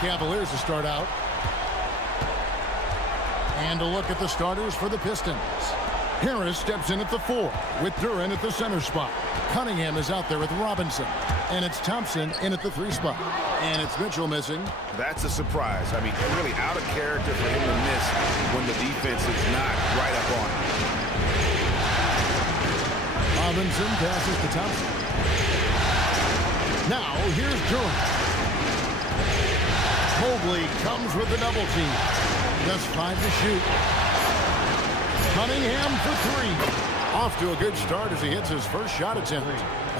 Cavaliers to start out. And a look at the starters for the Pistons. Harris steps in at the 4 with Duran at the center spot. Cunningham is out there with Robinson. And it's Thompson in at the 3 spot. And it's Mitchell missing. That's a surprise. I mean, really out of character for him to miss when the defense is not right up on him. Robinson passes to Thompson. Now, here's Duran. Mobley comes with the double team. Just 5 to shoot. Cunningham for 3. Off to a good start as he hits his first shot attempt.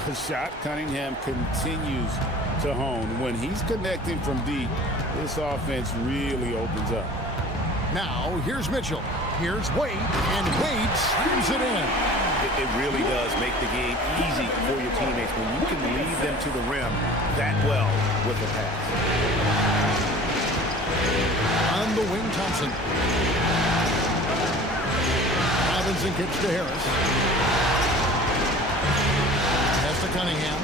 A shot Cunningham continues to hone. When he's connecting from deep, this offense really opens up. Now, here's Mitchell. Here's Wade. And Wade slams it in. It really does make the game easy for your teammates when you can lead them to the rim that well with the pass. On the wing, Thompson. Robinson kicks to Harris. Pass to Cunningham.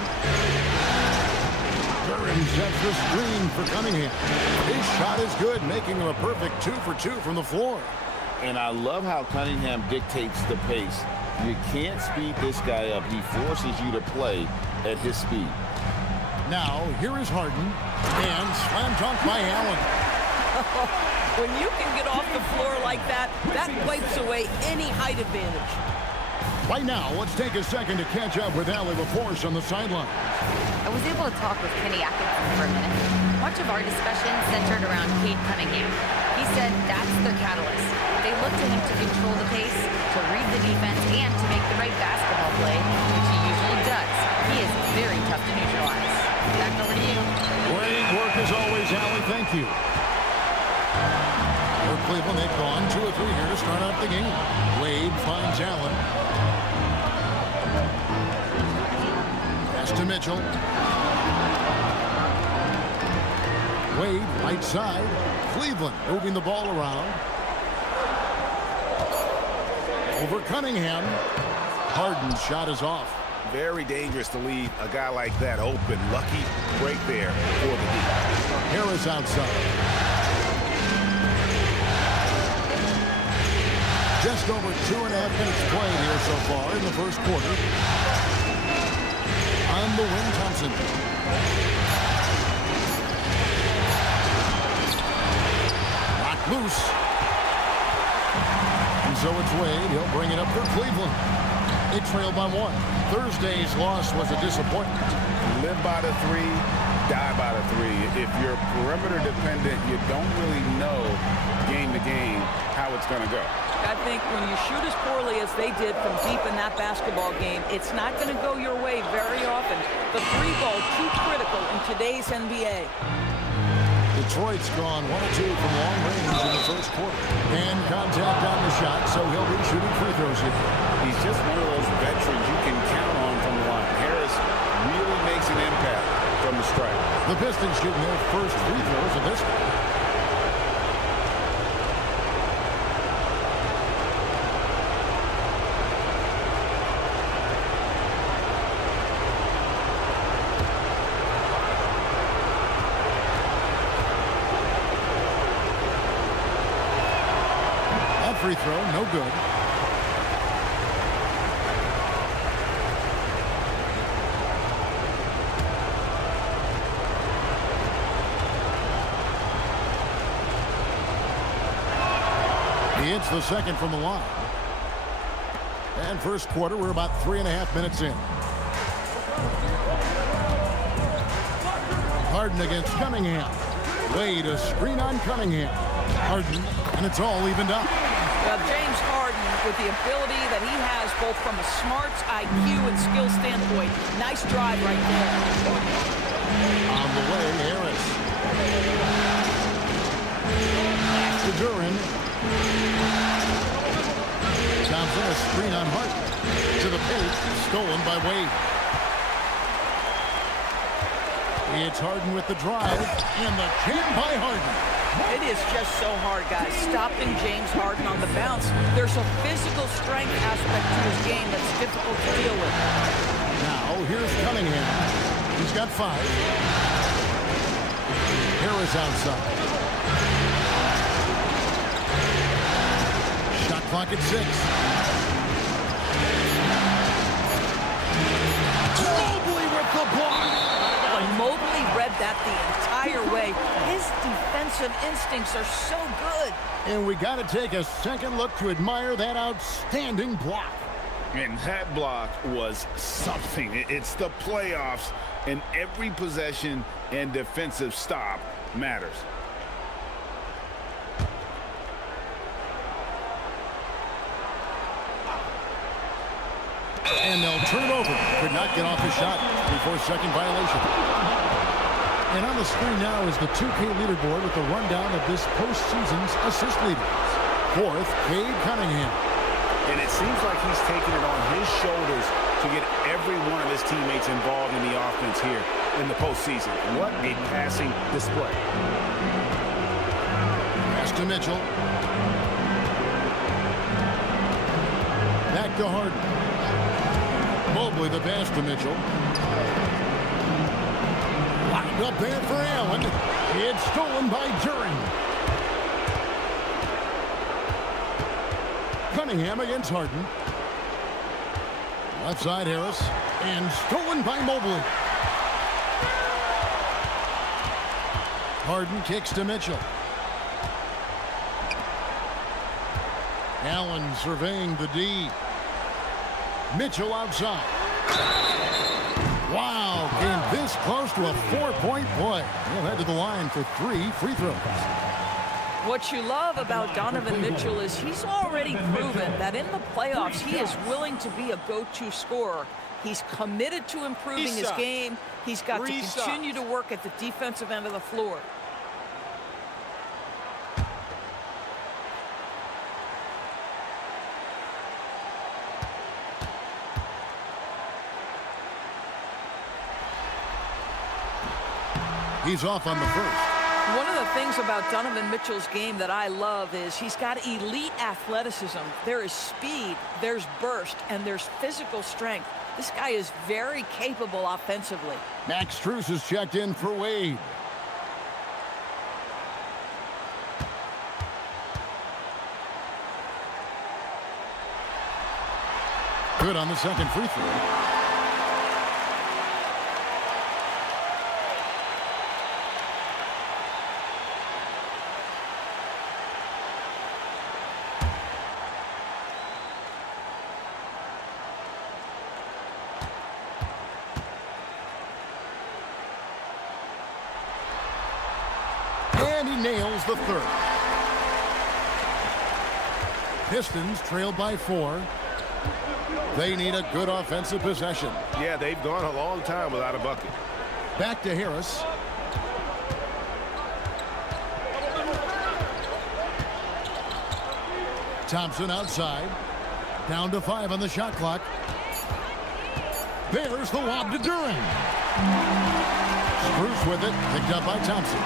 Duran sets the screen for Cunningham. His shot is good, making him a perfect 2 for 2 from the floor. And I love how Cunningham dictates the pace. You can't speed this guy up. He forces you to play at his speed. Now, here is Harden. And slam dunk by Allen. When you can get off the floor like that, that wipes away any height advantage. Right now, let's take a second to catch up with Allie LaForce on the sideline. I was able to talk with Kenny Atkinson for a minute. Much of our discussion centered around Cade Cunningham. He said that's their catalyst. They look to him to control the pace, to read the defense, and to make the right basketball play, which he usually does. He is very tough to neutralize. Back over to you. Great work as always, Allie. Thank you. For Cleveland, they've gone 2 or 3 here to start out the game. Wade finds Allen. Pass to Mitchell. Wade, right side. Cleveland moving the ball around. Over Cunningham. Harden's shot is off. Very dangerous to leave a guy like that open. Lucky break there for the deep. Harris outside. Just over 2.5 minutes played here so far in the first quarter. On the wing, Thompson. Knocked loose. And so it's Wade. He'll bring it up for Cleveland. They trail by 1. Thursday's loss was a disappointment. Live by the 3, die by the 3. If you're perimeter dependent, you don't really know game to game how it's going to go. I think when you shoot as poorly as they did from deep in that basketball game, it's not going to go your way very often. The 3 ball too critical in today's NBA. Detroit's gone 1 or 2 from long range in the first quarter. And contact on the shot, so he'll be shooting free throws here. He's just one of those veterans you can count on from the line. Harris really makes an impact from the stripe. The Pistons shooting their first free throws of this one. Free throw, no good. He hits the second from the line. And first quarter, we're about 3.5 minutes in. Harden against Cunningham. Wade, a screen on Cunningham. Harden, and it's all evened up. Well, James Harden, with the ability that he has both from a smarts, IQ, and skill standpoint, nice drive right there. On the way, Harris. To Duran. Thompson, a screen on Harden. To the paint, stolen by Wade. It's Harden with the drive, and the jam by Harden. It is just so hard, guys, stopping James Harden on the bounce. There's a physical strength aspect to his game that's difficult to deal with. Now, here's Cunningham. He's got 5. Harris Harris outside. Shot clock at 6. Mobley with the block. When Mobley read that the entire way, his defensive instincts are so good. And we got to take a second look to admire that outstanding block. And that block was something. It's the playoffs, and every possession and defensive stop matters. And they'll turn it over. Could not get off the shot before second violation. And on the screen now is the 2K leaderboard with the rundown of this postseason's assist leaders. Fourth, Cade Cunningham. And it seems like he's taking it on his shoulders to get every one of his teammates involved in the offense here in the postseason. What a passing display. Pass to Mitchell. Back to Harden. Mobley the pass to Mitchell. Lined up there for Allen. It's stolen by Duren. Cunningham against Harden. Left side Harris. And stolen by Mobley. Harden kicks to Mitchell. Allen surveying the D. Mitchell outside. Wow, came this close to a 4-point play. He'll head to the line for 3 free throws. What you love about Donovan Mitchell is he's already proven that in the playoffs he is willing to be a go-to scorer. He's committed to improving his game. He's got to continue to work at the defensive end of the floor. He's off on the first. One of the things about Donovan Mitchell's game that I love is he's got elite athleticism. There is speed, there's burst, and there's physical strength. This guy is very capable offensively. Max Strus is checked in for Wade. Good on the second free throw. And he nails the third. Pistons trail by 4. They need a good offensive possession. Yeah, they've gone a long time without a bucket. Back to Harris. Thompson outside. Down to 5 on the shot clock. There's the lob to Duren. Strus with it, picked up by Thompson.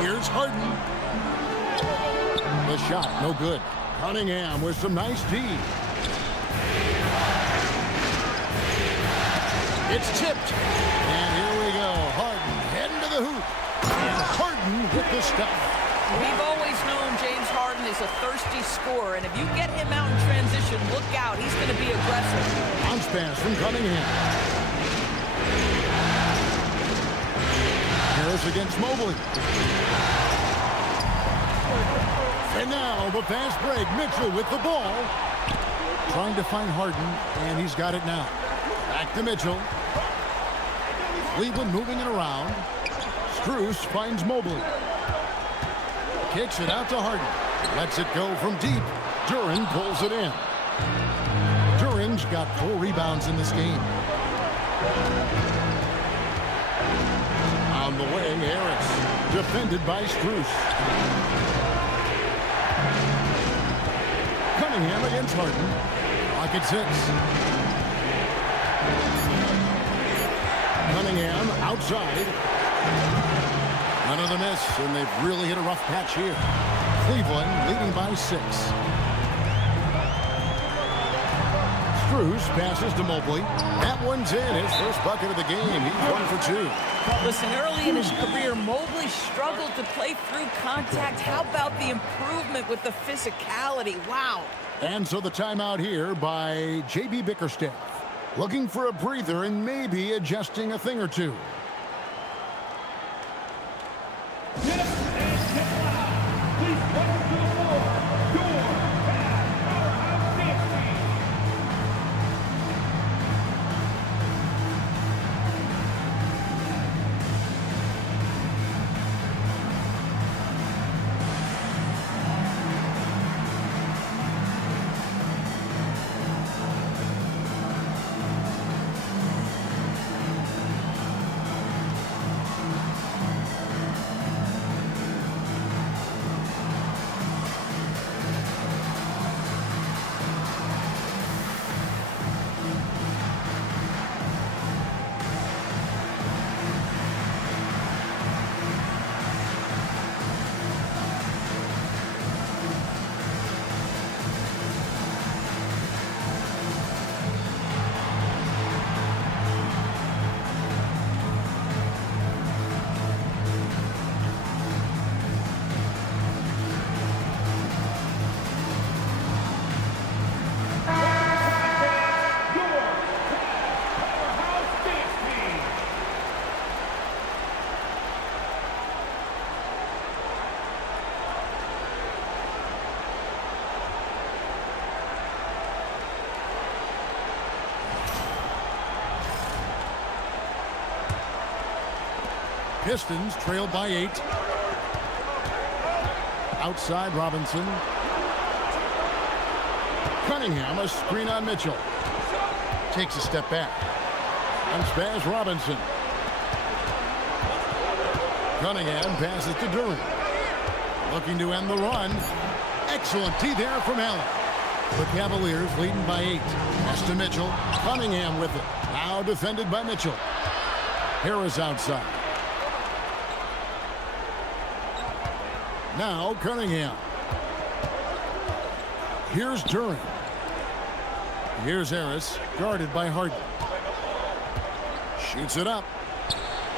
Here's Harden. The shot, no good. Cunningham with some nice D. It's tipped. And here we go. Harden heading to the hoop. And Harden with the stuff. We've always known James Harden is a thirsty scorer, and if you get him out in transition, look out. He's going to be aggressive. Bounce pass from Cunningham. Harris against Mobley. And now the fast break. Mitchell with the ball. Trying to find Harden, and he's got it now. Back to Mitchell. Cleveland moving it around. Strus finds Mobley. Kicks it out to Harden. Lets it go from deep. Duren pulls it in. Duren's got 4 rebounds in this game. On the way, Harris. Defended by Strus. Cunningham against Harden. Clock at 6. Cunningham outside. Another miss, and they've really hit a rough patch here. Cleveland leading by 6. Cruz passes to Mobley. That one's in. His first bucket of the game. He's 1 for 2. Listen, early in his career, Mobley struggled to play through contact. How about the improvement with the physicality? Wow. And so the timeout here by J.B. Bickerstaff. Looking for a breather and maybe adjusting a thing or two. Pistons trail by 8. Outside Robinson. Cunningham, a screen on Mitchell. Takes a step back. And Spaz Robinson. Cunningham passes to Durant. Looking to end the run. Excellent D there from Allen. The Cavaliers leading by 8. Pass to Mitchell. Cunningham with it. Now defended by Mitchell. Harris outside. Now Cunningham. Here's Durant. Here's Harris, guarded by Harden. Shoots it up.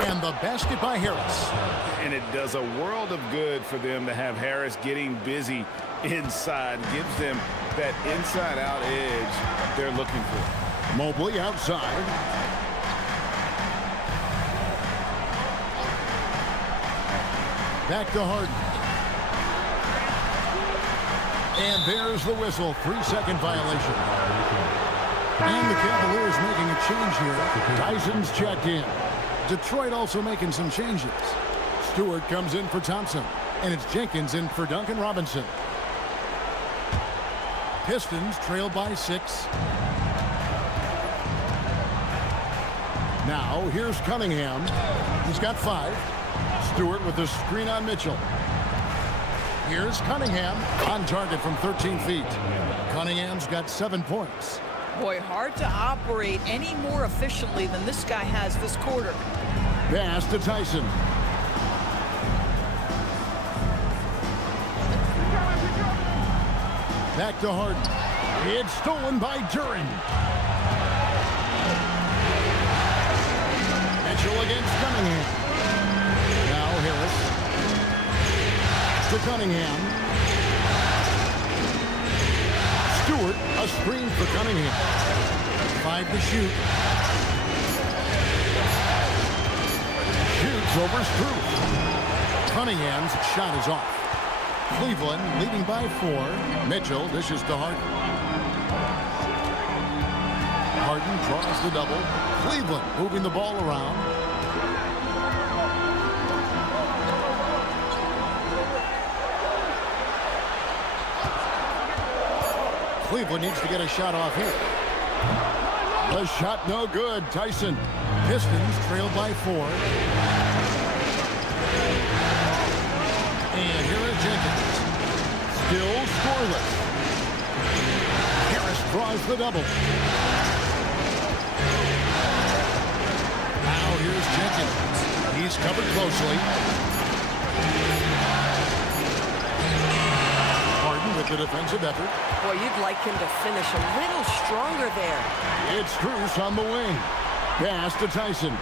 And the basket by Harris. And it does a world of good for them to have Harris getting busy inside. Gives them that inside-out edge they're looking for. Mobley outside. Back to Harden. And there's the whistle. 3-second violation. And the Cavaliers making a change here. Tyson's checked in. Detroit also making some changes. Stewart comes in for Thompson. And it's Jenkins in for Duncan Robinson. Pistons trail by 6. Now here's Cunningham. He's got 5. Stewart with the screen on Mitchell. Here's Cunningham on target from 13 feet. Cunningham's got 7 points. Boy, hard to operate any more efficiently than this guy has this quarter. Pass to Tyson. Back to Harden. It's stolen by Durant. Mitchell against Cunningham. Now Harris. To Cunningham. Stewart, a screen for Cunningham. 5 to shoot. Shoots over Strus. Cunningham's shot is off. Cleveland leading by 4. Mitchell dishes to Harden. Harden draws the double. Cleveland moving the ball around. Cleveland needs to get a shot off here. The shot no good. Tyson. Pistons trail by 4. And here is Jenkins. Still scoreless. Harris draws the double. Now here's Jenkins. He's covered closely. Harden with the the defensive effort. Boy, you'd like him to finish a little stronger there. It's Strus on the wing. Pass to Tyson.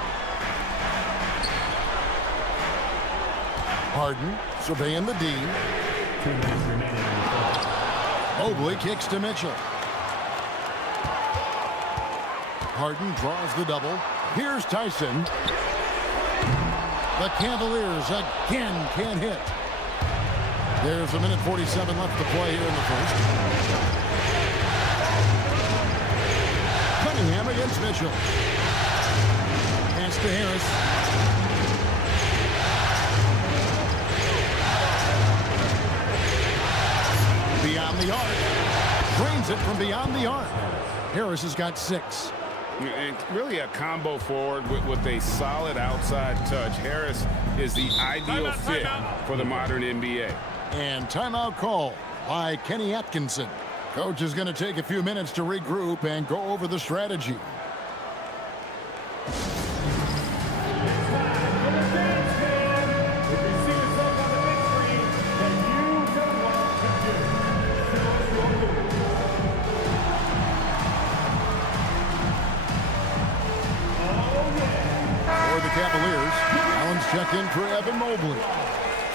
Harden surveying the D. Mobley kicks to Mitchell. Harden draws the double. Here's Tyson. The Cavaliers again can't hit. There's 1:47 left to play here in the first. Cunningham against Mitchell. Pass to Harris. Beyond the arc. Drains it from beyond the arc. Harris has got 6. And really a combo forward with a solid outside touch. Harris is the ideal fit for the modern NBA. And timeout call by Kenny Atkinson. Coach is going to take a few minutes to regroup and go over the strategy. Cavaliers. Allen's checked in for Evan Mobley.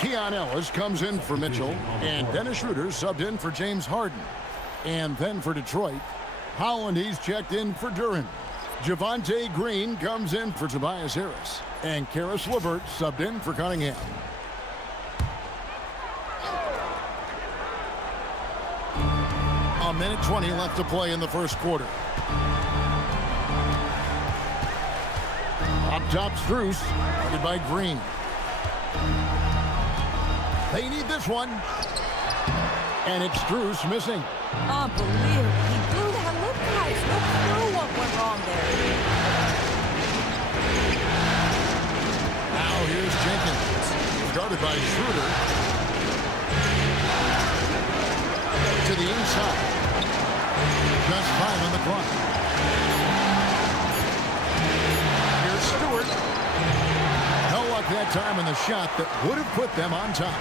Keon Ellis comes in for Mitchell. And Dennis Schroeder subbed in for James Harden. And then for Detroit, Holland, he's checked in for Duren. Javonte Green comes in for Tobias Harris. And Karis LeVert subbed in for Cunningham. A minute 20 left to play in the first quarter. Up top, Strus, guarded by Green. They need this one. And it's Strus missing. Unbelievable. He blew that. Look, guys. No clue what went wrong there. Now here's Jenkins. Guarded by Schroeder. To the inside. Just 5 on the clock. Stewart. No luck that time in the shot that would have put them on top.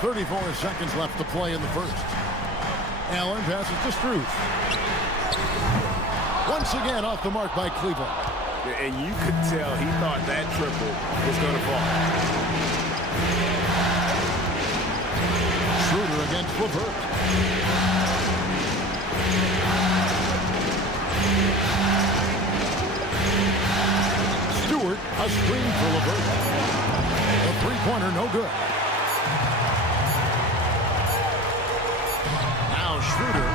34 seconds left to play in the first. Allen passes to Strus. Once again off the mark by Cleveland. And you could tell he thought that triple was going to fall. Schroeder against LeVert. Stewart, a screen for LeVert. The three-pointer, no good. Now Schroeder.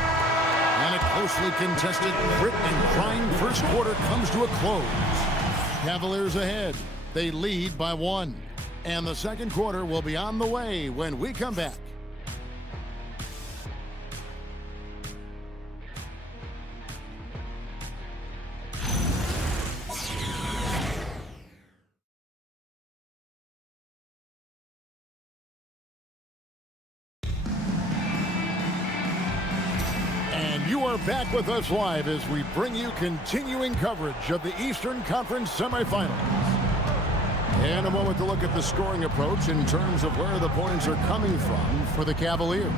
And a closely contested, grit and grind first quarter comes to a close. Cavaliers ahead. They lead by 1. And the second quarter will be on the way when we come back. You are back with us live as we bring you continuing coverage of the Eastern Conference semifinals. And a moment to look at the scoring approach in terms of where the points are coming from for the Cavaliers.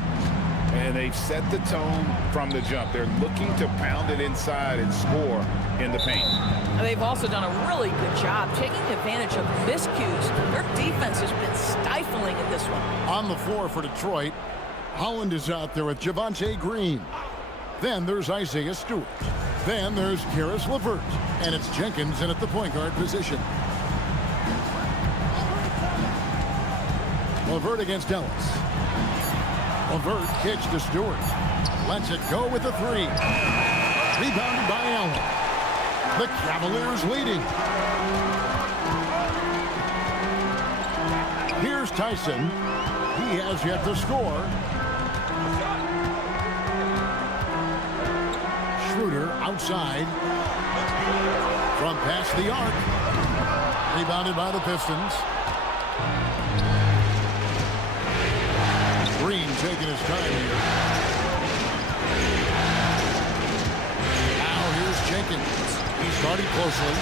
And they've set the tone from the jump. They're looking to pound it inside and score in the paint. And they've also done a really good job taking advantage of miscues. Their defense has been stifling in this one. On the floor for Detroit, Holland is out there with Javonte Green. Then there's Isaiah Stewart. Then there's Karis LeVert. And it's Jenkins in at the point guard position. LeVert against Ellis. LeVert kicks to Stewart. Lets it go with a 3. Rebounded by Allen. The Cavaliers leading. Here's Tyson. He has yet to score. Schroeder outside from past the arc. Rebounded by the Pistons. Green taking his time here. Now here's Jenkins. He's guarded closely.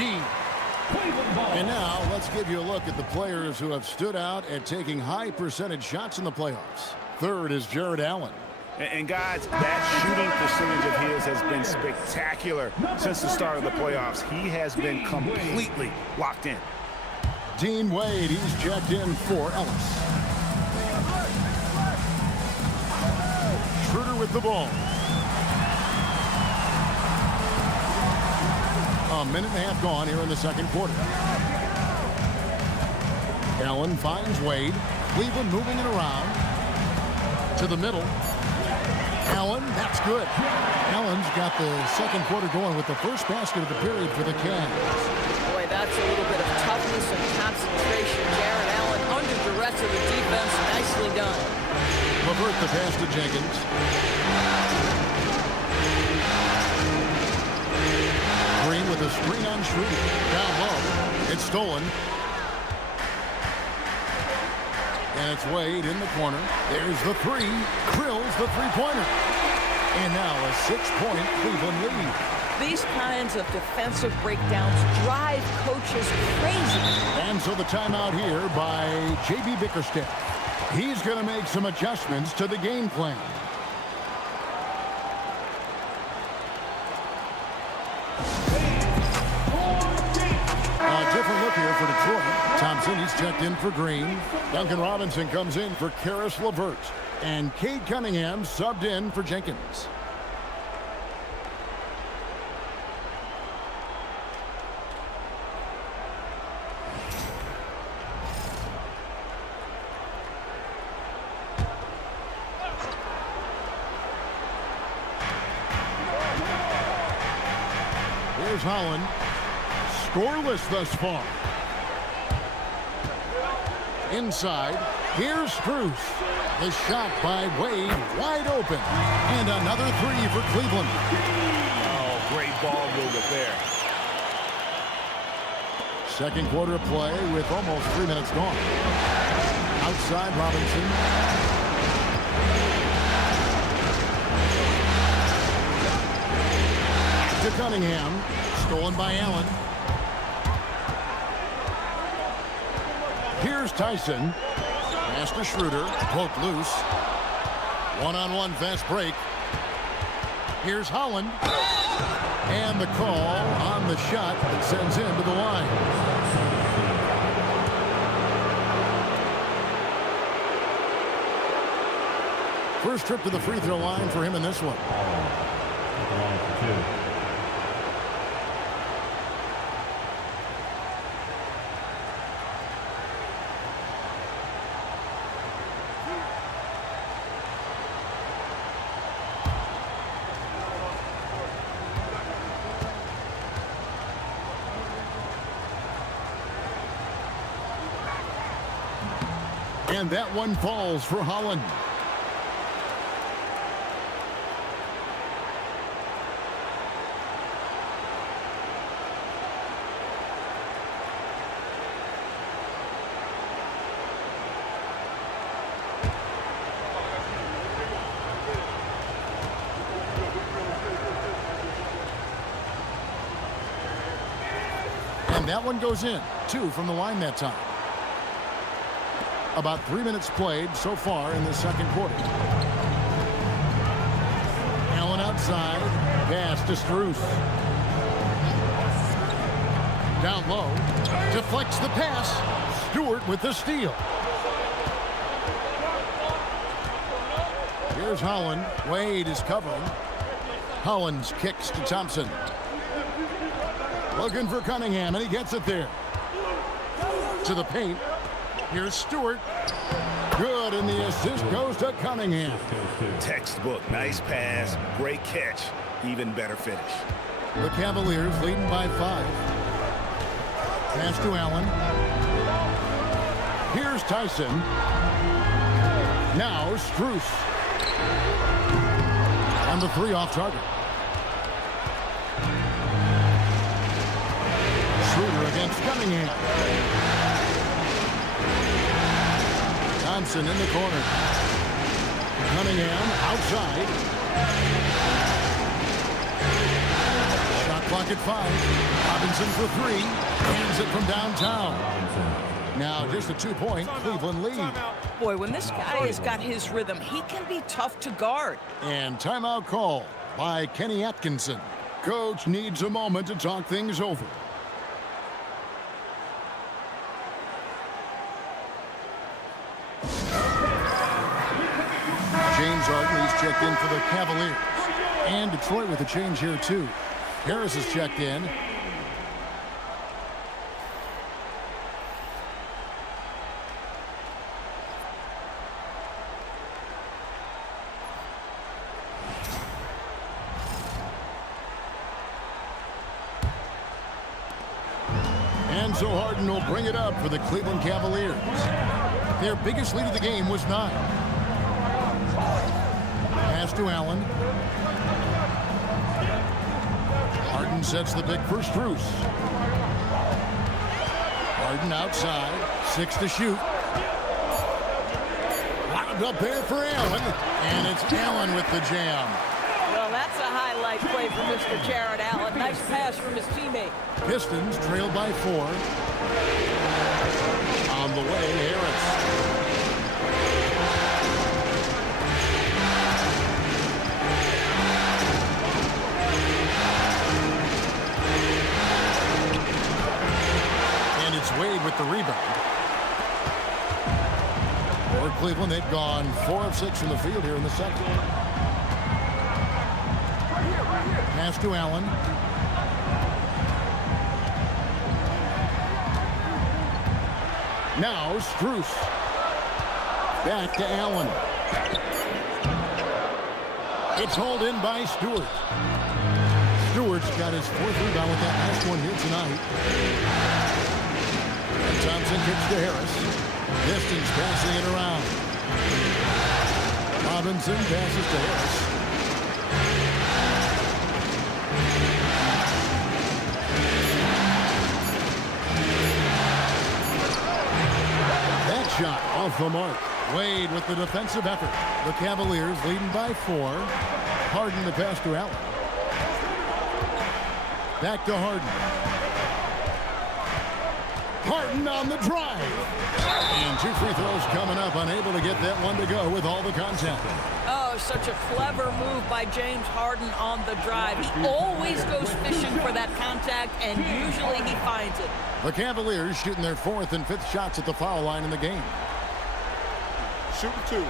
D. And now let's give you a look at the players who have stood out at taking high percentage shots in the playoffs. Third is Jared Allen. And guys, that shooting percentage of his has been spectacular since the start of the playoffs. He has been completely locked in. Dean Wade, he's checked in for Ellis. Schroeder with the ball. A minute and a half gone here in the second quarter. Allen finds Wade. Cleveland moving it around. To the middle. Allen, that's good. Allen's got the second quarter going with the first basket of the period for the Cavs. Boy, that's a little bit of toughness and concentration. Jared Allen under duress of the defense. Nicely done. LeVert the pass to Jenkins. Green with a screen on Schroeder. Down low. It's stolen. And it's Wade in the corner. There's the three. Krills the three-pointer. And now a 6-point Cleveland lead. These kinds of defensive breakdowns drive coaches crazy. And so the timeout here by J.B. Bickerstaff. He's going to make some adjustments to the game plan. A different look here for Detroit. Thompson, he's checked in for Green. Duncan Robinson comes in for Karis LeVert. And Cade Cunningham subbed in for Jenkins. Here's Holland. Scoreless thus far. Inside. Here's Strus. The shot by Wade wide open. And another three for Cleveland. Oh, great ball movement there. Second quarter of play with almost 3 minutes gone. Outside Robinson. To Cunningham. Stolen by Allen. Here's Tyson. Pass to Schroeder. Poke loose. One-on-one fast break. Here's Holland. And the call on the shot that sends him to the line. First trip to the free throw line for him in this one. And that one falls for Holland. And that one goes in. 2 from the line that time. About 3 minutes played so far in the second quarter. Allen outside. Pass to Strus. Down low. Deflects the pass. Stewart with the steal. Here's Holland. Wade is covering. Holland's kicks to Thompson. Looking for Cunningham, and he gets it there. To the paint. Here's Stewart. Good, and the assist goes to Cunningham. Textbook. Nice pass. Great catch. Even better finish. The Cavaliers leading by 5. Pass to Allen. Here's Tyson. Now Strus. And the 3 off target. Schroeder against Cunningham. Thompson in the corner. Cunningham outside. Shot Clock at 5. Robinson for 3. Hands it from downtown. Now just a 2-point Cleveland lead. Boy, when this guy has got his rhythm, he can be tough to guard. And timeout call by Kenny Atkinson. Coach needs a moment to talk things over. James Harden, he's checked in for the Cavaliers. And Detroit with a change here, too. Harris is checked in. And so Harden will bring it up for the Cleveland Cavaliers. Their biggest lead of the game was 9. Pass to Allen. Harden sets the pick for Strus. Harden outside. 6 to shoot. Lobbed up there for Allen. And it's Allen with the jam. Well, that's a highlight play for Mr. Jared Allen. Nice pass from his teammate. Pistons trail by 4. On the way, Harris. Wade with the rebound. For Cleveland, they've gone 4 of 6 from the field here in the second. Pass to Allen. Now Strus. Back to Allen. It's hauled in by Stewart. Stewart's got his 4th rebound with that last one here tonight. Thompson kicks to Harris. Pistons passing it around. Robinson passes to Harris. That shot off the mark. Wade with the defensive effort. The Cavaliers leading by 4. Harden the pass to Allen. Back to Harden. Harden on the drive. And 2 free throws coming up. Unable to get that one to go with all the contact. Oh, such a clever move by James Harden on the drive. He always goes fishing for that contact, and usually he finds it. The Cavaliers shooting their 4th and 5th shots at the foul line in the game. Shooting 2.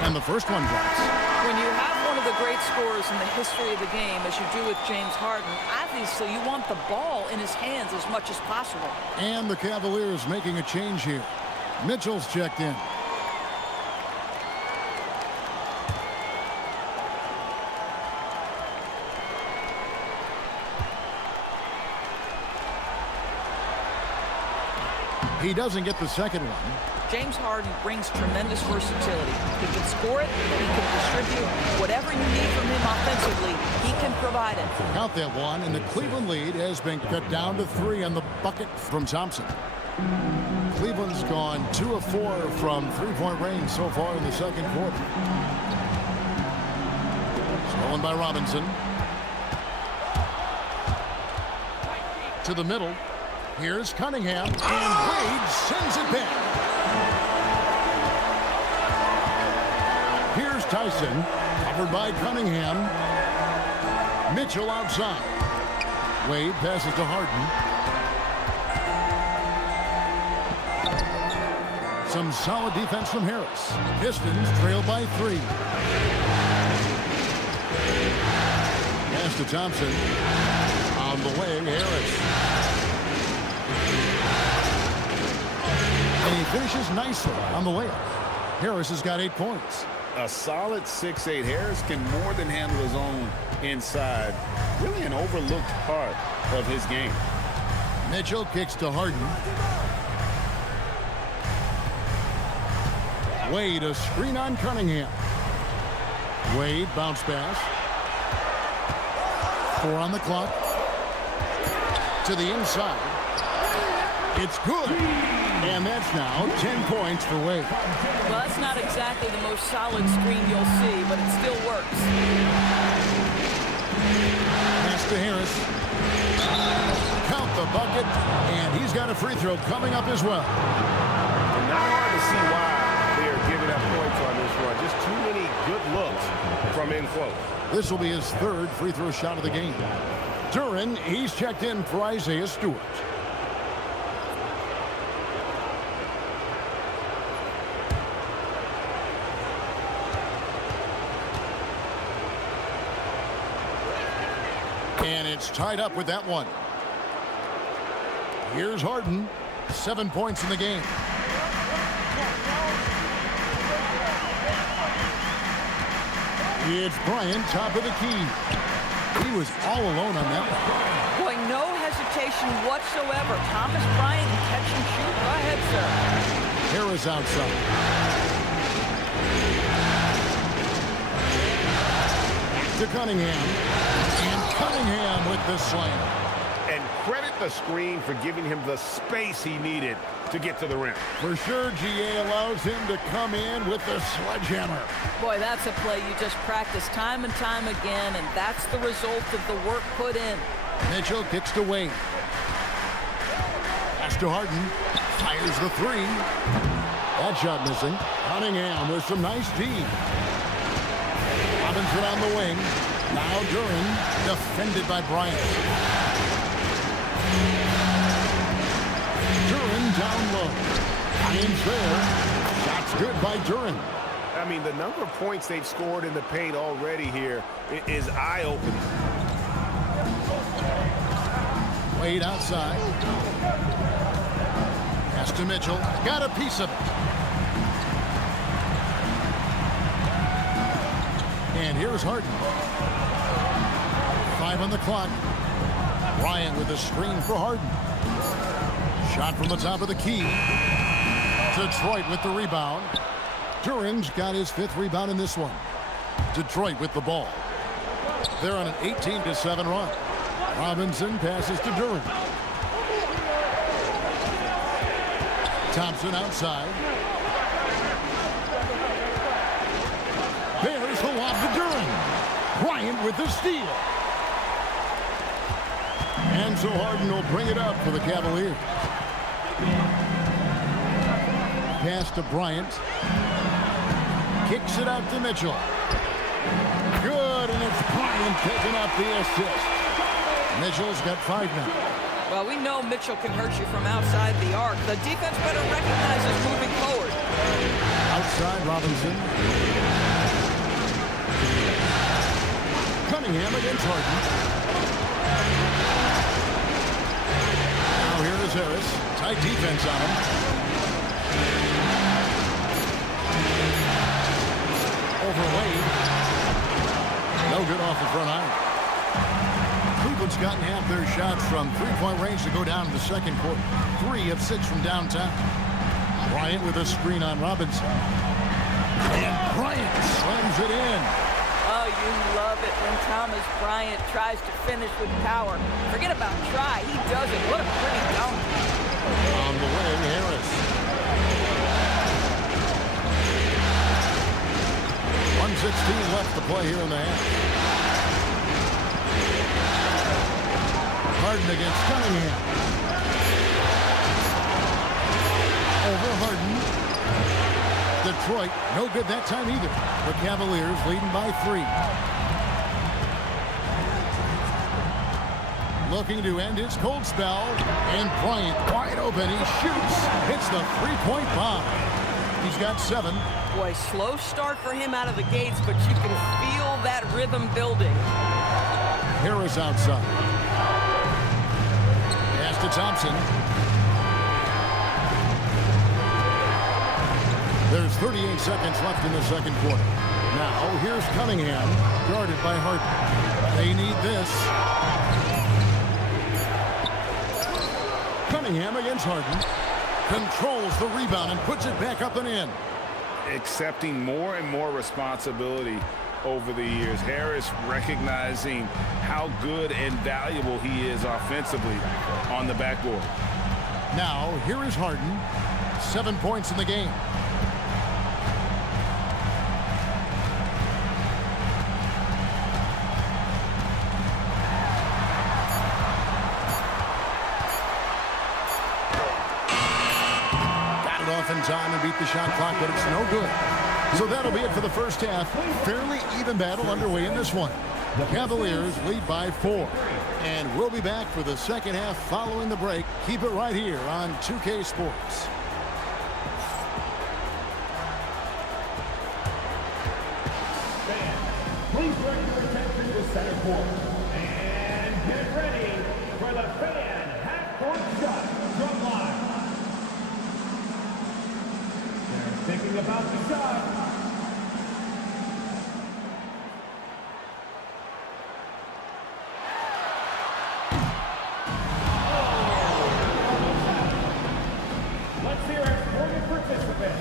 And the first one drops. When you have one of the great scorers in the history of the game, as you do with James Harden, obviously you want the ball in his hands as much as possible. And the Cavaliers making a change here. Mitchell's checked in. He doesn't get the second one. James Harden brings tremendous versatility. He can score it, he can distribute. Whatever you need from him offensively, he can provide it. Count that one, and the Cleveland lead has been cut down to 3 on the bucket from Thompson. Cleveland's gone 2 of 4 from 3-point range so far in the second quarter. Stolen by Robinson. To the middle. Here's Cunningham, and Wade sends it back. Here's Tyson, covered by Cunningham. Mitchell outside. Wade passes to Harden. Some solid defense from Harris. Pistons trail by 3. Pass to Thompson. On the wing, Harris. And he finishes nicely on the layup. Harris has got 8 points. A solid 6'8". Harris can more than handle his own inside. Really an overlooked part of his game. Mitchell kicks to Harden. Wade, a screen on Cunningham. Wade, bounce pass. 4 on the clock. To the inside. It's good. And that's now 10 points for Wade. Well, that's not exactly the most solid screen you'll see, but it still works. Pass to Harris. Count the bucket, and he's got a free throw coming up as well. And not hard to see why they are giving up points on this run. Just too many good looks from in close. This will be his third free throw shot of the game. Duren, he's checked in for Isaiah Stewart. And it's tied up with that one. Here's Harden. 7 points in the game. It's Bryant, top of the key. He was all alone on that one. Boy, no hesitation whatsoever. Thomas Bryant, catch and shoot. Go ahead, sir. Harris outside. To Cunningham. And Cunningham with the slam. And credit the screen for giving him the space he needed to get to the rim. For sure, GA allows him to come in with the sledgehammer. Boy, that's a play you just practice time and time again, and that's the result of the work put in. Mitchell kicks to Wade. Pass to Harden. Fires the three. That shot missing. Cunningham with some nice D. Robinson on the wing. Now Duren, defended by Bryant. Duren down low. Bryant's there. Shot's good by Duren. I mean, the number of points they've scored in the paint already here is eye-opening. Wade outside. Pass to Mitchell. Got a piece of it. And here's Harden. 5 on the clock. Bryant with a screen for Harden. Shot from the top of the key. Detroit with the rebound. Duren's got his 5th rebound in this one. Detroit with the ball. They're on an 18-7 run. Robinson passes to Duren. Thompson outside. There's the lob to Duren. Bryant with the steal. And so Harden will bring it up for the Cavaliers. Pass to Bryant. Kicks it out to Mitchell. Good, and it's Bryant picking up the assist. Mitchell's got 5 now. Well, we know Mitchell can hurt you from outside the arc. The defense better recognize this moving forward. Outside Robinson. Cunningham against Harden. Now here is Harris. Tight defense on him. Over Wade. No good off the front iron. Cleveland's gotten half their shots from three-point range to go down in the second quarter. 3 of 6 from downtown. Bryant with a screen on Robinson. And Bryant slams it in. Oh, you love it when Thomas Bryant tries to finish with power. Forget about try. He does it. What a pretty dunk. On the wing, Harris. 1:16 left to play here in the half. Harden against Cunningham. Over Harden. Detroit, no good that time either. The Cavaliers leading by 3. Looking to end his cold spell. And Bryant wide open. He shoots. Hits the three-point bomb. He's got 7. Boy, slow start for him out of the gates, but you can feel that rhythm building. Harris outside. Pass to Thompson. There's 38 seconds left in the second quarter. Now, here's Cunningham, guarded by Harden. They need this. Cunningham against Harden. Controls the rebound and puts it back up and in. Accepting more and more responsibility over the years. Harris recognizing how good and valuable he is offensively on the backboard. Now, here is Harden. 7 points in the game. Got it off in time and beat the shot clock, but it's no good. So that'll be it for the first half. Fairly even battle underway in this one. The Cavaliers lead by 4. And we'll be back for the second half following the break. Keep it right here on 2K Sports. Please direct your attention to center court. And get ready for the fan half-court shot from line. They're thinking about the shot. Let's hear it for the participant.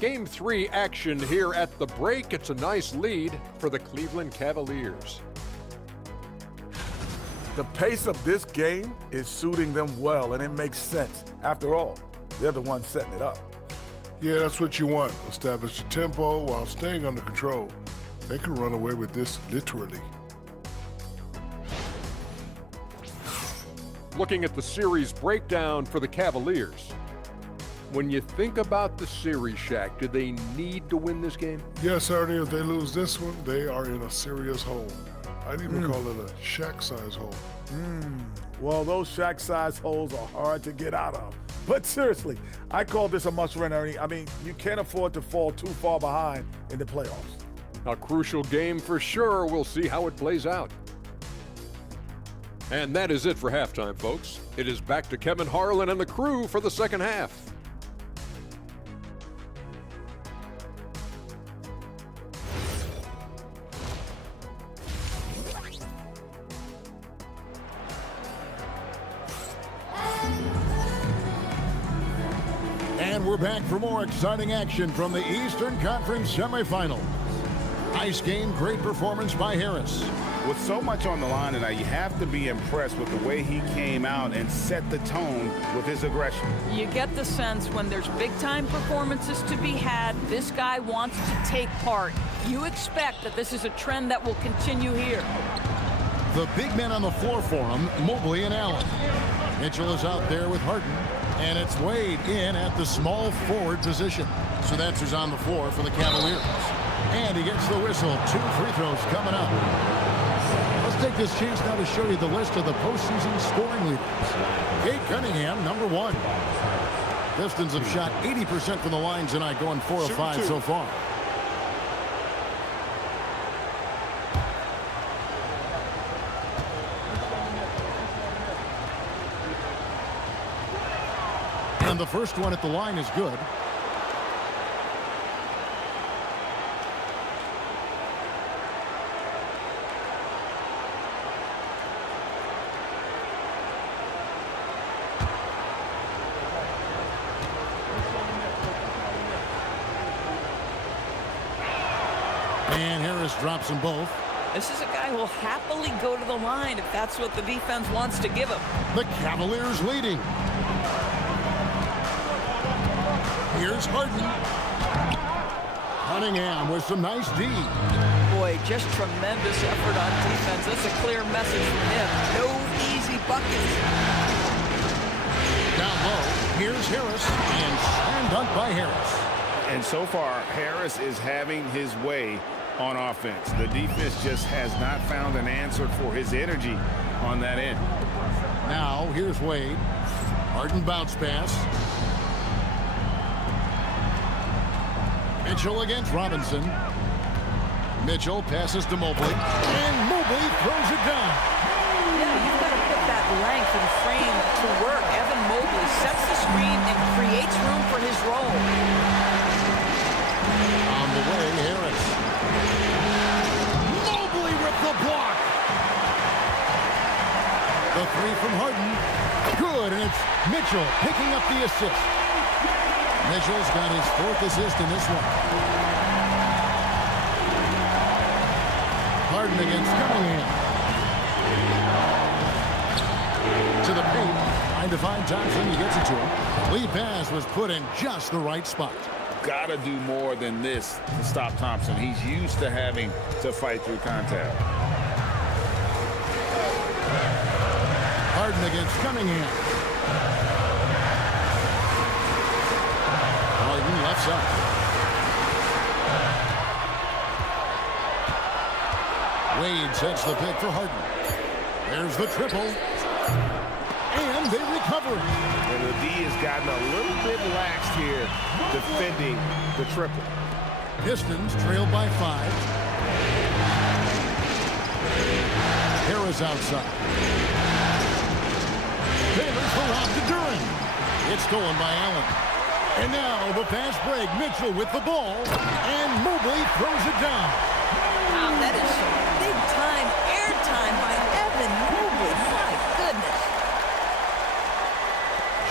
Game 3 action here at the break. It's a nice lead for the Cleveland Cavaliers. The pace of this game is suiting them well, and it makes sense. After all, they're the ones setting it up. Yeah, that's what you want. Establish the tempo while staying under control. They can run away with this literally. Looking at the series breakdown for the Cavaliers. When you think about the series, Shaq, do they need to win this game? Yes, Ernie, if they lose this one, they are in a serious hole. I'd even call it a Shaq-size hole. Well, those Shaq-sized holes are hard to get out of. But seriously, I call this a must-win, Ernie. I mean, you can't afford to fall too far behind in the playoffs. A crucial game for sure. We'll see how it plays out. And that is it for halftime, folks. It is back to Kevin Harlan and the crew for the second half. And we're back for more exciting action from the Eastern Conference semifinals. Nice game, great performance by Harris. With so much on the line tonight, you have to be impressed with the way he came out and set the tone with his aggression. You get the sense when there's big-time performances to be had, this guy wants to take part. You expect that this is a trend that will continue here. The big men on the floor for him, Mobley and Allen. Mitchell is out there with Harden, and it's Wade in at the small forward position. So that's who's on the floor for the Cavaliers. And he gets the whistle. 2 free throws coming up. Let's take this chance now to show you the list of the postseason scoring leaders. Cade Cunningham, number 1. Pistons have shot 80% from the line tonight, going 4 of 5 so far. And the first one at the line is good. And Harris drops them both. This is a guy who will happily go to the line if that's what the defense wants to give him. The Cavaliers leading. Here's Harden. Cunningham with some nice D. Boy, just tremendous effort on defense. That's a clear message from him. No easy buckets. Down low, here's Harris, and slam dunk by Harris. And so far, Harris is having his way on offense. The defense just has not found an answer for his energy on that end. Now, here's Wade. Harden bounce pass. Mitchell against Robinson. Mitchell passes to Mobley. And Mobley throws it down. Yeah, you've got to put that length and frame to work. Evan Mobley sets the screen and creates room for his role. On the way, Harris. Mobley with the block. The 3 from Harden. Good, and it's Mitchell picking up the assist. Mitchell's got his 4th assist in this one. Harden against Cunningham. To the paint. Trying to find Thompson. He gets it to him. Lead pass was put in just the right spot. Gotta do more than this to stop Thompson. He's used to having to fight through contact. Harden against Cunningham. Harden left side. Wade sets the pick for Harden. There's the triple. And they recover. And the D has gotten a little bit lax here defending the triple. Pistons trail by 5. Harris outside. Taylor's the lob to Duren. It's stolen by Allen. And now the fast break. Mitchell with the ball. And Mobley throws it down. Wow, that is some big-time airtime by Evan Mobley. My goodness.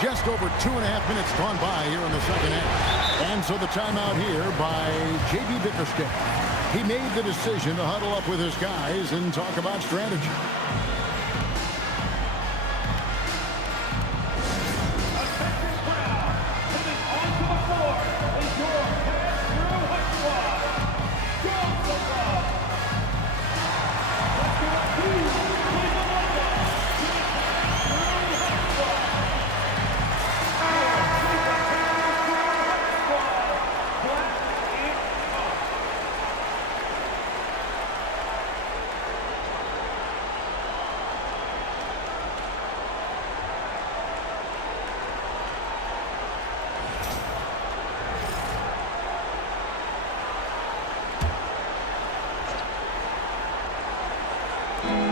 Just over 2.5 minutes gone by here in the second half. And so the timeout here by J.B. Bickerstaff. He made the decision to huddle up with his guys and talk about strategy.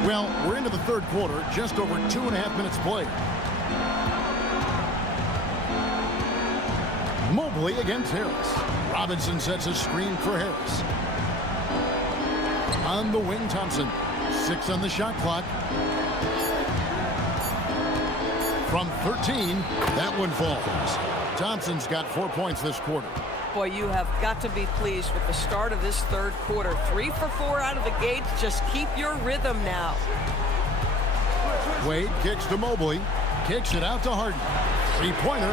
Well, we're into the third quarter, just over 2.5 minutes played. Mobley against Harris. Robinson sets a screen for Harris. On the wing, Thompson. 6 on the shot clock. From 13, that one falls. Thompson's got 4 points this quarter. Boy, you have got to be pleased with the start of this third quarter. 3 for 4 out of the gate. Just keep your rhythm now. Wade kicks to Mobley. Kicks it out to Harden. 3-pointer.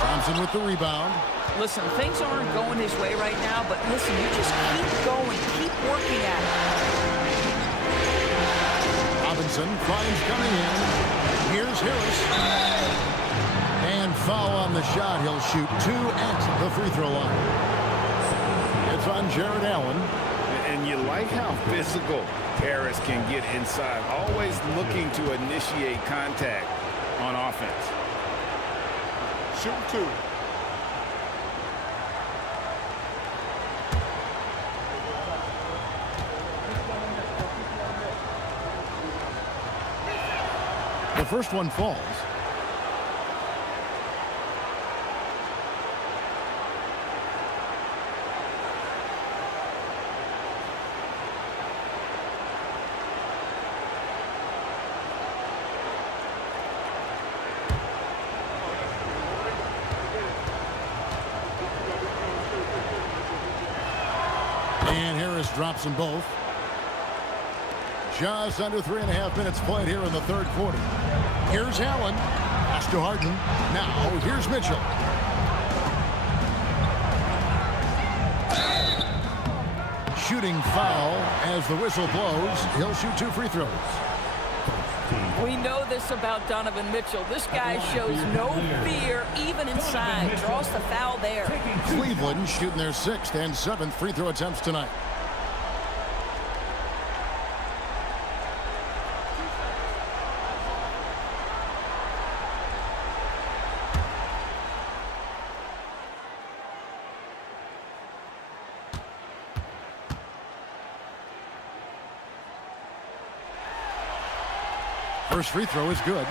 Thompson with the rebound. Listen, things aren't going his way right now, but listen, you just keep going. Keep working at it. Robinson finds Cunningham. Here's Harris. And foul on the shot. He'll shoot 2 at the free throw line. It's on Jared Allen. And you like how physical Harris can get inside. Always looking to initiate contact on offense. Shoot 2. The first one falls. And Harris drops them both. Just under 3.5 minutes played here in the third quarter. Here's Allen. Pass to Harden. Now here's Mitchell. Shooting foul as the whistle blows. He'll shoot 2 free throws. We know this about Donovan Mitchell. This guy shows no fear even inside. Draws the foul there. Cleveland shooting their 6th and 7th free throw attempts tonight. First free throw is good.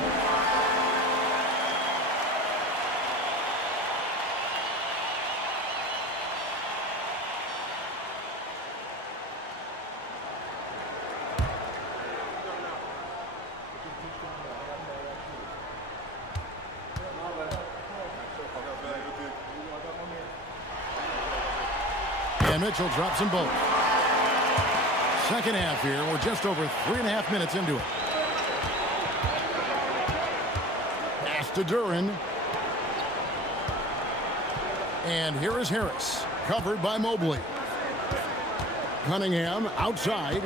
And Mitchell drops them both. Second half here. We're just over 3.5 minutes into it. Pass to Duren. And here is Harris. Covered by Mobley. Cunningham outside.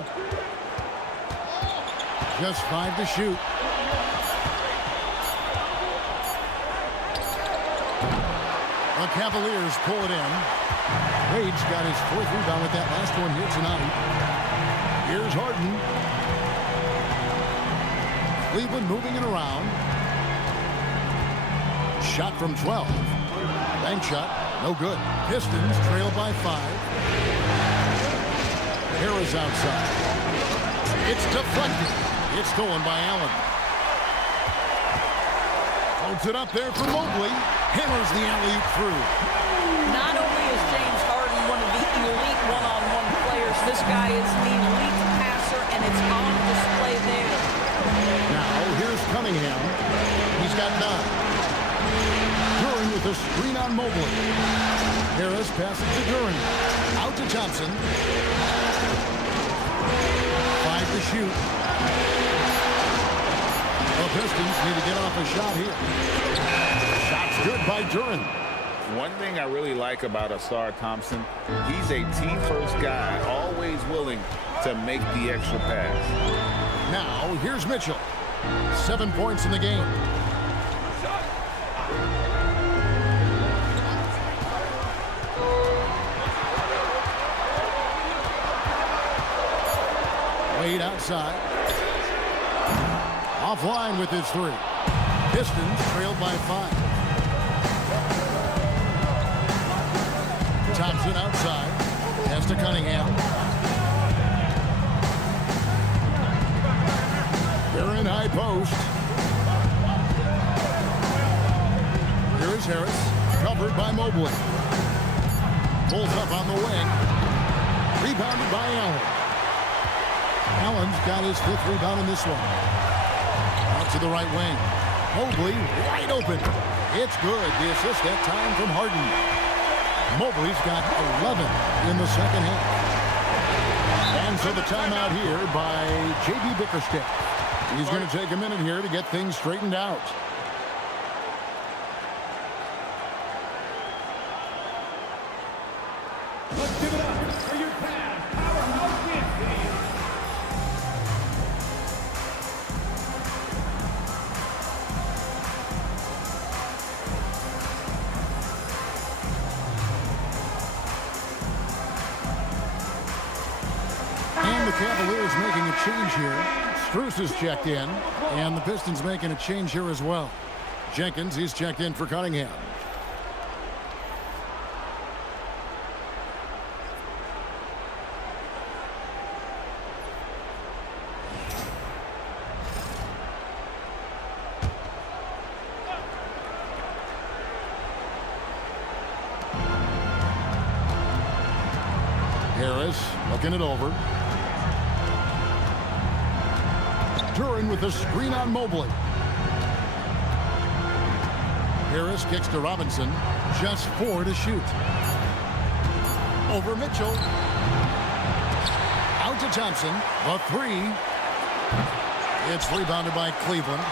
Just 5 to shoot. The Cavaliers pull it in. Wade's got his 4th rebound with that last one here tonight. Here's Harden. Cleveland moving it around. Shot from 12. Bank shot. No good. Pistons trail by 5. Harris outside. It's deflected. It's stolen by Allen. Holds it up there for Mobley. Hammers the alley-oop through. Not only is James Harden one of the elite one-on-one players, this guy is an elite passer, and it's on display there. Now, here's Cunningham. He's got 9. Duren with a screen on Mobley. Harris passes to Duren. Out to Thompson. 5 to shoot. The Pistons need to get off a shot here. Shot's good by Duren. One thing I really like about Asar Thompson, he's a team-first guy, always willing to make the extra pass. Now, here's Mitchell. 7 points in the game. Wade outside. Offline with his 3. Pistons trailed by 5. Thompson outside. Pass to Cunningham. They're in high post. Here is Harris. Covered by Mobley. Pulls up on the wing. Rebounded by Allen. Allen's got his 5th rebound in this one. Out to the right wing. Mobley wide open. It's good. The assist that time from Harden. Mobley's got 11 in the second half. And so the timeout here by J.B. Bickerstaff. He's going to take a minute here to get things straightened out. Let's give it up for your Cavs powerhouse dance team. And the Cavaliers making a change here. Strus is checked in, and the Pistons making a change here as well. Jenkins, he's checked in for Cunningham. Harris looking it over. Duren with a screen on Mobley. Harris kicks to Robinson. Just 4 to shoot. Over Mitchell. Out to Thompson. The 3. It's rebounded by Cleveland.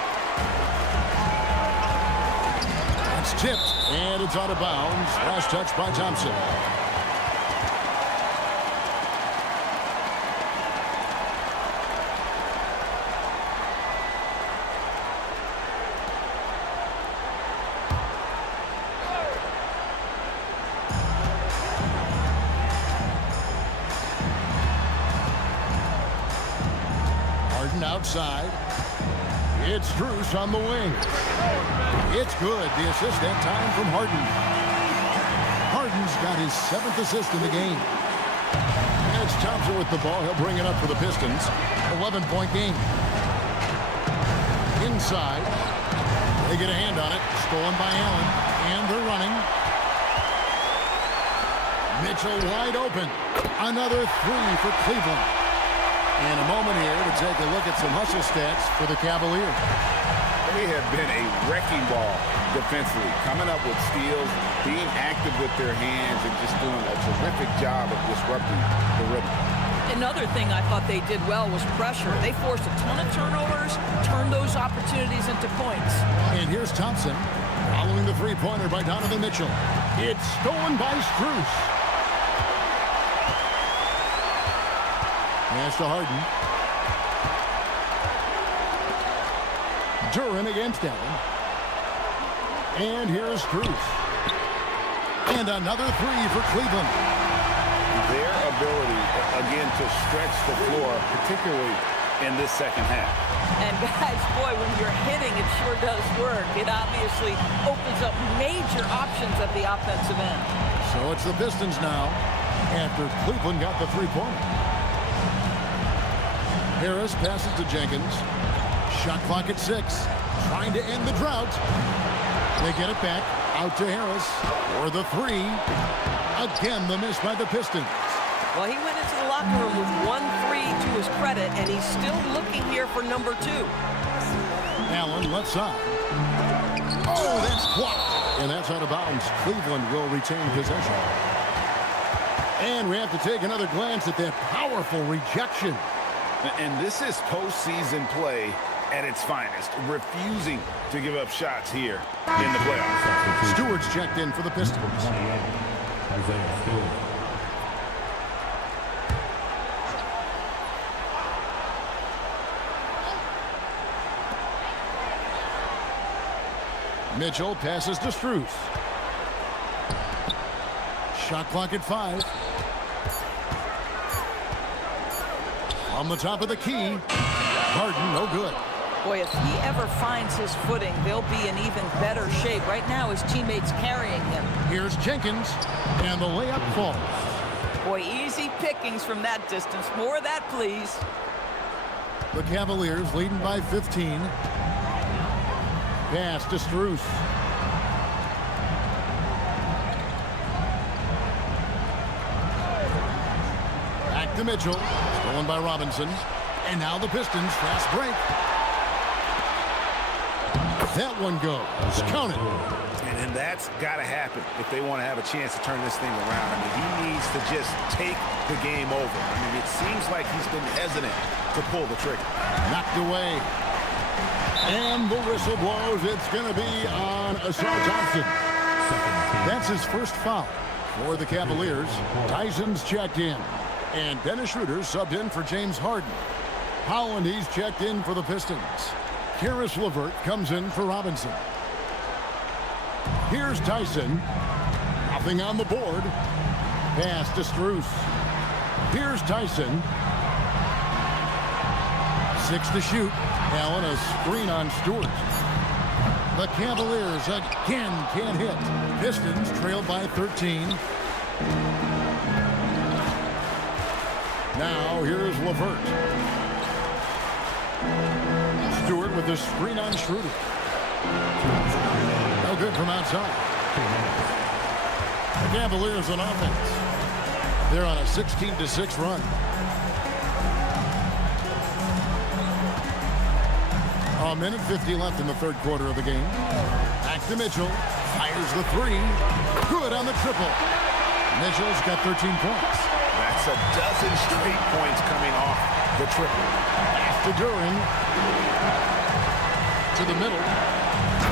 It's tipped, and it's out of bounds. Last touch by Thompson. Outside. It's Strus on the wing. It's good. The assist that time from Harden. Harden's got his 7th assist in the game. And it's Thompson with the ball. He'll bring it up for the Pistons. 11-point game. Inside. They get a hand on it. Stolen by Allen. And they're running. Mitchell wide open. Another 3 for Cleveland. And a moment here to take a look at some hustle stats for the Cavaliers. They have been a wrecking ball defensively, coming up with steals, being active with their hands, and just doing a terrific job of disrupting the rhythm. Another thing I thought they did well was pressure. They forced a ton of turnovers, turned those opportunities into points. And here's Thompson following the three-pointer by Donovan Mitchell. It's stolen by Strus. Pass to Harden. Duren against Allen. And here's Strus. And another three for Cleveland. Their ability, again, to stretch the floor, particularly in this second half. And guys, boy, when you're hitting, it sure does work. It obviously opens up major options at the offensive end. So it's the Pistons now after Cleveland got the three-pointer. Harris passes to Jenkins. Shot clock at 6. Trying to end the drought. They get it back. Out to Harris for the three. Again, the miss by the Pistons. Well, he went into the locker room with 1-3 to his credit, and he's still looking here for number 2. Allen left side. Oh, that's blocked. And that's out of bounds. Cleveland will retain possession. And we have to take another glance at that powerful rejection. And this is postseason play at its finest, refusing to give up shots here in the playoffs. Stewart's checked in for the Pistons. Isaiah Stewart. Mitchell passes to Strus. Shot clock at 5. On the top of the key. Harden, no good. Boy, if he ever finds his footing, they'll be in even better shape. Right now, his teammates carrying him. Here's Jenkins, and the layup falls. Boy, easy pickings from that distance. More of that, please. The Cavaliers leading by 15. Pass to Strus. Back to Mitchell. Stolen by Robinson. And now the Pistons fast break. That one goes. Counted. And that's got to happen if they want to have a chance to turn this thing around. I mean, he needs to just take the game over. I mean, it seems like he's been hesitant to pull the trigger. Knocked away. And the whistle blows. It's going to be on Asar Thompson. That's his first foul for the Cavaliers. Tyson's checked in. And Dennis Schroeder subbed in for James Harden. Howland, he's checked in for the Pistons. Karis LeVert comes in for Robinson. Here's Tyson. Nothing on the board. Pass to Strus. Here's Tyson. 6 to shoot. Allen, a screen on Stewart. The Cavaliers again can't hit. Pistons trailed by 13. Now here's LeVert. Stewart with the screen on Schroeder. No good from outside. The Cavaliers on offense. They're on a 16-6 run. A minute 50 left in the third quarter of the game. Back to Mitchell. Fires the three. Good on the triple. Mitchell's got 13 points. That's a dozen straight points coming off the triple. Pass to Duren. To the middle.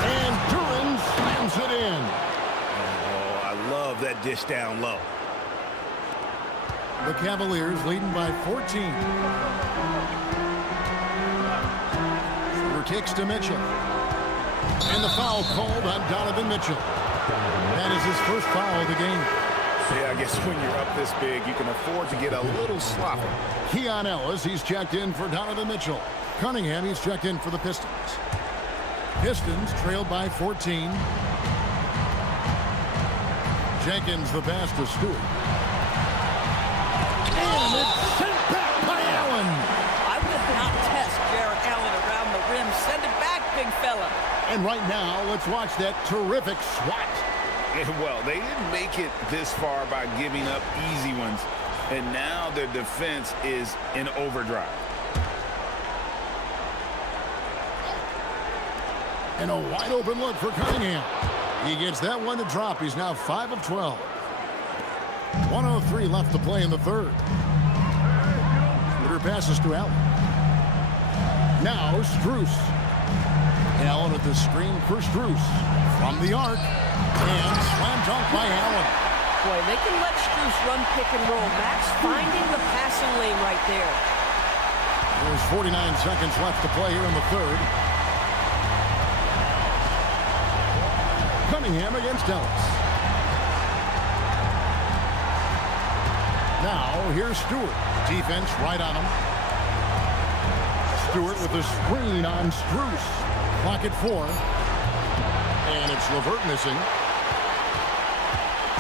And Duren slams it in. Oh, I love that dish down low. The Cavaliers leading by 14. Kicks to Mitchell. And the foul called on Donovan Mitchell. That is his first foul of the game. Yeah, I guess when you're up this big, you can afford to get a little sloppy. Keon Ellis, he's checked in for Donovan Mitchell. Cunningham, he's checked in for the Pistons. Pistons trailed by 14. Jenkins, the pass to Stewart. And it's sent back by Allen. I would not test Jarrett Allen around the rim. Send it back, big fella. And right now, let's watch that terrific swat. Well, they didn't make it this far by giving up easy ones. And now their defense is in overdrive. And a wide open look for Cunningham. He gets that one to drop. He's now 5 of 12. 1:03 left to play in the third. passes to Allen. Now Strus. Allen at the screen for Strus. From the arc. And slam dunk by Allen. Boy, they can let Strus run pick and roll. Max finding the passing lane right there. There's 49 seconds left to play here in the third. Cunningham against Ellis. Now, here's Stewart. Defense right on him. Stewart with a screen on Strus. Clock at 4. And it's LeVert missing.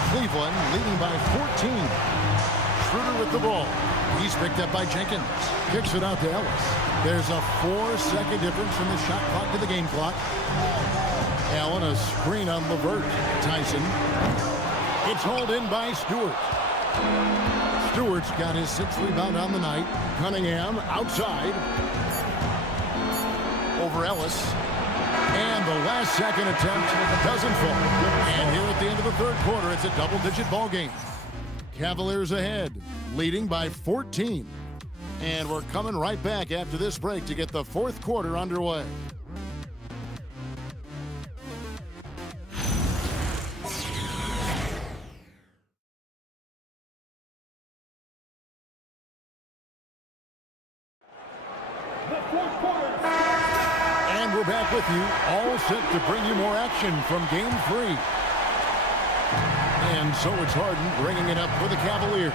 Cleveland leading by 14. Schroeder with the ball. He's picked up by Jenkins. Kicks it out to Ellis. There's a 4-second difference from the shot clock to the game clock. Allen, a screen on LeVert. Tyson. It's hauled in by Stewart. Stewart's got his 6th rebound on the night. Cunningham outside. Over Ellis. And the last second attempt doesn't fall. And here at the end of the third quarter, it's a double-digit ball game. Cavaliers ahead, leading by 14. And we're coming right back after this break to get the fourth quarter underway. And we're back with you, all set to bring you more action from Game 3. And so it's Harden bringing it up for the Cavaliers.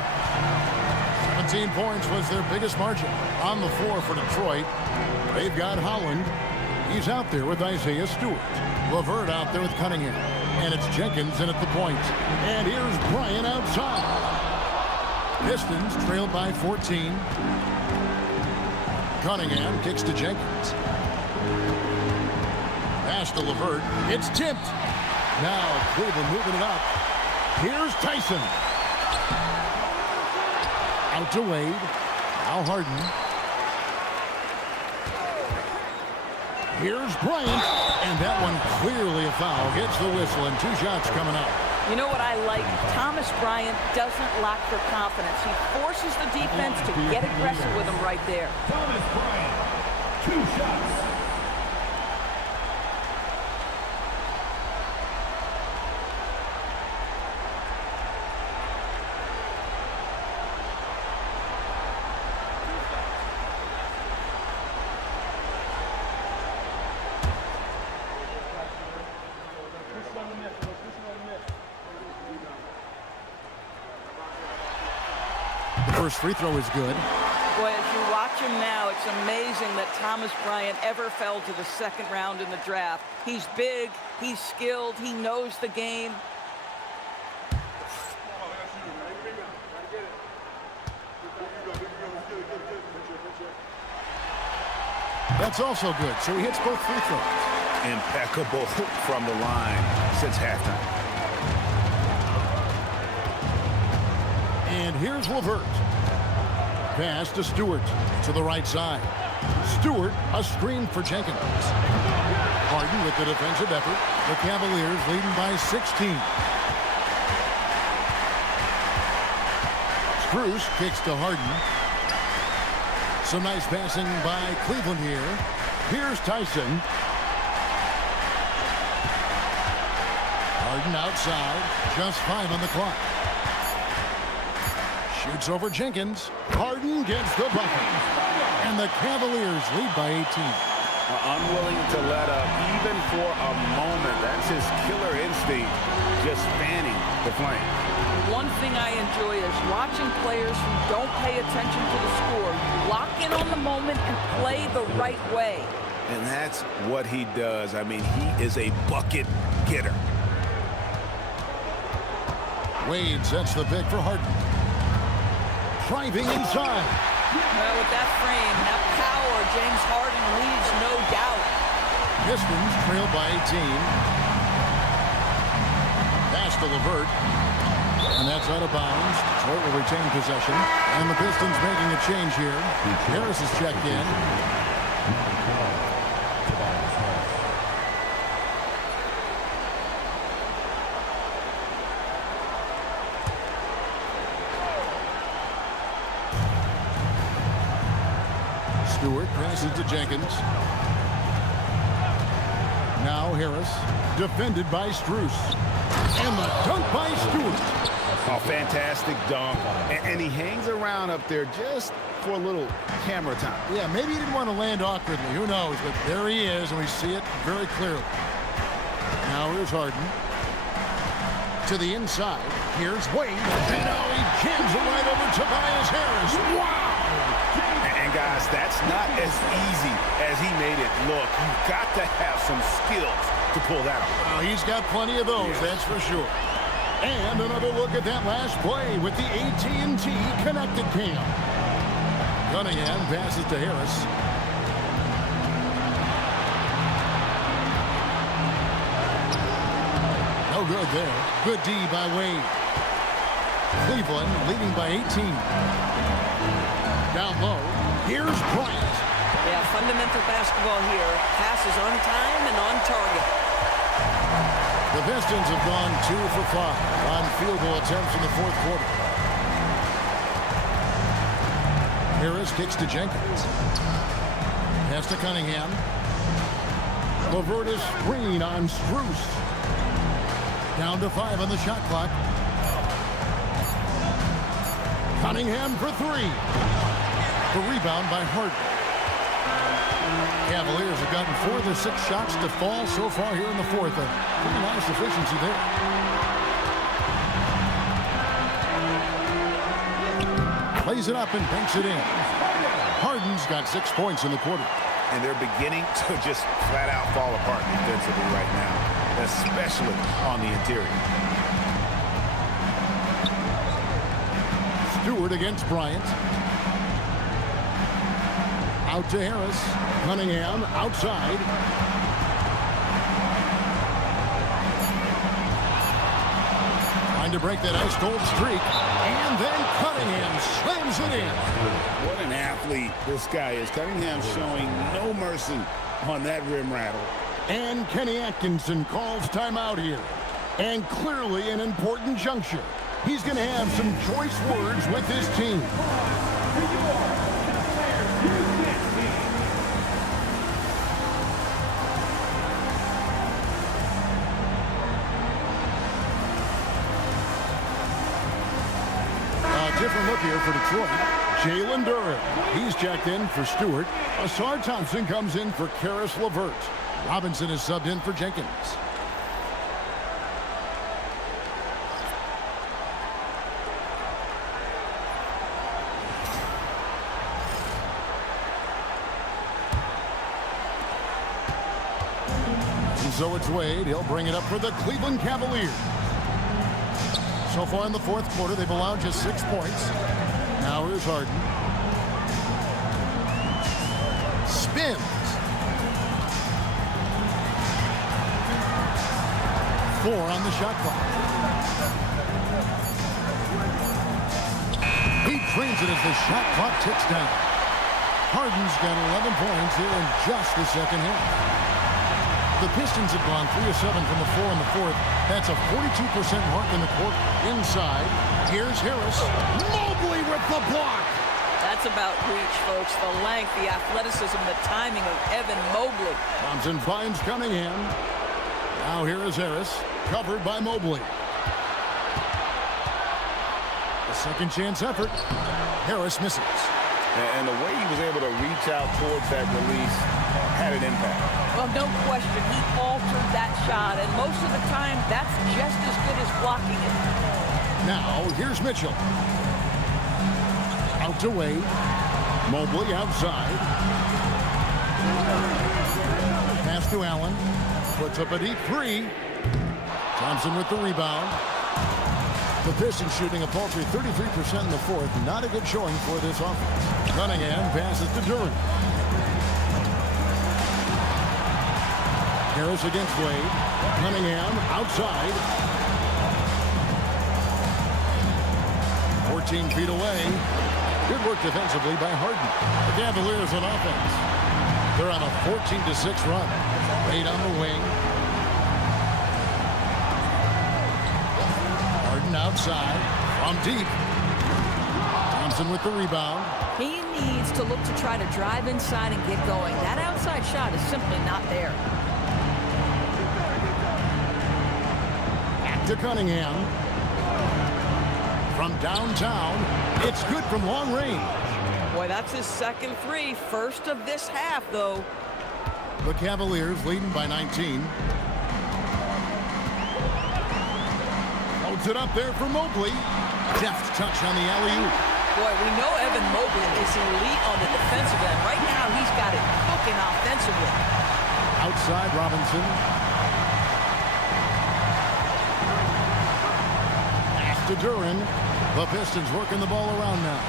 17 points was their biggest margin on the floor for Detroit. They've got Holland. He's out there with Isaiah Stewart. LeVert out there with Cunningham. And it's Jenkins in at the point. And here's Bryant outside. Pistons trailed by 14. Cunningham kicks to Jenkins. Pass to LeVert. It's tipped. Now Cleveland moving it up. Here's Tyson. Out to Wade. Now Harden. Here's Bryant. And that one clearly a foul. Gets the whistle and 2 shots coming up. You know what I like? Thomas Bryant doesn't lack for confidence. He forces the defense to get aggressive with him right there. Thomas Bryant, 2 shots. First free throw is good. Boy, as you watch him now, it's amazing that Thomas Bryant ever fell to the second round in the draft. He's big, he's skilled, he knows the game. That's also good, so he hits both free throws. Impeccable from the line since halftime. And here's LeVert. Pass to Stewart to the right side. Stewart, a screen for Jenkins. Harden with the defensive effort. The Cavaliers leading by 16. Strus kicks to Harden. Some nice passing by Cleveland here. Here's Tyson. Harden outside. Just 5 on the clock. Shoots over Jenkins. Harden gets the bucket. And the Cavaliers lead by 18. Unwilling to let up even for a moment. That's his killer instinct, just fanning the flame. One thing I enjoy is watching players who don't pay attention to the score. Lock in on the moment and play the right way. And that's what he does. I mean, he is a bucket getter. Wade sets the pick for Harden. Driving inside. Well, with that frame, that power, James Harden leads no doubt. Pistons trail by 18. Pass to LeVert. And that's out of bounds. Detroit will retain possession. And the Pistons making a change here. Harris is checked in. Stewart passes to Jenkins. Now Harris, defended by Strus. And the dunk by Stewart. Oh, fantastic dunk. And he hangs around up there just for a little camera time. Yeah, maybe he didn't want to land awkwardly. Who knows? But there he is, and we see it very clearly. Now here's Harden. To the inside. Here's Wade. And now he jams it right over Tobias Harris. Wow! And guys, that's not as easy as he made it look. You've got to have some skills to pull that off. He's got plenty of those, that's for sure. And another look at that last play with the AT&T connected cam. Cunningham passes to Harris. No good there. Good D by Wade. Cleveland leading by 18. Down low. Here's Bryant. Yeah, fundamental basketball here. Passes on time and on target. The Pistons have gone 2 for 5 on field goal attempts in the fourth quarter. Harris kicks to Jenkins. Pass to Cunningham. Lavertis screen on Strus. Down to 5 on the shot clock. Cunningham for 3. The rebound by Harden. Cavaliers have gotten 4 of their 6 shots to fall so far here in the fourth. A pretty nice efficiency there. Plays it up and banks it in. Harden's got 6 points in the quarter. And they're beginning to just flat out fall apart defensively right now, especially on the interior. Stewart against Bryant. Out to Harris. Cunningham outside. Trying to break that ice-cold streak. And then Cunningham slams it in. What an athlete this guy is. Cunningham showing no mercy on that rim rattle. And Kenny Atkinson calls timeout here. And clearly an important juncture. He's going to have some choice words with his team. Different look here for Detroit. Jalen Duren. He's checked in for Stewart. Asar Thompson comes in for Karis LeVert. Robinson is subbed in for Jenkins. And so it's Wade. He'll bring it up for the Cleveland Cavaliers. So far in the fourth quarter, they've allowed just 6 points. Now here's Harden. Spins. 4 on the shot clock. He trains it as the shot clock ticks down. Harden's got 11 points here in just the second half. The Pistons have gone 3 of 7 from the floor in the fourth. That's a 42% mark in the court. Inside, here's Harris. Mobley with the block. That's about reach, folks. The length, the athleticism, the timing of Evan Mobley. Thompson finds Cunningham. Now here is Harris, covered by Mobley. A second chance effort. Harris misses. And the way he was able to reach out towards that release had an impact. Well, no question, he altered that shot, and most of the time, that's just as good as blocking it. Now, here's Mitchell. Out to Wade. Mobley outside. Pass to Allen. Puts up a deep 3. Thompson with the rebound. The Pistons shooting a paltry 33% in the fourth. Not a good showing for this offense. Cunningham passes to Duren. Harris against Wade. Cunningham outside. 14 feet away. Good work defensively by Harden. The Cavaliers on offense. They're on a 14-6 run. Wade on the wing. Harden outside. From deep. Thompson with the rebound. He needs to look to try to drive inside and get going. That outside shot is simply not there. Back to Cunningham. From downtown, it's good from long range. Boy, that's his second three. First of this half, though. The Cavaliers leading by 19. Holds it up there for Mobley. Deft touch on the alley-oop. Boy, we know Evan Mobley is elite on the defensive end. Right now, he's got it cooking offensively. Outside Robinson. Pass to Duren. The Pistons working the ball around now.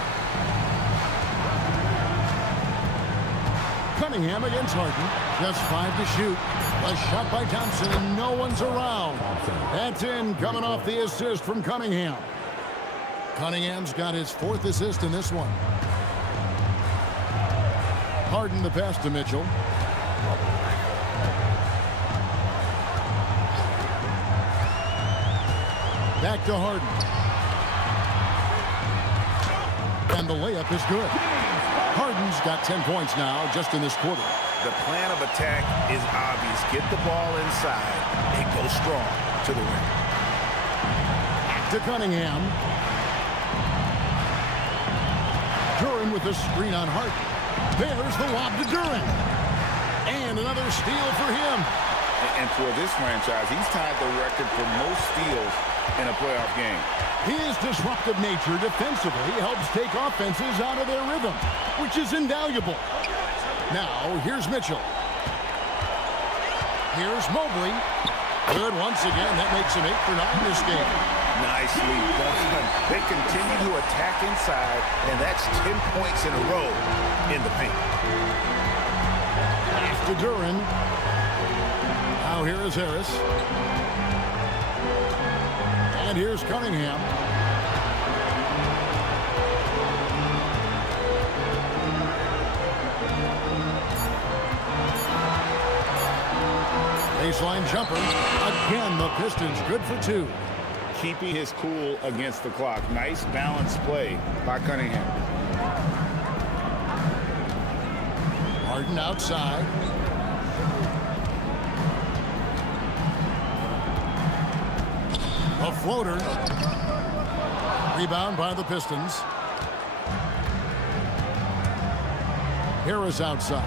Cunningham against Harden. Just 5 to shoot. A shot by Thompson, and no one's around. That's in, coming off the assist from Cunningham. Cunningham's got his 4th assist in this one. Harden the pass to Mitchell. Back to Harden. And the layup is good. Harden's got 10 points now just in this quarter. The plan of attack is obvious. Get the ball inside and go strong to the rim. Back to Cunningham. Duren with a screen on Harden. There's the lob to Duren. And another steal for him. And for this franchise, he's tied the record for most steals in a playoff game. His disruptive nature defensively helps take offenses out of their rhythm, which is invaluable. Now, here's Mitchell. Here's Mobley. Good once again. That makes him 8 for 9 this game. Nicely done. They continue to attack inside, and that's 10 points in a row in the paint. Pass to Duren. Now here is Harris. And here's Cunningham. Baseline jumper. Again, the Pistons good for 2. Keeping his cool against the clock. Nice balanced play by Cunningham. Harden outside. A floater. Rebound by the Pistons. Harris outside.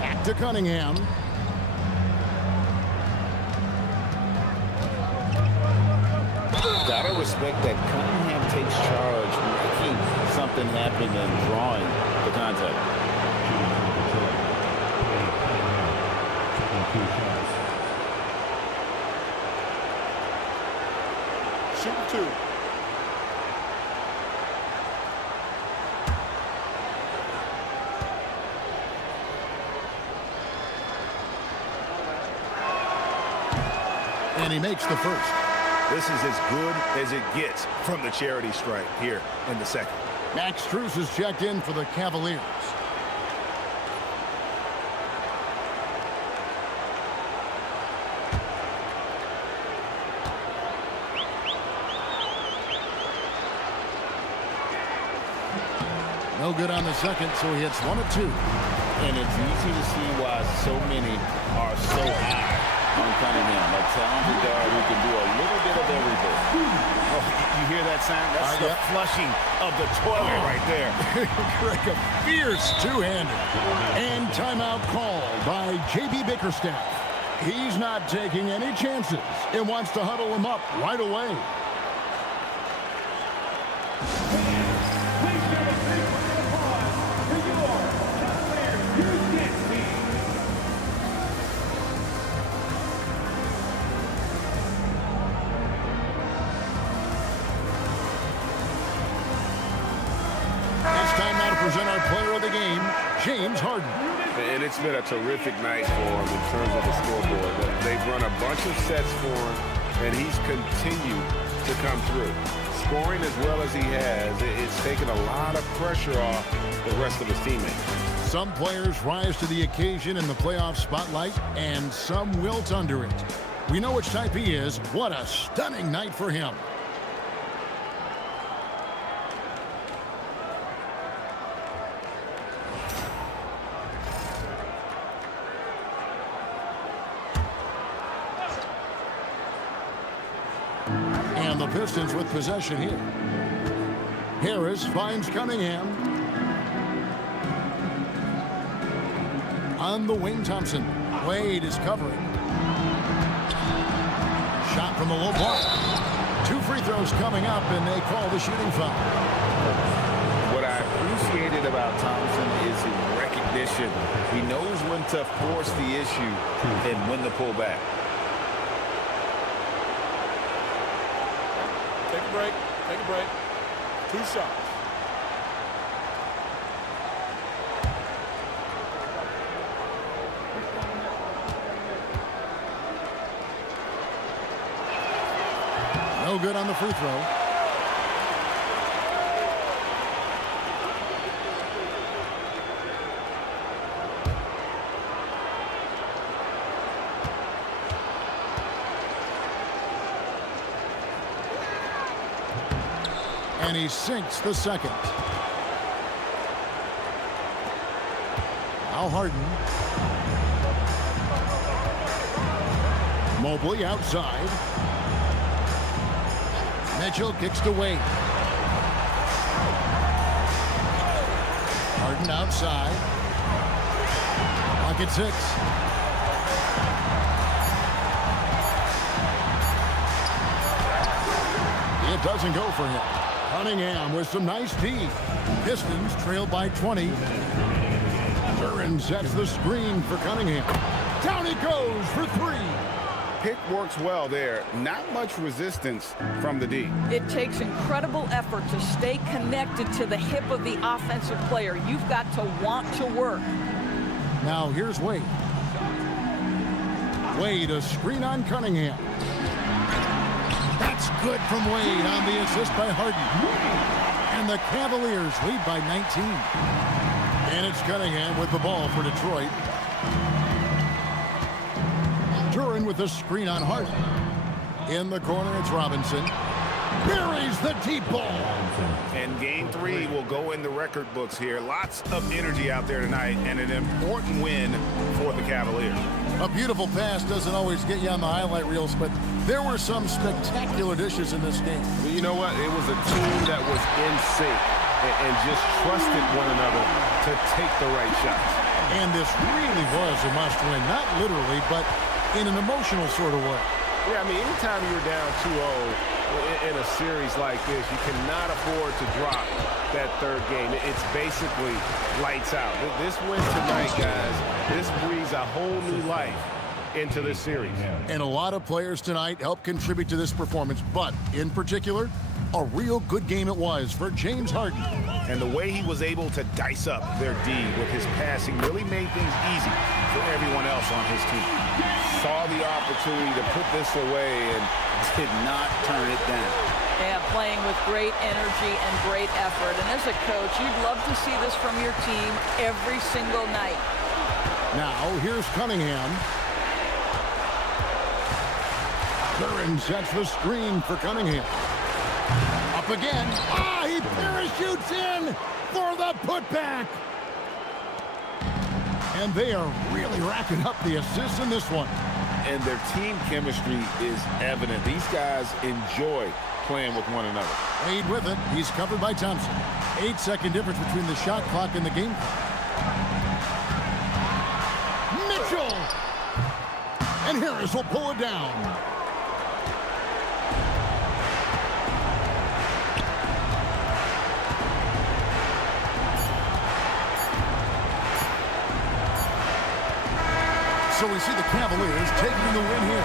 Back to Cunningham. Gotta respect that Cunningham takes charge, making something happen and drawing the contact. Shoot 2. And he makes the first. This is as good as it gets from the charity stripe here in the second. Max Strus is checked in for the Cavaliers. No good on the second, so he hits 1 of 2. And it's easy to see why so many are so high on Cunningham. A talented guard who can do a little bit of everything. Oh, you hear that sound? That's the flushing of the toilet right there. Greg, a fierce two-hander. And timeout called by J.B. Bickerstaff. He's not taking any chances and wants to huddle him up right away. Please give a big round of applause to your Cavaliers Youth Dance Team. It's time now to present our player of the game, James Harden. And it's been a terrific night for him in terms of the scoreboard. They've run a bunch of sets for him, and he's continued to come through. Scoring as well as he has, it's taken a lot of pressure off the rest of his teammates. Some players rise to the occasion in the playoff spotlight, and some wilt under it. We know which type he is. What a stunning night for him. the Pistons with possession here. Harris finds Cunningham. On the wing, Thompson. Wade is covering. Shot from the low block. 2 free throws coming up, and they call the shooting foul. What I appreciated about Thompson is his recognition. He knows when to force the issue and when to pull back. Take a break. Take a break. 2 shots. No good on the free throw. And he sinks the second. Now Harden. Mobley outside. Mitchell kicks to Wade. Harden outside. Pocket 6. It doesn't go for him. Cunningham with some nice D. Pistons trail by 20. Duran sets the screen for Cunningham. Down he goes for 3. Pick works well there. Not much resistance from the D. It takes incredible effort to stay connected to the hip of the offensive player. You've got to want to work. Now here's Wade. Wade, a screen on Cunningham. That's good from Wade on the assist by Harden. And the Cavaliers lead by 19. And it's Cunningham with the ball for Detroit. Duran with a screen on Harden. In the corner, it's Robinson. Buries the deep ball. And game 3 will go in the record books here. Lots of energy out there tonight and an important win for the Cavaliers. A beautiful pass doesn't always get you on the highlight reels, but there were some spectacular dishes in this game. Well, you know what? It was a team that was in sync and just trusted one another to take the right shots. And this really was a must-win, not literally, but in an emotional sort of way. Yeah, I mean, anytime you're down 2-0 in a series like this, you cannot afford to drop that third game. It's basically lights out. This win tonight, guys, this breathes a whole new life into this series. And a lot of players tonight helped contribute to this performance, but in particular, a real good game it was for James Harden. And the way he was able to dice up their D with his passing really made things easy for everyone else on his team. Saw the opportunity to put this away and did not turn it down. Yeah, playing with great energy and great effort. And as a coach, you'd love to see this from your team every single night. Now, here's Cunningham. Duran sets the screen for Cunningham. Up again. Ah, he parachutes in for the putback. And they are really racking up the assists in this one. And their team chemistry is evident. These guys enjoy playing with one another. Wade with it. He's covered by Thompson. 8-second difference between the shot clock and the game clock. Mitchell! And Harris will pull it down. So we see the Cavaliers taking the win here.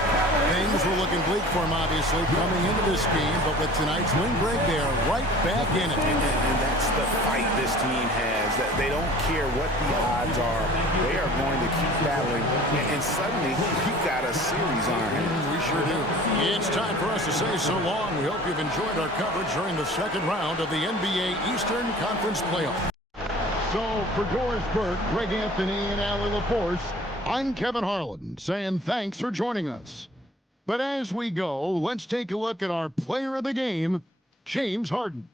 Things were looking bleak for them, obviously, coming into this game, but with tonight's win break, they are right back in it. And that's the fight this team has. That they don't care what the odds are. They are going to keep battling. And suddenly, we've got a series on our hands. We sure do. It's time for us to say so long. We hope you've enjoyed our coverage during the second round of the NBA Eastern Conference Playoff. So for Doris Burke, Greg Anthony, and Allie LaForce, I'm Kevin Harlan, saying thanks for joining us. But as we go, let's take a look at our player of the game, James Harden.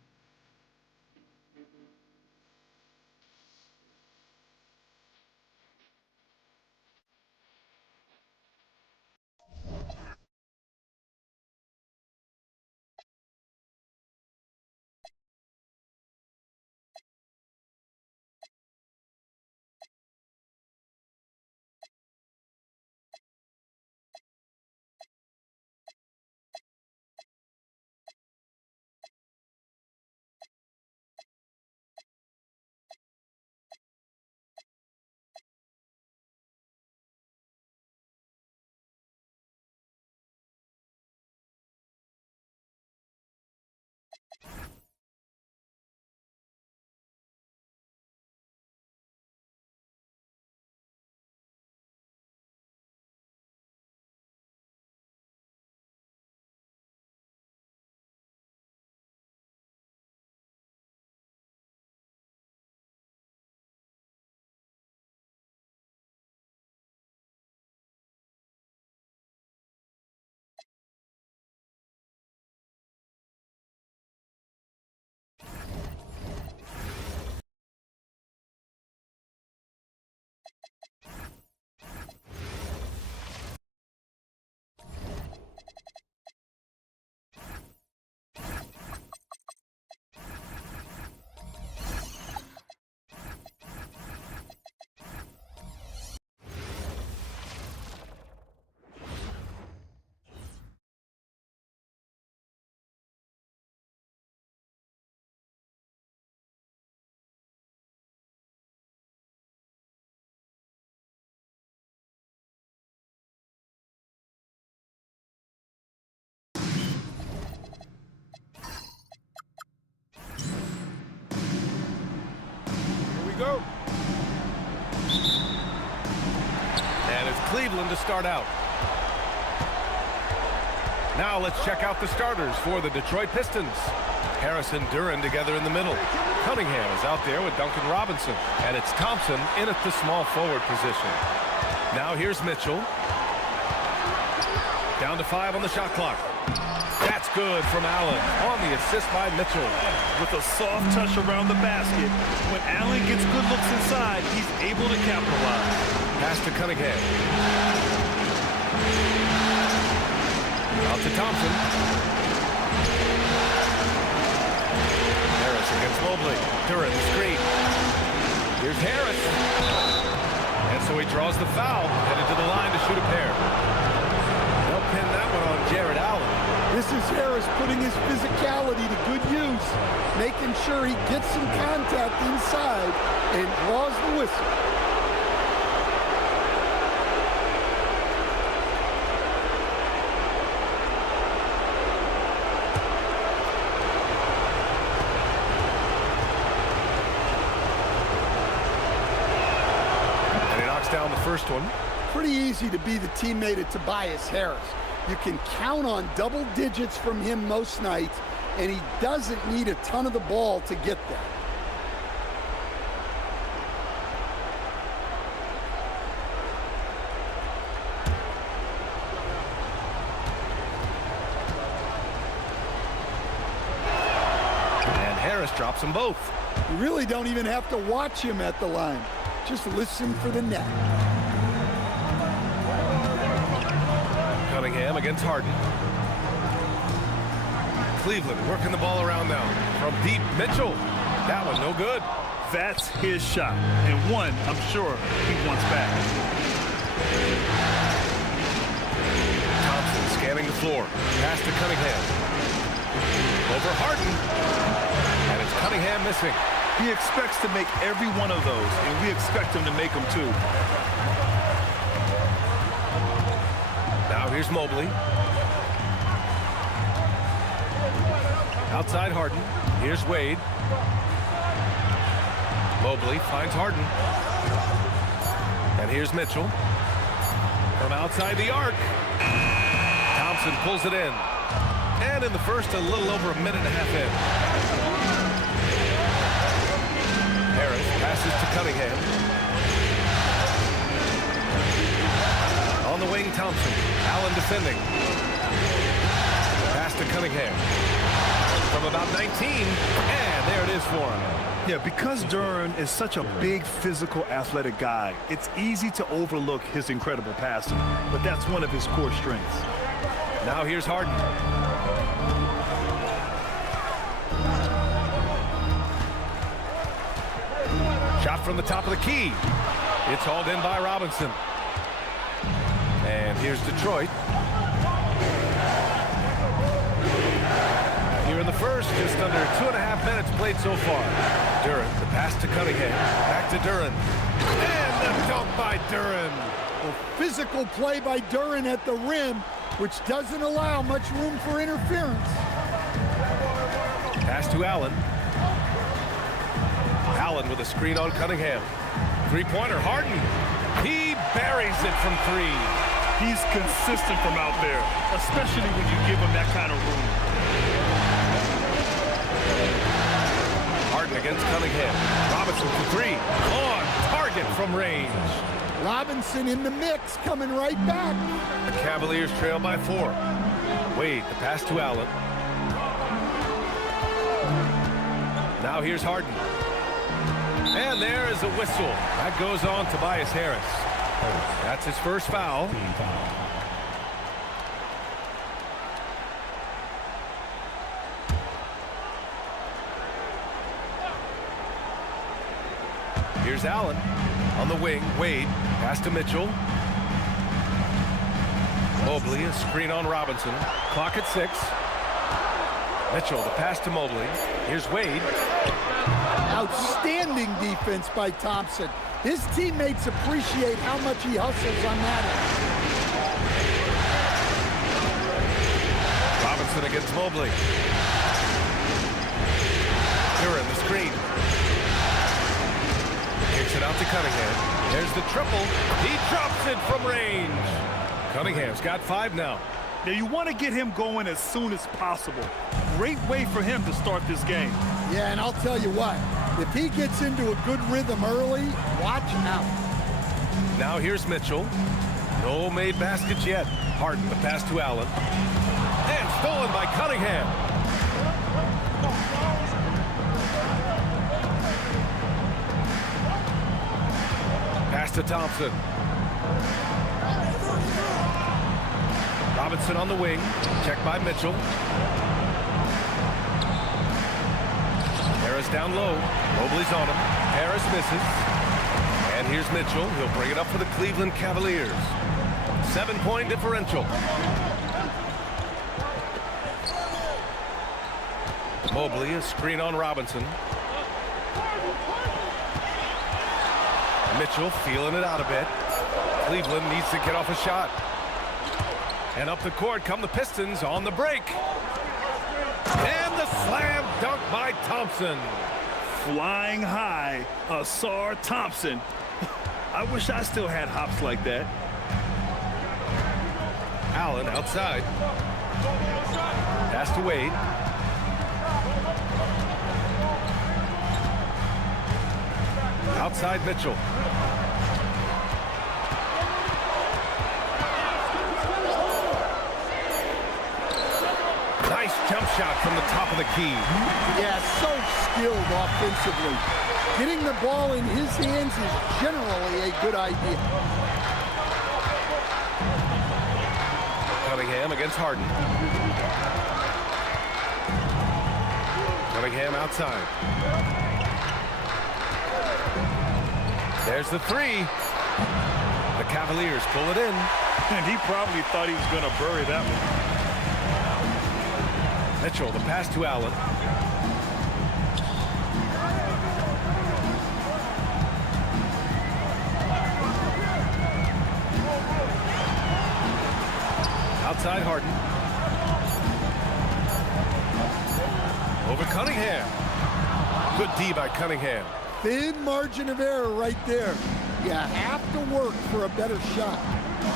go. And it's Cleveland to start out. Now let's check out the starters for the Detroit Pistons. Harris and Duren together in the middle. Cunningham is out there with Duncan Robinson. And it's Thompson in at the small forward position. Now here's Mitchell. Down to 5 on the shot clock. That's good from Allen on the assist by Mitchell. With a soft touch around the basket, when Allen gets good looks inside, he's able to capitalize. Pass to Cunningham. Out to Thompson. Harris against Mobley. Duren the screen. Here's Harris. And so he draws the foul, headed to the line to shoot a pair. They'll pin that one on Jared Allen. This is Harris putting his physicality to good use, making sure he gets some contact inside and draws the whistle. And he knocks down the first one. Pretty easy to be the teammate of Tobias Harris. You can count on double digits from him most nights, and he doesn't need a ton of the ball to get there. And Harris drops them both. You really don't even have to watch him at the line. Just listen for the net. Cunningham against Harden. Cleveland working the ball around now. From deep, Mitchell. That one no good. That's his shot, and one I'm sure he wants back. Thompson scanning the floor. Pass to Cunningham. Over Harden. And it's Cunningham missing. He expects to make every one of those, and we expect him to make them too. Now here's Mobley. Outside Harden. Here's Wade. Mobley finds Harden. And here's Mitchell. From outside the arc. Thompson pulls it in. And in the first, a little over a minute and a half in. Harris passes to Cunningham. On the wing, Thompson. Allen defending. Pass to Cunningham. From about 19, and there it is for him. Yeah, because Duren is such a big, physical, athletic guy, it's easy to overlook his incredible passing, but that's one of his core strengths. Now here's Harden. Shot from the top of the key. It's hauled in by Robinson. And here's Detroit. Here in the first, just under 2.5 minutes played so far. Duren, the pass to Cunningham. Back to Duren. And the dunk by Duren. A physical play by Duren at the rim, which doesn't allow much room for interference. Pass to Allen. Allen with a screen on Cunningham. Three-pointer, Harden. He buries it from 3. He's consistent from out there, especially when you give him that kind of room. Harden against Cunningham. Robinson for 3. On target from range. Robinson in the mix, coming right back. The Cavaliers trail by 4. Wade, the pass to Allen. Now here's Harden. And there is a whistle. That goes on Tobias Harris. That's his first foul. Here's Allen on the wing. Wade, pass to Mitchell. Mobley, a screen on Robinson. Clock at 6. Mitchell, the pass to Mobley. Here's Wade. Outstanding defense by Thompson. His teammates appreciate how much he hustles on that end. Robinson against Mobley. Duren, the screen. it out to Cunningham. There's the triple. He drops it from range. Cunningham's got 5 now. Now you want to get him going as soon as possible. Great way for him to start this game. Yeah, and I'll tell you what, if he gets into a good rhythm early, watch out. Now here's Mitchell. No made baskets yet. Harden, the pass to Allen. And stolen by Cunningham. Pass to Thompson. Robinson on the wing. Checked by Mitchell. Harris down low. Mobley's on him. Harris misses. And here's Mitchell. He'll bring it up for the Cleveland Cavaliers. 7-point differential. Mobley, a screen on Robinson. Mitchell feeling it out a bit. Cleveland needs to get off a shot. And up the court come the Pistons on the break. And the slam dunk by Thompson. Flying high, Asar Thompson. I wish I still had hops like that. Allen outside. Pass to Wade. Outside Mitchell. Nice jump shot from the top of the key. Yeah, so skilled offensively. Getting the ball in his hands is generally a good idea. Cunningham against Harden. Cunningham outside. There's the 3. The Cavaliers pull it in. And he probably thought he was going to bury that one. Mitchell, the pass to Allen. Outside Harden. Over Cunningham. Good D by Cunningham. Thin margin of error right there. You have to work for a better shot.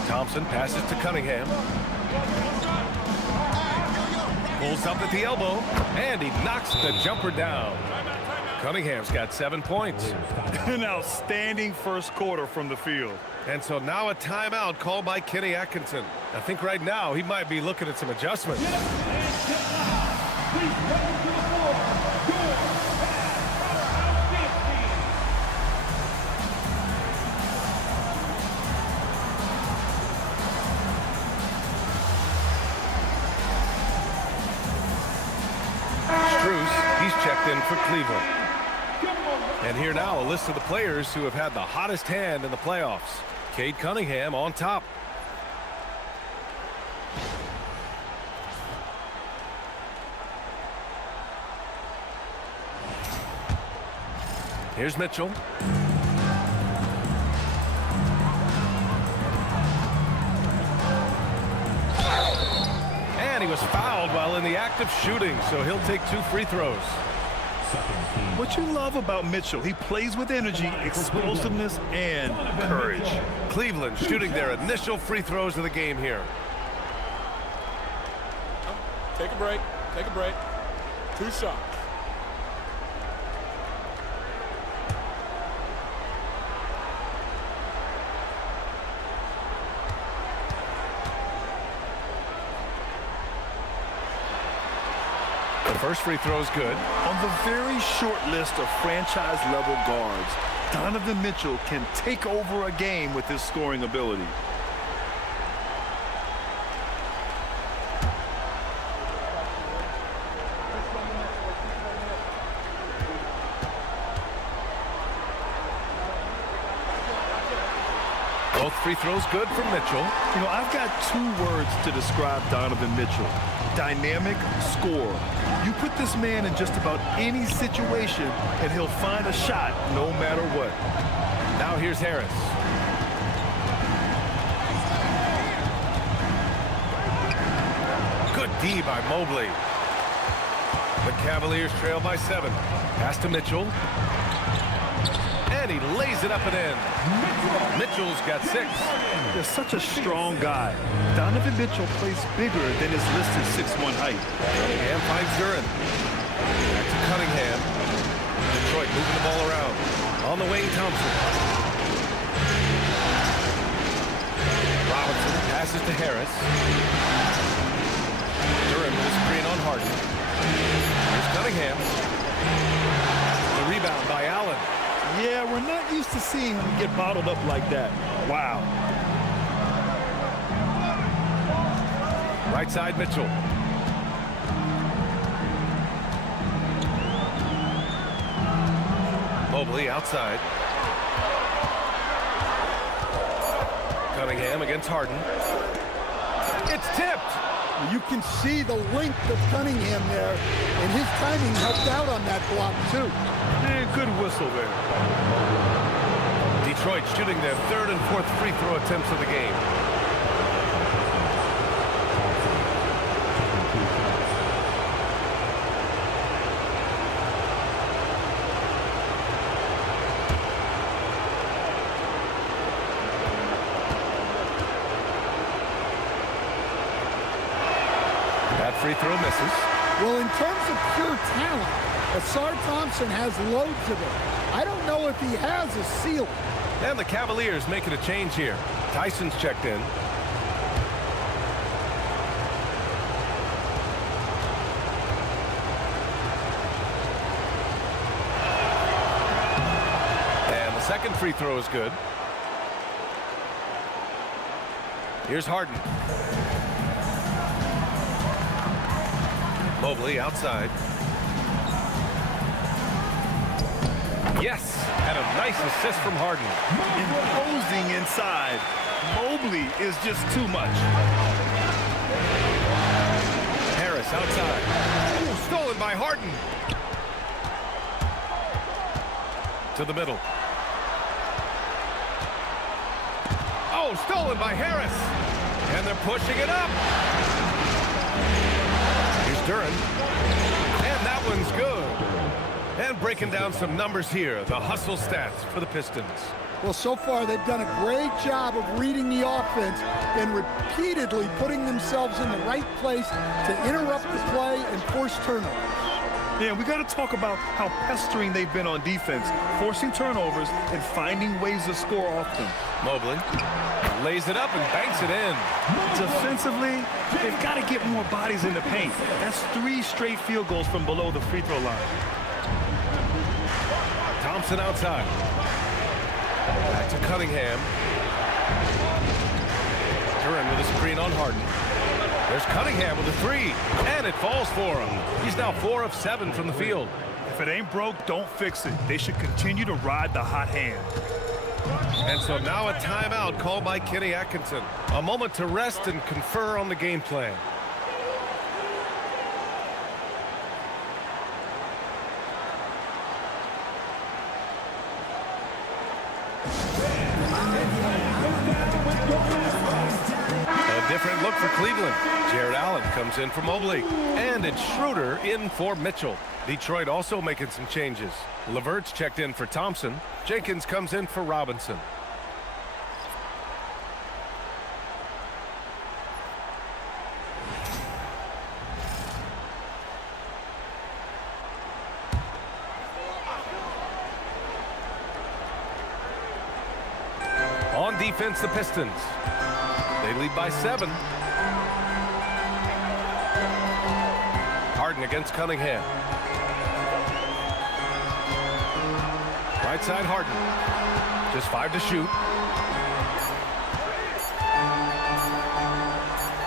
Thompson passes to Cunningham. Pulls up at the elbow, and he knocks the jumper down. Cunningham's got 7 points. An outstanding first quarter from the field. And so now a timeout called by Kenny Atkinson. I think right now he might be looking at some adjustments. He's checked in for Cleveland. And here now a list of the players who have had the hottest hand in the playoffs. Cade Cunningham on top. Here's Mitchell. And he was fouled while in the act of shooting, so he'll take 2 free throws. What you love about Mitchell, he plays with energy, explosiveness, and courage. Cleveland shooting their initial free throws of the game here. Take a break. Take a break. 2 shots. First free throw is good. On the very short list of franchise-level guards, Donovan Mitchell can take over a game with his scoring ability. Both free throws good for Mitchell. You know, I've got 2 words to describe Donovan Mitchell. Dynamic scorer. You put this man in just about any situation, and he'll find a shot no matter what. Now here's Harris. Good D by Mobley. The Cavaliers trail by 7. Pass to Mitchell. And he lays it up and in. Mitchell's got 6. They're such a strong guy. Donovan Mitchell plays bigger than his listed 6'1" height. Cunningham finds Duren. Back to Cunningham. Detroit moving the ball around. On the wing, Thompson. Robinson passes to Harris. Duren with a screen on Harden. Here's Cunningham. The rebound by Allen. Yeah, we're not used to seeing him get bottled up like that. Wow. Right side, Mitchell. Mobley outside. Cunningham against Harden. It's tipped. You can see the length of Cunningham there, and his timing helped out on that block, too. Yeah, good whistle there. Detroit shooting their 3rd and 4th free throw attempts of the game. That free throw misses. Well, in terms of pure talent, Asar Thompson has loads of it. I don't know if he has a ceiling. And the Cavaliers making a change here. Tyson's checked in. And the second free throw is good. Here's Harden. Mobley outside. Yes, and a nice assist from Harden. Imposing inside. Mobley is just too much. Harris outside. Ooh, stolen by Harden. To the middle. Oh, stolen by Harris. And they're pushing it up. Here's Duren. And that one's good. And breaking down some numbers here, the hustle stats for the Pistons. Well, so far they've done a great job of reading the offense and repeatedly putting themselves in the right place to interrupt the play and force turnovers. Yeah, we got to talk about how pestering they've been on defense, forcing turnovers and finding ways to score often. Mobley lays it up and banks it in. Defensively, they've got to get more bodies in the paint. That's 3 straight field goals from below the free throw line. Thompson outside. Back to Cunningham. Duren with a screen on Harden. There's Cunningham with a 3, and it falls for him. He's now 4 of 7 from the field. If it ain't broke, don't fix it. They should continue to ride the hot hand. And so now a timeout called by Kenny Atkinson. A moment to rest and confer on the game plan. A different look for Cleveland. Jared Allen comes in for Mobley. And it's Schroeder in for Mitchell. Detroit also making some changes. LeVert's checked in for Thompson. Jenkins comes in for Robinson. On defense, the Pistons. They lead by 7. Harden against Cunningham. Right side, Harden. Just 5 to shoot.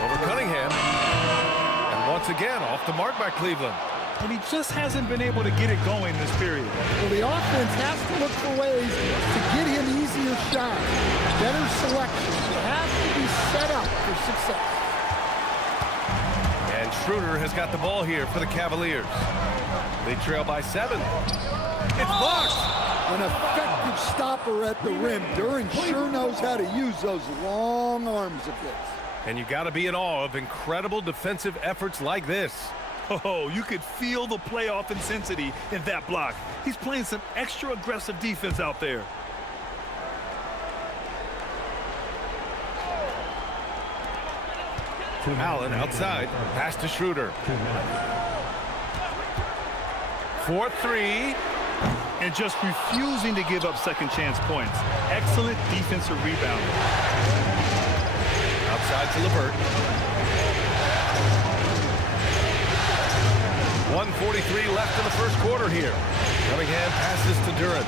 Over Cunningham. And once again, off the mark by Cleveland. And he just hasn't been able to get it going this period. Well, the offense has to look for ways to get him easier shots, better selection. It has to be set up for success. And Schroeder has got the ball here for the Cavaliers. They trail by 7. It's blocked. An effective stopper at the rim. Duren sure knows how to use those long arms of his. And you got to be in awe of incredible defensive efforts like this. Oh, you could feel the playoff intensity in that block. He's playing some extra aggressive defense out there. Allen outside. Pass to Schroeder. 4-3. And just refusing to give up second chance points. Excellent defensive rebound. Outside to LeVert. 1:43 left in the first quarter here. Cunningham passes to Duren.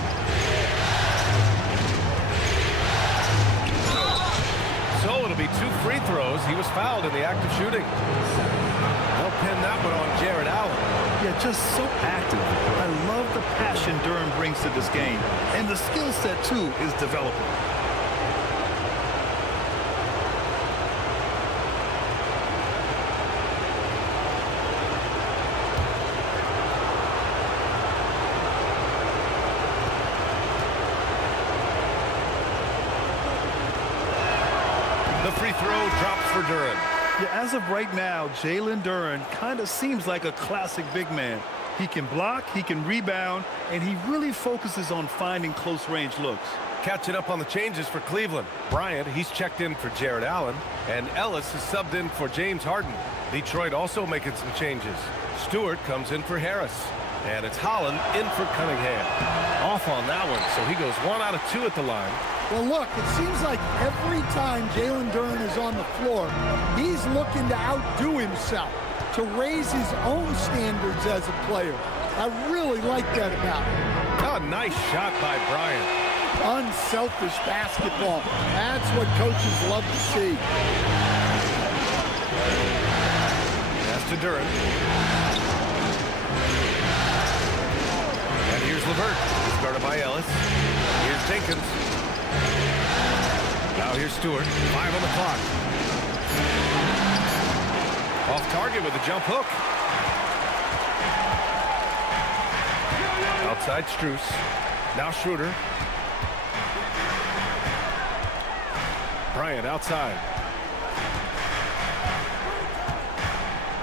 So it'll be 2 free throws. He was fouled in the act of shooting. They'll pin that one on Jared Allen. Yeah, just so active. I love the passion Duren brings to this game. And the skill set, too, is developing. The free throw drops for Duren. Yeah, as of right now, Jalen Duren kind of seems like a classic big man. He can block, he can rebound, and he really focuses on finding close-range looks. Catching up on the changes for Cleveland. Bryant, he's checked in for Jared Allen, and Ellis is subbed in for James Harden. Detroit also making some changes. Stewart comes in for Harris, and it's Holland in for Cunningham. Off on that one, so he goes 1 out of 2 at the line. Well, look, it seems like every time Jalen Duren is on the floor, he's looking to outdo himself, to raise his own standards as a player. I really like that about him. Oh, nice shot by Bryant. Unselfish basketball. That's what coaches love to see. Pass to Duren. And here's LeVert. He's guarded by Ellis. Here's Jenkins. Now here's Stewart. 5 on the clock. Off target with a jump hook. Outside Strus. Now Schroeder. Bryant outside.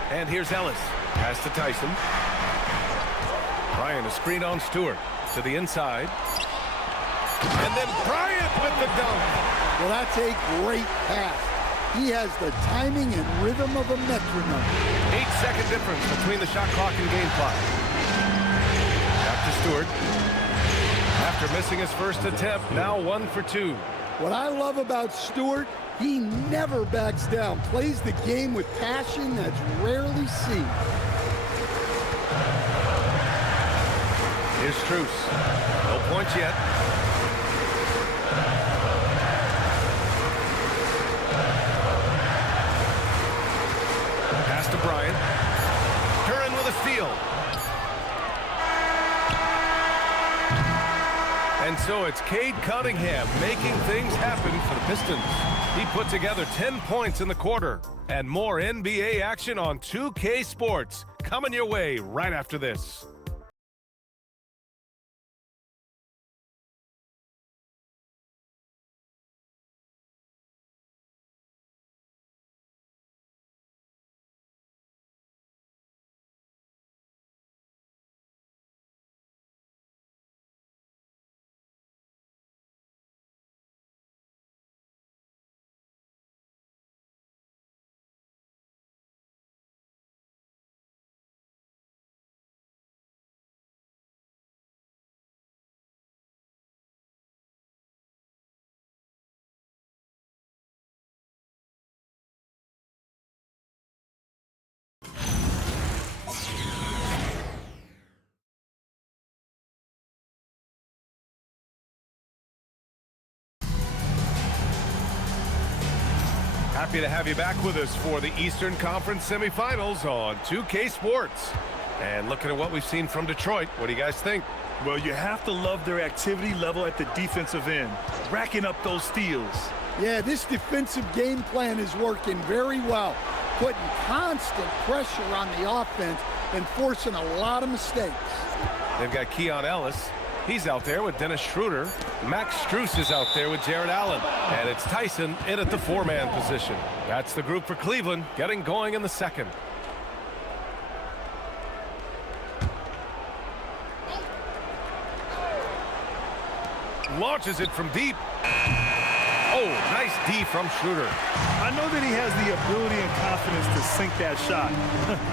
And here's Ellis. Pass to Tyson. Bryant a screen on Stewart. To the inside. And then Bryant with the dunk. Well, that's a great pass. He has the timing and rhythm of a metronome. 8-second difference between the shot clock and game clock. Back to Stewart. After missing his first attempt, now 1 for 2. What I love about Stewart, he never backs down. Plays the game with passion that's rarely seen. Here's Strus. No points yet. Pass to Bryant. Duren with a steal. And so it's Cade Cunningham making things happen for the Pistons. He put together 10 points in the quarter. And more NBA action on 2K Sports coming your way right after this. Happy to have you back with us for the Eastern Conference semifinals on 2K Sports. And looking at what we've seen from Detroit, what do you guys think? Well, you have to love their activity level at the defensive end, racking up those steals. Yeah, this defensive game plan is working very well, putting constant pressure on the offense and forcing a lot of mistakes. They've got Keon Ellis. He's out there with Dennis Schroeder. Max Strus is out there with Jared Allen. And it's Tyson in at the 4-man position. That's the group for Cleveland getting going in the second. launches it from deep. Oh, nice D from Schroeder. I know that he has the ability and confidence to sink that shot,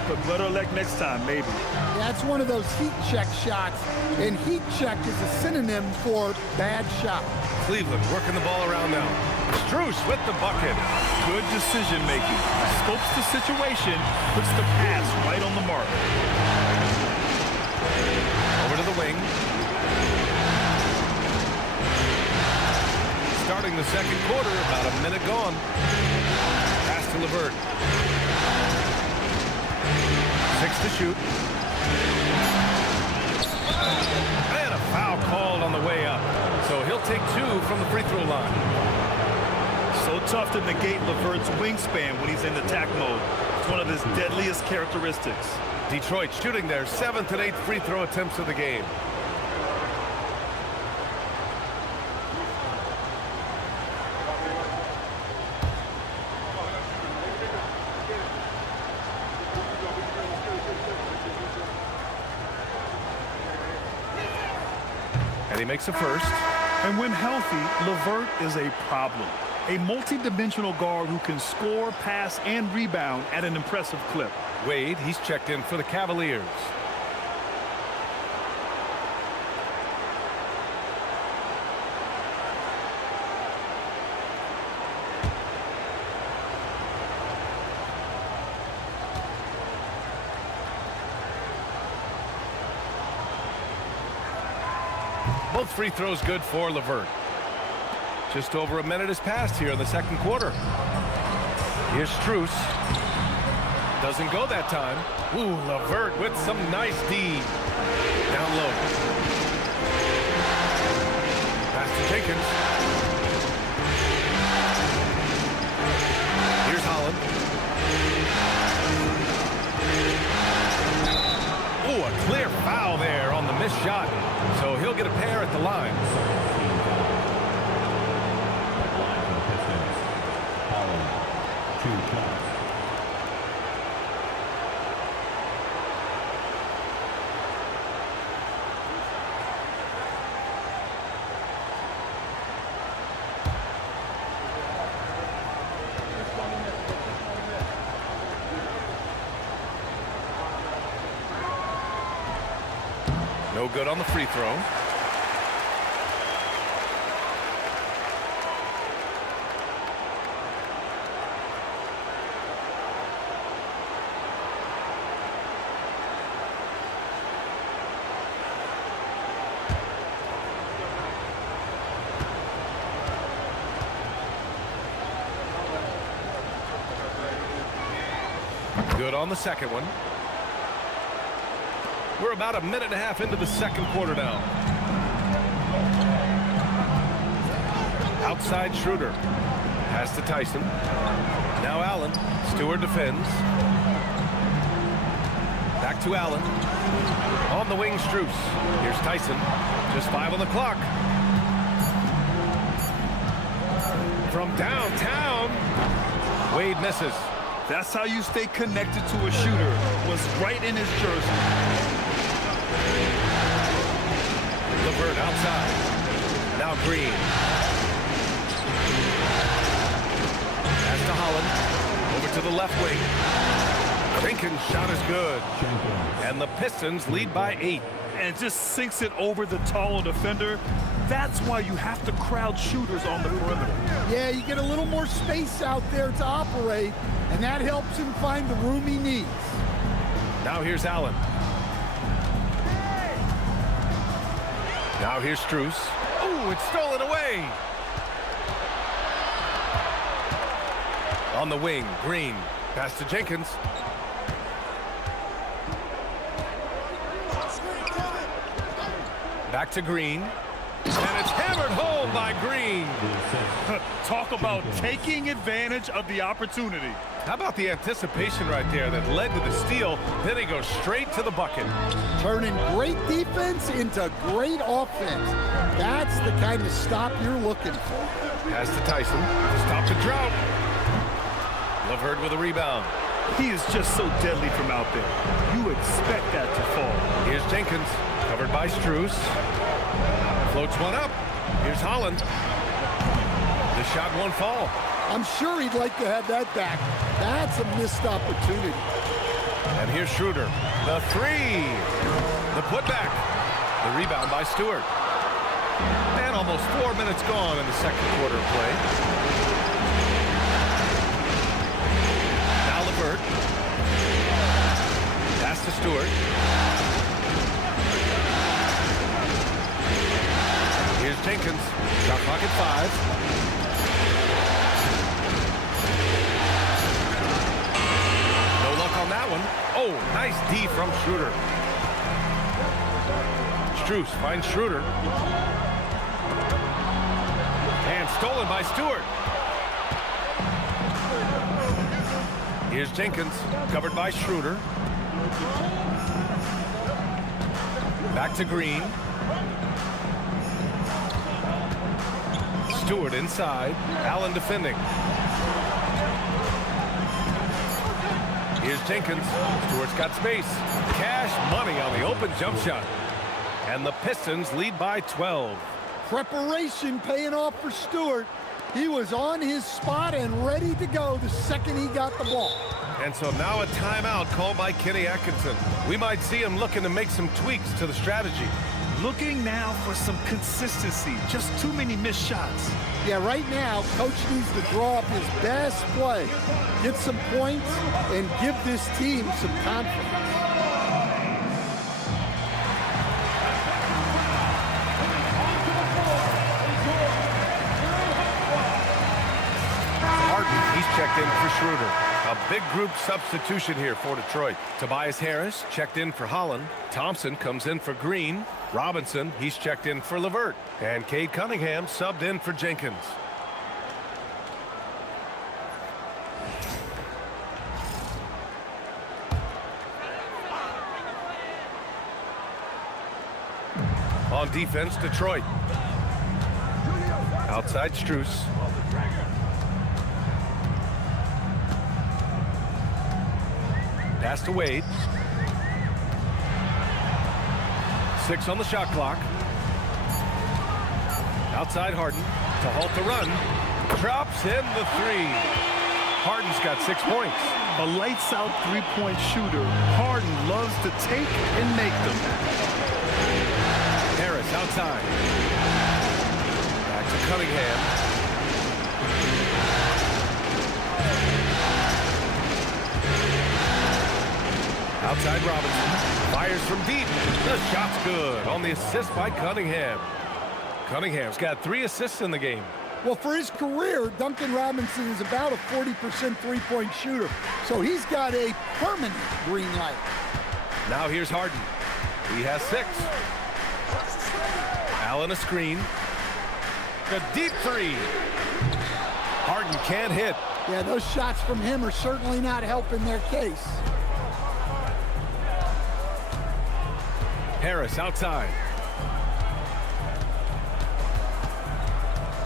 but better luck next time, maybe. That's one of those heat check shots, and heat check is a synonym for bad shot. Cleveland working the ball around now. Strus with the bucket. Good decision making. Scopes the situation, puts the pass right on the mark. Over to the wing. Starting the second quarter, about a minute gone. Pass to LeVert. 6 to shoot. And a foul called on the way up. So he'll take 2 from the free throw line. So tough to negate LeVert's wingspan when he's in attack mode. It's one of his deadliest characteristics. Detroit shooting their 7th and 8th free throw attempts of the game. And he makes a first. And when healthy, LeVert is a problem. A multi-dimensional guard who can score, pass, and rebound at an impressive clip. Wade, he's checked in for the Cavaliers. Both free throws good for LeVert. Just over a minute has passed here in the second quarter. Here's Strus. Doesn't go that time. Ooh, LeVert with some nice D. Down low. Pass to Jenkins. Here's Holland. Ooh, a clear foul there on the missed shot. So he'll get a pair at the line. No good on the free throw. Good on the second one. We're about a minute and a half into the second quarter now. Outside Schroeder. Pass to Tyson. Now Allen. Stewart defends. Back to Allen. On the wing, Strus. Here's Tyson. Just 5 on the clock. From downtown. Wade misses. That's how you stay connected to a shooter. Was right in his jersey. LeVert outside. Now Green. Pass to Holland. Over to the left wing. Jenkins' shot is good. And the Pistons lead by 8. And just sinks it over the taller defender. That's why you have to crowd shooters on the perimeter. Yeah, you get a little more space out there to operate, and that helps him find the room he needs. Now here's Allen. Now here's Strus. Ooh, it's stolen away. On the wing, Green. Pass to Jenkins. Back to Green. And it's hammered home by Green. Talk about taking advantage of the opportunity. How about the anticipation right there that led to the steal? Then he goes straight to the bucket. Turning great defense into great offense. That's the kind of stop you're looking for. Pass to Tyson. Stop the drought. LeVert with a rebound. He is just so deadly from out there. You expect that to fall. Here's Jenkins. Covered by Strus. Floats one up. Here's Holland. The shot won't fall. I'm sure he'd like to have that back. That's a missed opportunity. And here's Schroeder. The three. The putback. The rebound by Stewart. And almost 4 minutes gone in the second quarter of play. Now LeVert. Pass to Stewart. Here's Jenkins. Shot clock at 5. No luck on that one. Oh, nice D from Schroeder. Strus finds Schroeder. And stolen by Stewart. Here's Jenkins, covered by Schroeder. Back to Green. Stewart inside. Allen defending. Here's Jenkins. Stewart's got space. Cash money on the open jump shot. And the Pistons lead by 12. Preparation paying off for Stewart. He was on his spot and ready to go the second he got the ball. And so now a timeout called by Kenny Atkinson. We might see him looking to make some tweaks to the strategy. Looking now for some consistency. Just too many missed shots. Yeah, right now, Coach needs to draw up his best play, get some points, and give this team some confidence. He's checked in for Schroeder. A big group substitution here for Detroit. Tobias Harris checked in for Holland. Thompson comes in for Green. Robinson, he's checked in for LeVert. And Cade Cunningham subbed in for Jenkins. On defense, Detroit. Outside Strus. Pass to Wade. 6 on the shot clock. Outside Harden to halt the run. Drops in the 3. Harden's got 6 points. A lights-out three-point shooter. Harden loves to take and make them. Harris outside. Back to Cunningham. Outside Robinson. Fires from deep. The shot's good on the assist by Cunningham. Cunningham's got 3 assists in the game. Well, for his career, Duncan Robinson is about a 40% three-point shooter, so he's got a permanent green light. Now here's Harden. He has 6. Allen a screen. The deep 3. Harden can't hit. Yeah, those shots from him are certainly not helping their case. Harris outside.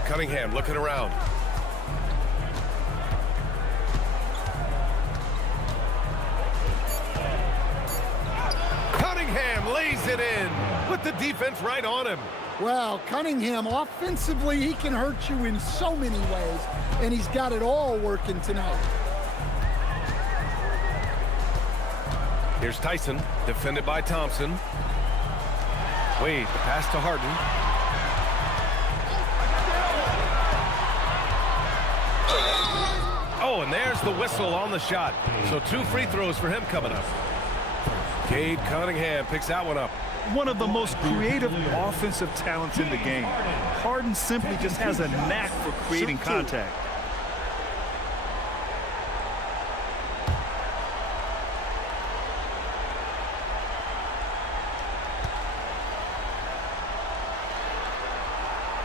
Cunningham looking around. Cunningham lays it in with the defense right on him. Well, Cunningham, offensively, he can hurt you in so many ways, and he's got it all working tonight. Here's Tyson, defended by Thompson. Wade, the pass to Harden. Oh, and there's the whistle on the shot. So 2 free throws for him coming up. Cade Cunningham picks that one up. One of the most creative offensive talents in the game. Harden simply just has a knack for creating contact.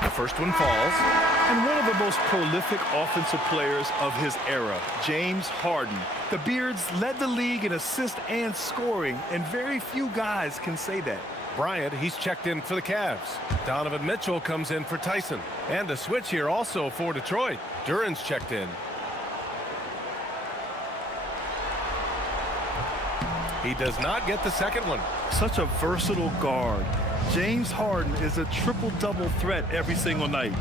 The first one falls. And one of the most prolific offensive players of his era, James Harden. The Beards led the league in assists and scoring, and very few guys can say that. Bryant, he's checked in for the Cavs. Donovan Mitchell comes in for Tyson. And a switch here also for Detroit. Duran's checked in. He does not get the second one. Such a versatile guard. James Harden is a triple-double threat every single night.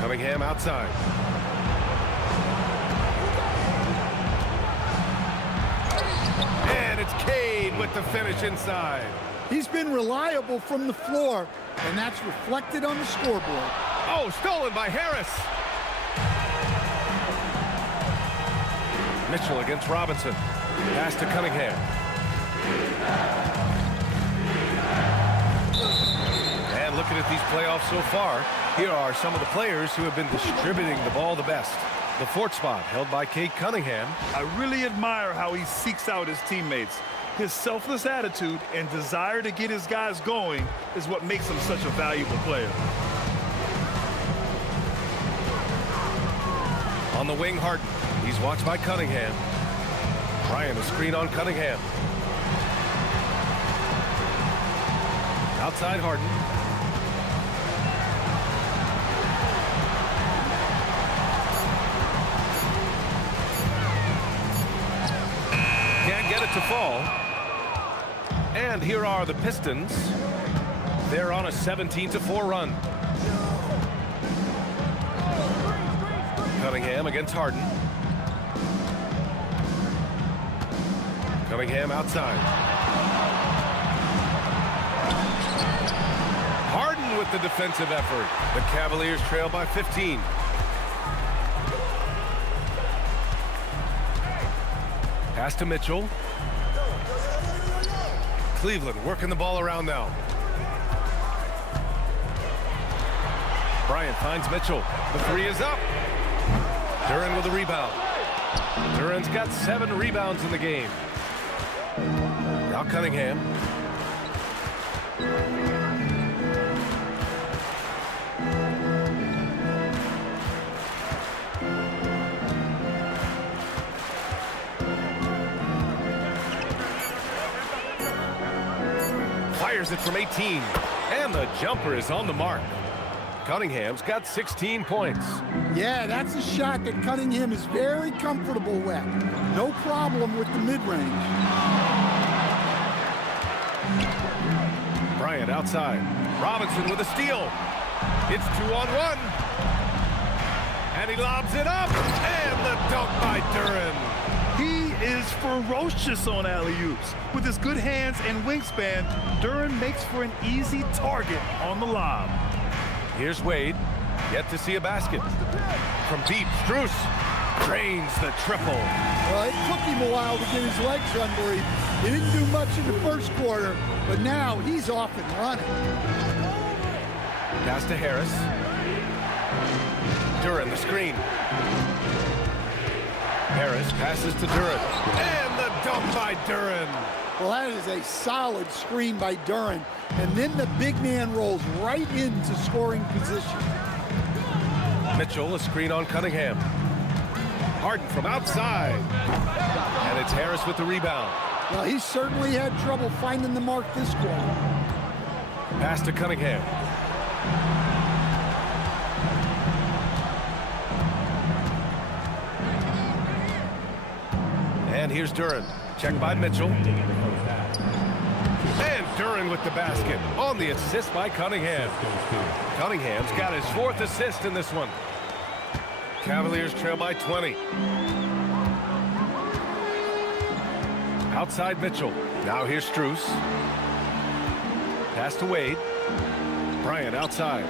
Cunningham outside. And it's Cade with the finish inside. He's been reliable from the floor, and that's reflected on the scoreboard. Oh, stolen by Harris. Mitchell against Robinson. Pass to Cunningham. And looking at these playoffs so far, here are some of the players who have been distributing the ball the best. The fourth spot held by Cade Cunningham. I really admire how he seeks out his teammates. His selfless attitude and desire to get his guys going is what makes him such a valuable player. On the wing, Harden. He's watched by Cunningham. Bryant, a screen on Cunningham. Outside Harden. Can't get it to fall. And here are the Pistons. They're on a 17-4 run. Cunningham against Harden. Cunningham outside. Harden with the defensive effort. The Cavaliers trail by 15. Pass to Mitchell. Cleveland working the ball around now. Bryant finds Mitchell. The three is up. Duren with a rebound. Duren's got 7 rebounds in the game. Now Cunningham. Fires it from 18. And the jumper is on the mark. Cunningham's got 16 points. Yeah, that's a shot that Cunningham is very comfortable with. No problem with the mid-range. Bryant outside. Robinson with a steal. It's 2-on-1. And he lobs it up. And the dunk by Duren. He is ferocious on alley-oops. With his good hands and wingspan, Duren makes for an easy target on the lob. Here's Wade. Yet to see a basket. From deep, Strus drains the triple. Well, it took him a while to get his legs under him. He didn't do much in the first quarter, but now he's off and running. Pass to Harris. Duren, the screen. Harris passes to Duren. And the dunk by Duren. Well, that is a solid screen by Duren. And then the big man rolls right into scoring position. Mitchell, a screen on Cunningham. Harden from outside. And it's Harris with the rebound. Well, he certainly had trouble finding the mark this quarter. Pass to Cunningham. And here's Duren. Checked by Mitchell. And Duren with the basket on the assist by Cunningham. Cunningham's got his 4th assist in this one. Cavaliers trail by 20. Outside Mitchell. Now here's Strus. Pass to Wade. Bryant outside.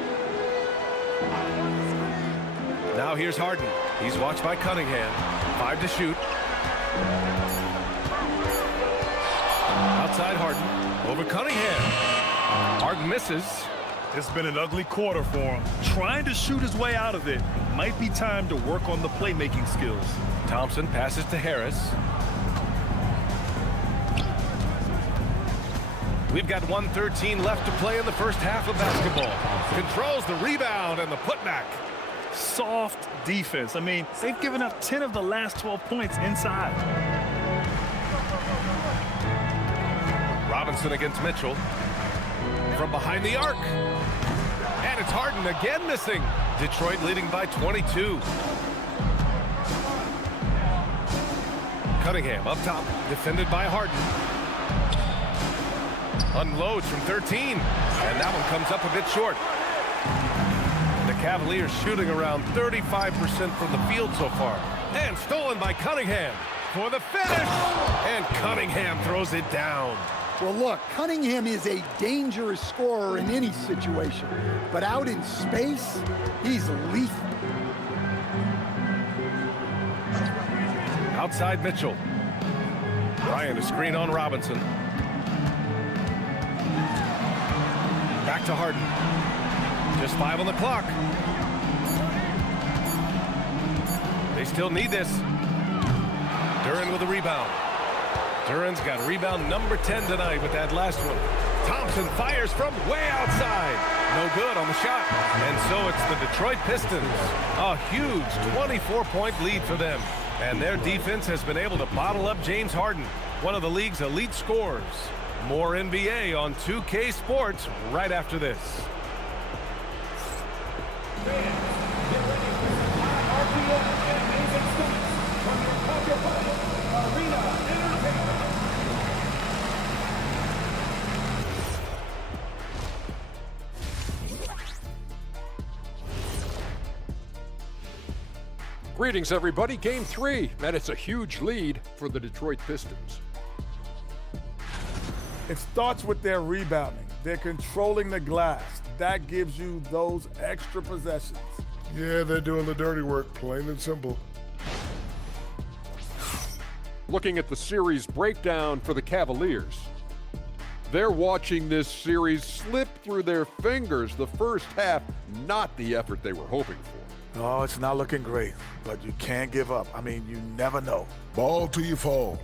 Now here's Harden. He's watched by Cunningham. 5 to shoot. Outside Harden. Over Cunningham. Harden misses. It's been an ugly quarter for him. Trying to shoot his way out of it. Might be time to work on the playmaking skills. Thompson passes to Harris. We've got 1:13 left to play in the first half of basketball. Controls the rebound and the putback. Soft defense. I mean, they've given up 10 of the last 12 points inside. Robinson against Mitchell. From behind the arc. And it's Harden again missing. Detroit leading by 22. Cunningham up top, defended by Harden. Unloads from 13. And that one comes up a bit short. The Cavaliers shooting around 35% from the field so far. And stolen by Cunningham for the finish. And Cunningham throws it down. Well, look, Cunningham is a dangerous scorer in any situation. But out in space, he's lethal. Outside Mitchell. Trying to screen on Robinson. Back to Harden. Just 5 on the clock. They still need this. Duren with a rebound. Duren's got rebound number 10 tonight with that last one. Thompson fires from way outside. No good on the shot. And so it's the Detroit Pistons. A huge 24-point lead for them. And their defense has been able to bottle up James Harden, one of the league's elite scorers. More NBA on 2K Sports right after this. Greetings, everybody. Game 3, and it's a huge lead for the Detroit Pistons. It starts with their rebounding. They're controlling the glass. That gives you those extra possessions. Yeah, they're doing the dirty work, plain and simple. Looking at the series breakdown for the Cavaliers. They're watching this series slip through their fingers. The first half, not the effort they were hoping for. Oh, it's not looking great, but you can't give up. I mean, you never know. Ball till you fall.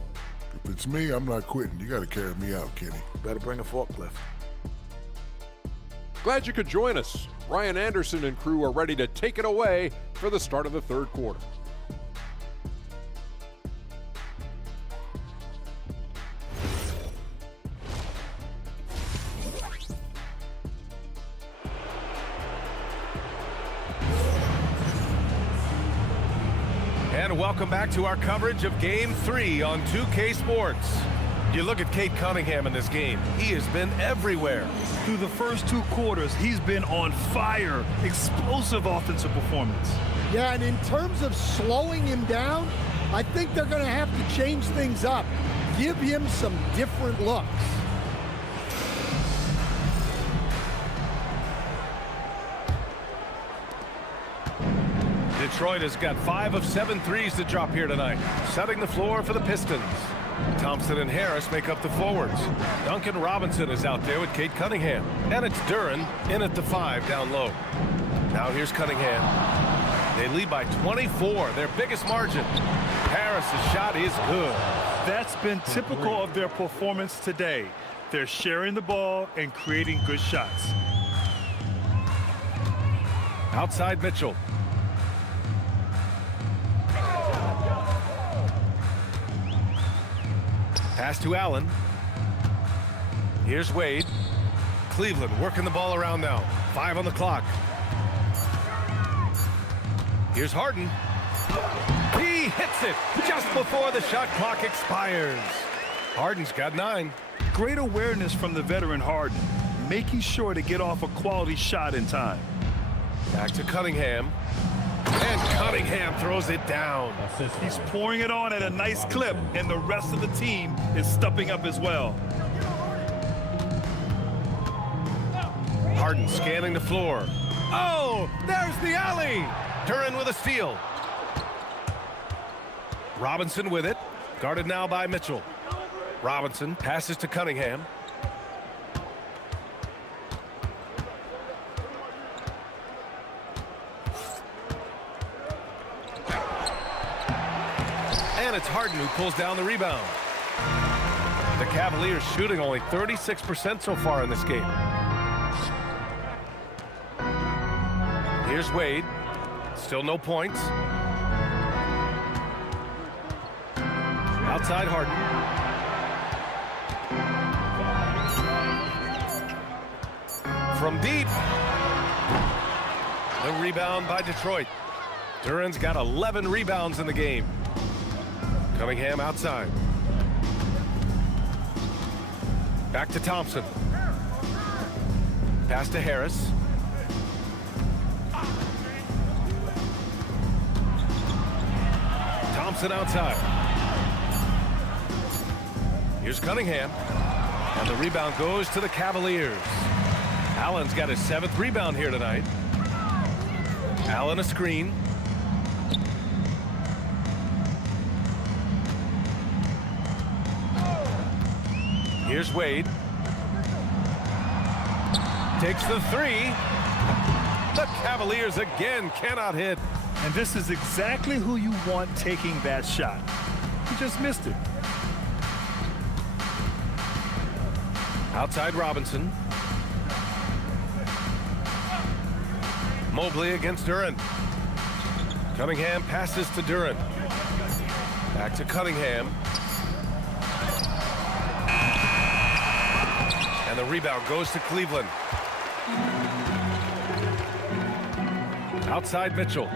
If it's me, I'm not quitting. You got to carry me out, Kenny. Better bring a forklift. Glad you could join us. Ryan Anderson and crew are ready to take it away for the start of the third quarter. And welcome back to our coverage of Game 3 on 2K Sports. You look at Cade Cunningham in this game. He has been everywhere. Through the first 2 quarters, he's been on fire. Explosive offensive performance. Yeah, and in terms of slowing him down, I think they're going to have to change things up. Give him some different looks. Detroit has got 5 of 7 threes to drop here tonight, setting the floor for the Pistons. Thompson and Harris make up the forwards. Duncan Robinson is out there with Cade Cunningham. And it's Duren in at the 5 down low. Now here's Cunningham. They lead by 24, their biggest margin. Harris's shot is good. That's been typical of their performance today. They're sharing the ball and creating good shots. Outside Mitchell. Pass to Allen. Here's Wade. Cleveland working the ball around now. 5 on the clock. Here's Harden. He hits it just before the shot clock expires. Harden's got 9. Great awareness from the veteran Harden, making sure to get off a quality shot in time. Back to Cunningham. And Cunningham throws it down. He's pouring it on at a nice clip, and the rest of the team is stepping up as well. Harden scanning the floor. Oh, there's the alley. Duren with a steal. Robinson with it. Guarded now by Mitchell. Robinson passes to Cunningham. And it's Harden who pulls down the rebound. The Cavaliers shooting only 36% so far in this game. Here's Wade. Still no points. Outside Harden. From deep. The rebound by Detroit. Duren's got 11 rebounds in the game. Cunningham outside. Back to Thompson. Pass to Harris. Thompson outside. Here's Cunningham. And the rebound goes to the Cavaliers. Allen's got his 7th rebound here tonight. Allen a screen. Here's Wade. Takes the 3. The Cavaliers again cannot hit. And this is exactly who you want taking that shot. He just missed it. Outside Robinson. Mobley against Duren. Cunningham passes to Duren. Back to Cunningham. And the rebound goes to Cleveland. Outside Mitchell.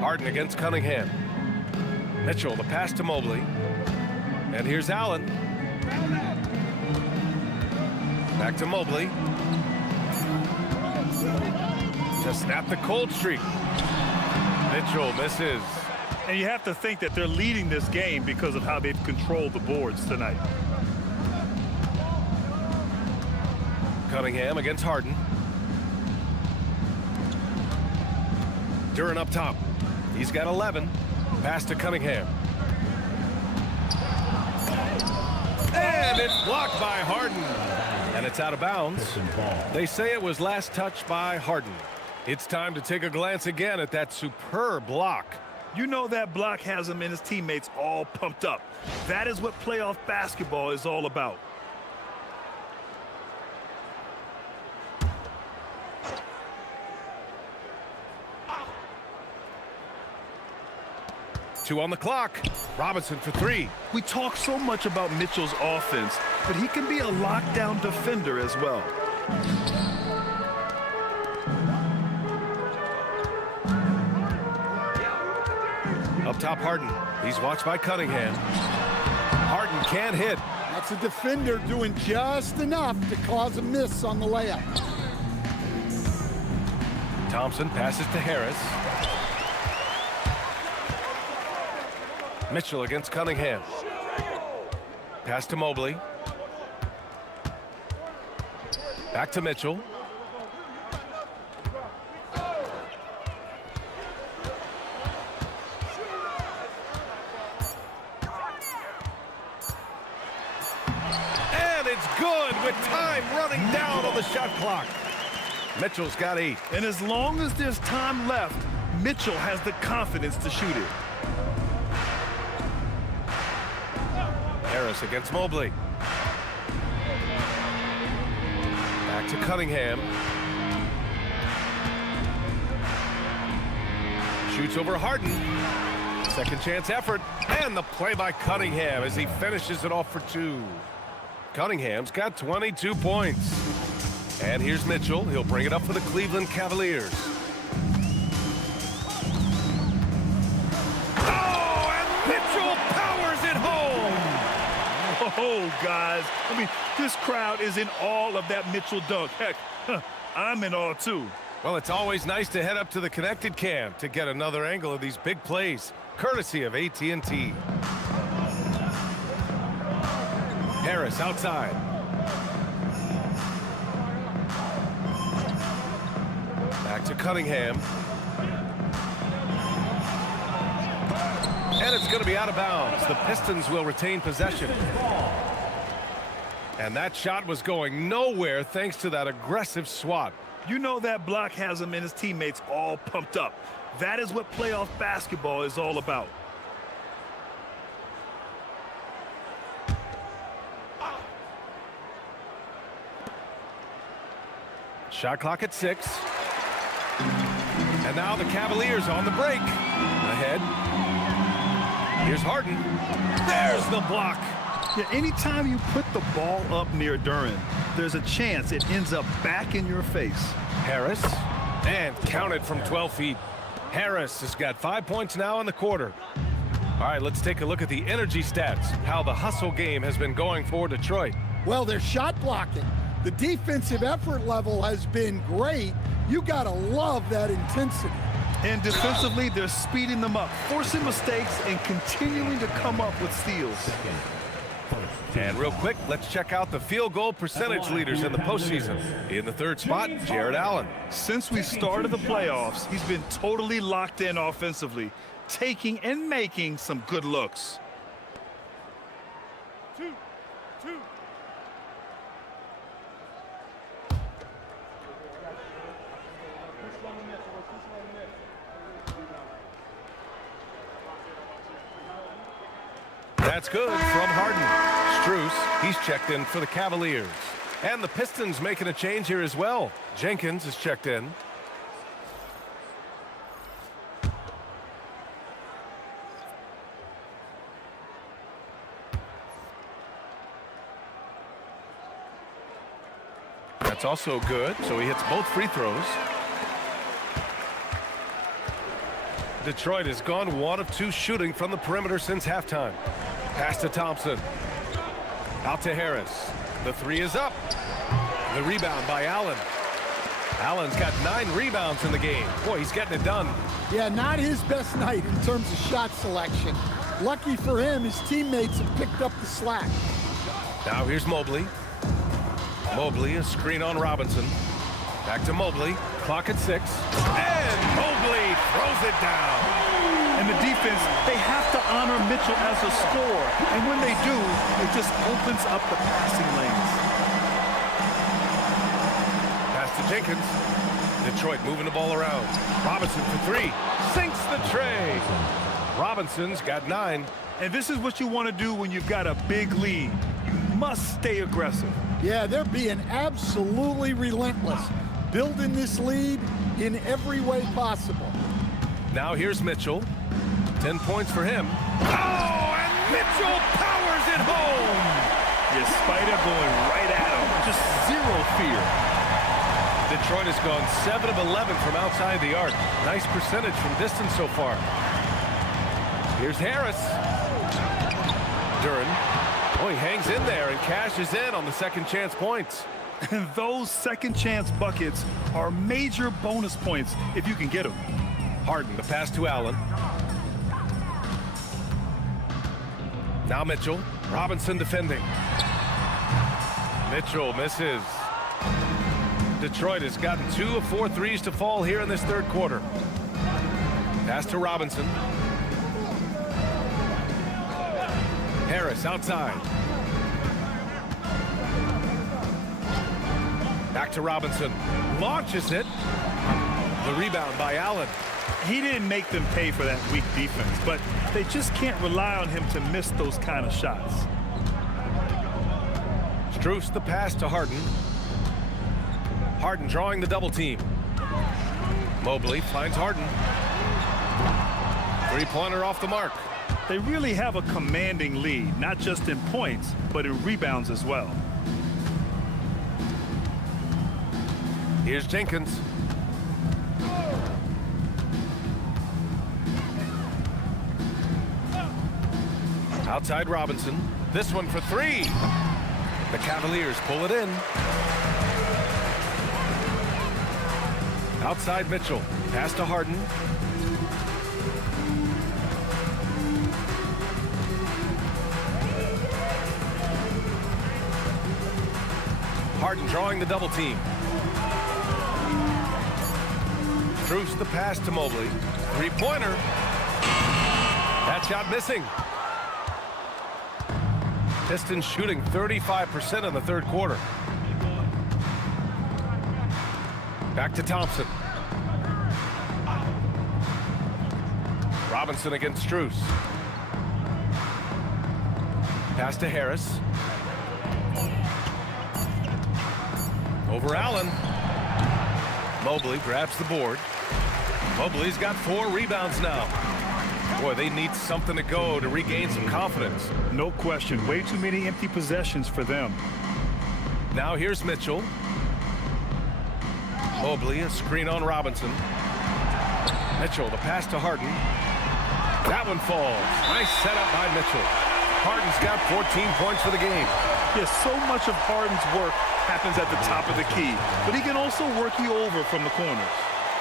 Harden against Cunningham. Mitchell, the pass to Mobley. And here's Allen. Back to Mobley. To snap the cold streak. Mitchell misses. And you have to think that they're leading this game because of how they've controlled the boards tonight. Cunningham against Harden. Duren up top. He's got 11. Pass to Cunningham. And it's blocked by Harden. And it's out of bounds. They say it was last touched by Harden. It's time to take a glance again at that superb block. You know that block has him and his teammates all pumped up. That is what playoff basketball is all about. Two on the clock. Robinson for 3. We talk so much about Mitchell's offense, but he can be a lockdown defender as well. Up top, Harden. He's watched by Cunningham. Harden can't hit. That's a defender doing just enough to cause a miss on the layup. Thompson passes to Harris. Mitchell against Cunningham. Pass to Mobley. Back to Mitchell. And it's good with time running down on the shot clock. Mitchell's got 8. And as long as there's time left, Mitchell has the confidence to shoot it. Harris against Mobley. Back to Cunningham. Shoots over Harden. Second chance effort. And the play by Cunningham as he finishes it off for 2. Cunningham's got 22 points. And here's Mitchell. He'll bring it up for the Cleveland Cavaliers. Oh, and Mitchell powers it home. Oh, guys, I mean, this crowd is in awe of that Mitchell dunk. Heck, I'm in awe, too. Well, it's always nice to head up to the connected cam to get another angle of these big plays, courtesy of AT&T. Harris outside. Back to Cunningham. And it's going to be out of bounds. The Pistons will retain possession. And that shot was going nowhere thanks to that aggressive swat. You know that block has him and his teammates all pumped up. That is what playoff basketball is all about. Shot clock at 6. And now the Cavaliers on the break. Ahead. Here's Harden. There's the block. Yeah, anytime you put the ball up near Duren, there's a chance it ends up back in your face. Harris. And counted from 12 feet. Harris has got 5 points now in the quarter. All right, let's take a look at the energy stats, how the hustle game has been going for Detroit. Well, they're shot blocking. The defensive effort level has been great. You got to love that intensity. And defensively, they're speeding them up, forcing mistakes and continuing to come up with steals. And real quick, let's check out the field goal percentage leaders in the postseason. In the third spot, Jared Allen. Since we started the playoffs, he's been totally locked in offensively, taking and making some good looks. 2-2. That's good from Harden. Strus, he's checked in for the Cavaliers. And the Pistons making a change here as well. Jenkins is checked in. That's also good, so he hits both free throws. Detroit has gone 1 of 2 shooting from the perimeter since halftime. Pass to Thompson. Out to Harris. The 3 is up. The rebound by Allen. Allen's got 9 rebounds in the game. Boy, he's getting it done. Yeah, not his best night in terms of shot selection. Lucky for him, his teammates have picked up the slack. Now here's Mobley. Mobley, a screen on Robinson. Back to Mobley. Clock at 6. And Mobley throws it down. And the defense, they have to honor Mitchell as a scorer. And when they do, it just opens up the passing lanes. Pass to Jenkins. Detroit moving the ball around. Robinson for 3. Sinks the tray. Robinson's got 9. And this is what you want to do when you've got a big lead. You must stay aggressive. Yeah, they're being absolutely relentless, building this lead in every way possible. Now here's Mitchell. 10 points for him. Oh, and Mitchell powers it home. Yeah, Spider going right at him. Just zero fear. Detroit has gone 7 of 11 from outside the arc. Nice percentage from distance so far. Here's Harris. Duren. Oh, he hangs in there and cashes in on the second chance points. And those second chance buckets are major bonus points if you can get them. Harden, the pass to Allen. Now Mitchell. Robinson defending. Mitchell misses. Detroit has gotten 2 of 4 threes to fall here in this third quarter. Pass to Robinson. Harris outside. Back to Robinson. Launches it. The rebound by Allen. He didn't make them pay for that weak defense, but they just can't rely on him to miss those kind of shots. Strus the pass to Harden. Harden drawing the double team. Mobley finds Harden. 3-pointer off the mark. They really have a commanding lead, not just in points, but in rebounds as well. Here's Jenkins. Outside Robinson. This one for 3. The Cavaliers pull it in. Outside Mitchell. Pass to Harden. Harden drawing the double team. Strus the pass to Mobley. 3-pointer. That shot missing. Pistons shooting 35% in the third quarter. Back to Thompson. Robinson against Strus. Pass to Harris. Over Allen. Mobley grabs the board. Mobley's got 4 rebounds now. Boy, they need something to go to regain some confidence. No question. Way too many empty possessions for them. Now here's Mitchell. Mobley, a screen on Robinson. Mitchell, the pass to Harden. That one falls. Nice setup by Mitchell. Harden's got 14 points for the game. Yes, so much of Harden's work happens at the top of the key, but he can also work you over from the corners.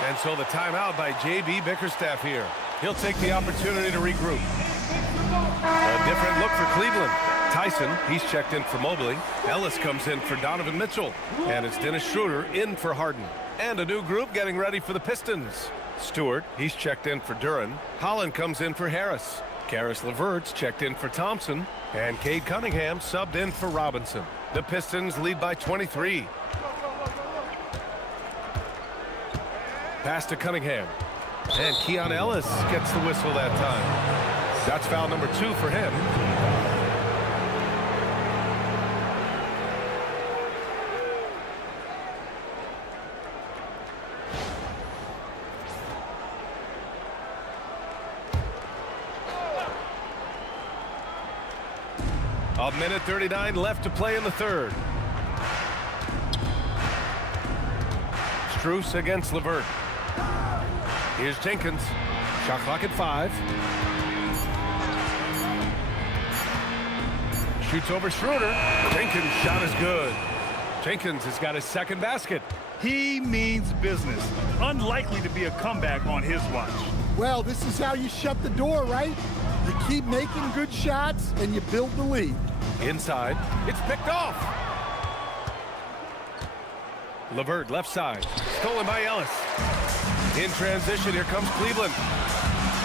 And so the timeout by J.B. Bickerstaff here. He'll take the opportunity to regroup. A different look for Cleveland. Tyson, he's checked in for Mobley. Ellis comes in for Donovan Mitchell. And it's Dennis Schroeder in for Harden. And a new group getting ready for the Pistons. Stewart, he's checked in for Duren. Holland comes in for Harris. Karis LeVert's checked in for Thompson. And Cade Cunningham subbed in for Robinson. The Pistons lead by 23. Pass to Cunningham. And Keon Ellis gets the whistle that time. That's foul number 2 for him. A minute 39 left to play in the third. Strus against LeVert. Here's Jenkins. Shot clock at 5. Shoots over Schroeder. Jenkins' shot is good. Jenkins has got his second basket. He means business. Unlikely to be a comeback on his watch. Well, this is how you shut the door, right? You keep making good shots and you build the lead. Inside. It's picked off. LeVert left side. Stolen by Ellis. In transition, here comes Cleveland.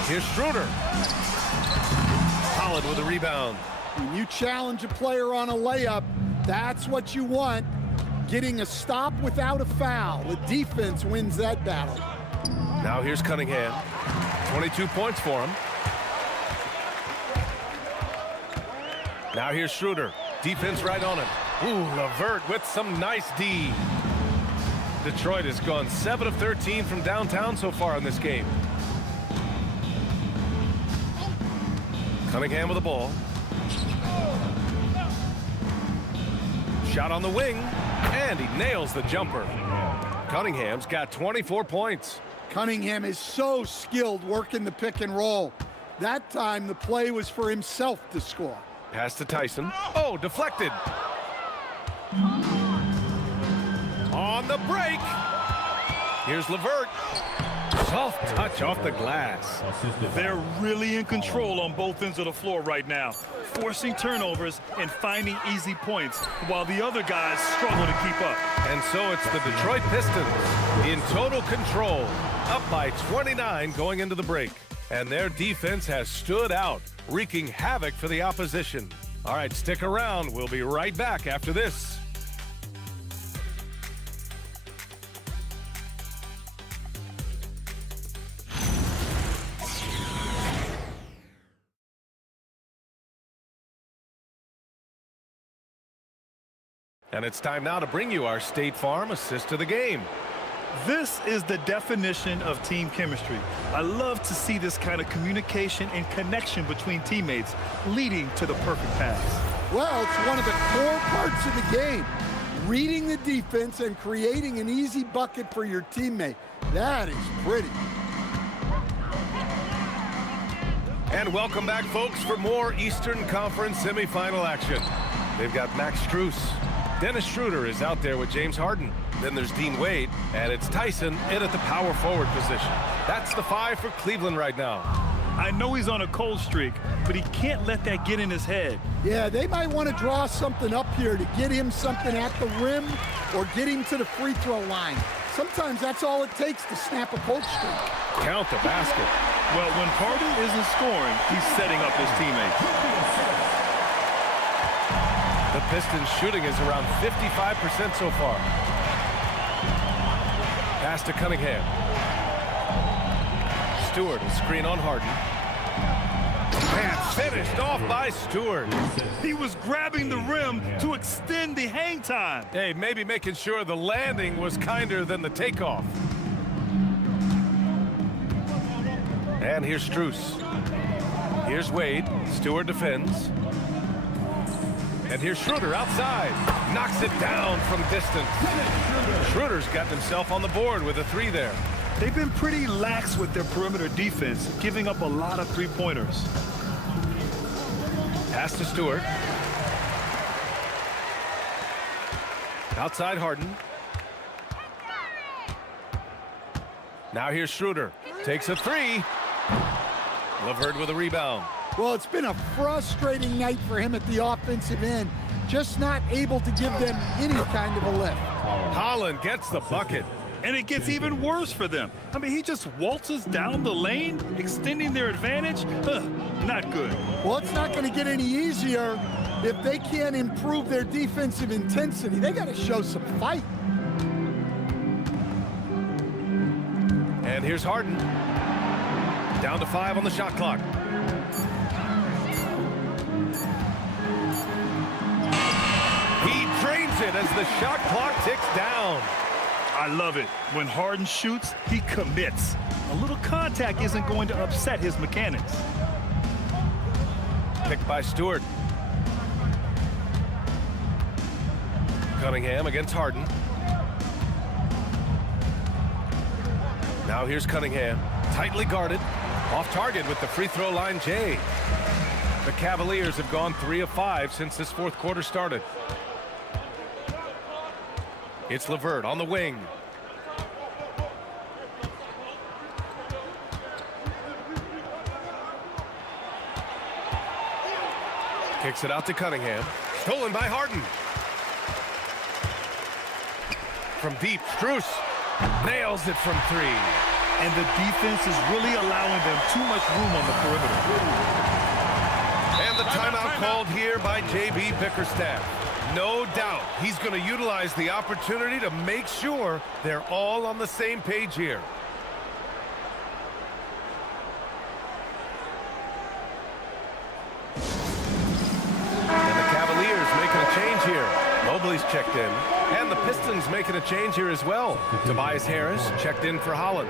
Here's Schroeder. Holland with a rebound. When you challenge a player on a layup, that's what you want. Getting a stop without a foul. The defense wins that battle. Now here's Cunningham. 22 points for him. Now here's Schroeder. Defense right on him. Ooh, LeVert with some nice D. Detroit has gone 7 of 13 from downtown so far in this game. Cunningham with the ball. Shot on the wing, and he nails the jumper. Cunningham's got 24 points. Cunningham is so skilled working the pick and roll. That time the play was for himself to score. Pass to Tyson. Oh, deflected. On the break. Here's LeVert. Soft touch off the glass. They're really in control on both ends of the floor right now, forcing turnovers and finding easy points while the other guys struggle to keep up. And so it's the Detroit Pistons in total control, up by 29 going into the break. And their defense has stood out, wreaking havoc for the opposition. All right, stick around. We'll be right back after this. And it's time now to bring you our State Farm assist of the game. This is the definition of team chemistry. I love to see this kind of communication and connection between teammates leading to the perfect pass. Well, it's one of the core parts of the game. Reading the defense and creating an easy bucket for your teammate. That is pretty. And welcome back, folks, for more Eastern Conference semifinal action. They've got Max Strus. Dennis Schroeder is out there with James Harden. Then there's Dean Wade, and it's Tyson in at the power forward position. That's the 5 for Cleveland right now. I know he's on a cold streak, but he can't let that get in his head. Yeah, they might want to draw something up here to get him something at the rim or get him to the free throw line. Sometimes that's all it takes to snap a cold streak. Count the basket. Well, when Harden isn't scoring, he's setting up his teammates. The Pistons shooting is around 55% so far. Pass to Cunningham. Stewart, a screen on Harden. And finished off by Stewart. He was grabbing the rim to extend the hang time. Hey, maybe making sure the landing was kinder than the takeoff. And here's Strus. Here's Wade. Stewart defends. And here's Schroeder outside. Knocks it down from distance. Schroeder's got himself on the board with a 3 there. They've been pretty lax with their perimeter defense, giving up a lot of three-pointers. Pass to Stewart. Outside Harden. Now here's Schroeder. Takes a three. LeVert with a rebound. Well, it's been a frustrating night for him at the offensive end. Just not able to give them any kind of a lift. Holland gets the bucket. And it gets even worse for them. I mean, he just waltzes down the lane, extending their advantage. Not good. Well, it's not going to get any easier if they can't improve their defensive intensity. They got to show some fight. And here's Harden. Down to 5 on the shot clock. He drains it as the shot clock ticks down. I love it. When Harden shoots, he commits. A little contact isn't going to upset his mechanics. Picked by Stewart. Cunningham against Harden. Now here's Cunningham. Tightly guarded. Off target with the free throw line, Jay. The Cavaliers have gone 3 of 5 since this fourth quarter started. It's LeVert on the wing. Kicks it out to Cunningham. Stolen by Harden. From deep, Strus nails it from 3. And the defense is really allowing them too much room on the perimeter. And the timeout called here by J.B. Bickerstaff. No doubt he's going to utilize the opportunity to make sure they're all on the same page here. And the Cavaliers making a change here. Mobley's checked in. And the Pistons making a change here as well. Tobias Harris checked in for Holland.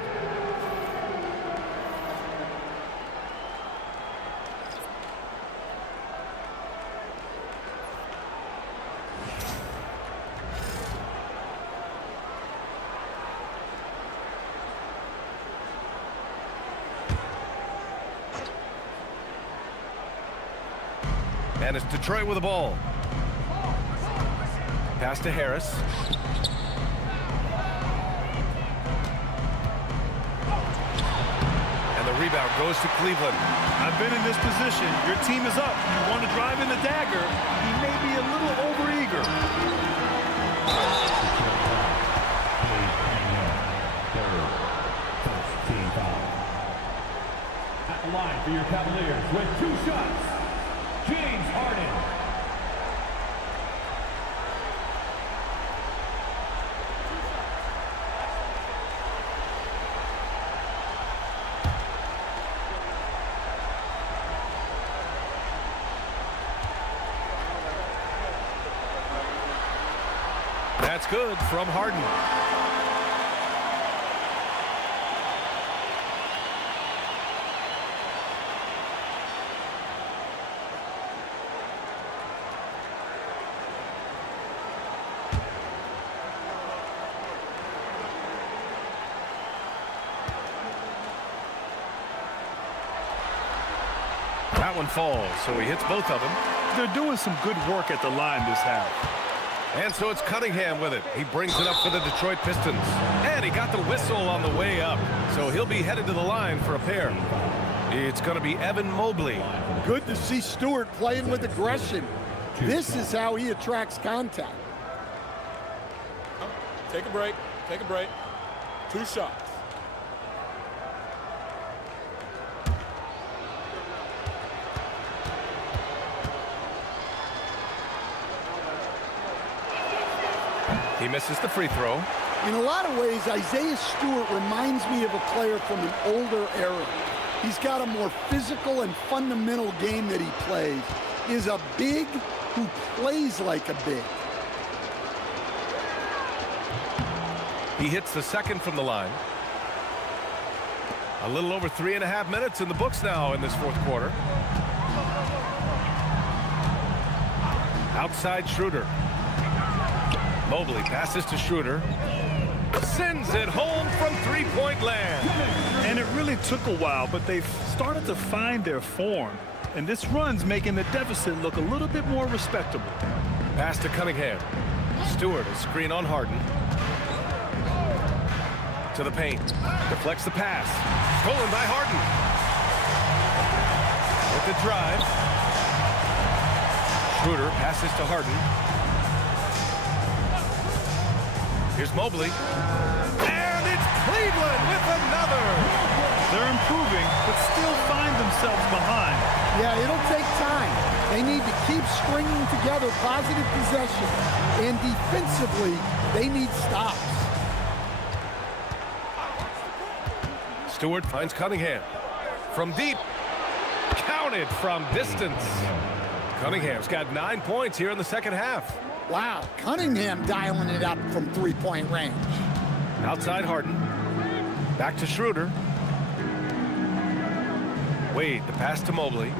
And it's Detroit with the ball. Pass to Harris. And the rebound goes to Cleveland. I've been in this position. Your team is up. You want to drive in the dagger. He may be a little overeager. At the line for your Cavaliers with 2 shots, James Harden. That's good from Harden. That one falls, so he hits both of them. They're doing some good work at the line this half. And so it's Cunningham with it. He brings it up for the Detroit Pistons. And he got the whistle on the way up. So he'll be headed to the line for a pair. It's going to be Evan Mobley. Good to see Stewart playing with aggression. This is how he attracts contact. Take a break. Take a break. 2 shots. He misses the free throw. In a lot of ways, Isaiah Stewart reminds me of a player from an older era. He's got a more physical and fundamental game that he plays. Is a big who plays like a big. He hits the second from the line. A little over 3.5 minutes in the books now in this fourth quarter. Outside Schroeder. Mobley passes to Schroeder. Sends it home from three-point land. And it really took a while, but they've started to find their form. And this run's making the deficit look a little bit more respectable. Pass to Cunningham. Stewart, a screen on Harden. To the paint. Deflects the pass. Stolen by Harden. With the drive. Schroeder passes to Harden. Here's Mobley. And it's Cleveland with another. They're improving, but still find themselves behind. Yeah, it'll take time. They need to keep stringing together positive possession. And defensively, they need stops. Stewart finds Cunningham. From deep. Counted from distance. Cunningham's got 9 points here in the second half. Wow, Cunningham dialing it up from three-point range. Outside Harden. Back to Schroeder. Wade, the pass to Mobley.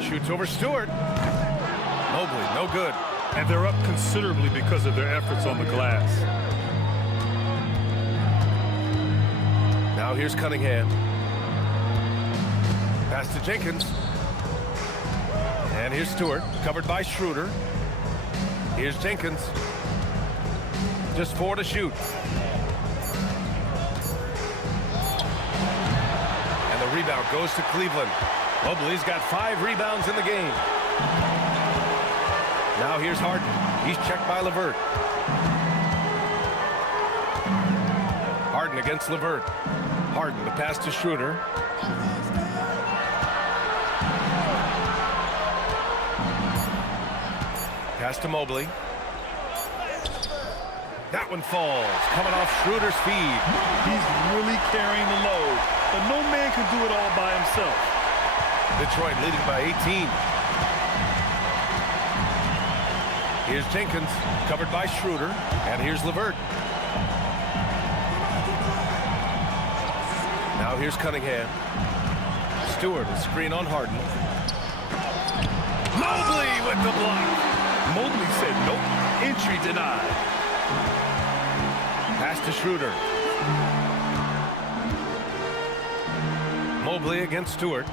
Shoots over Stewart. Mobley, no good. And they're up considerably because of their efforts on the glass. Now here's Cunningham. Pass to Jenkins. And here's Stewart, covered by Schroeder. Here's Jenkins. Just 4 to shoot. And the rebound goes to Cleveland. Mobley's got 5 rebounds in the game. Now here's Harden. He's checked by LeVert. Harden against LeVert. Harden, the pass to Schroeder. Pass to Mobley. That one falls, coming off Schroeder's feed. He's really carrying the load, but no man can do it all by himself. Detroit leading by 18. Here's Jenkins, covered by Schroeder, and here's LeVert. Now here's Cunningham. Stewart, a screen on Harden. Mobley with the block. Mobley said nope, entry denied. Pass to Schroeder. Mobley against Stewart.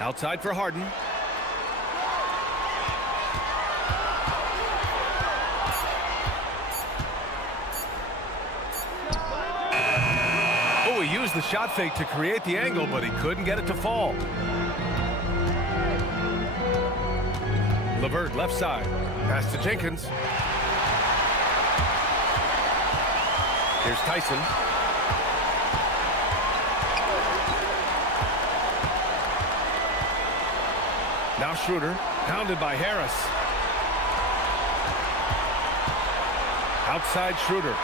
Outside for Harden. Oh, he used the shot fake to create the angle, but he couldn't get it to fall. LeVert left side. Pass to Jenkins. Here's Tyson. Now Schroeder, pounded by Harris. Outside Schroeder.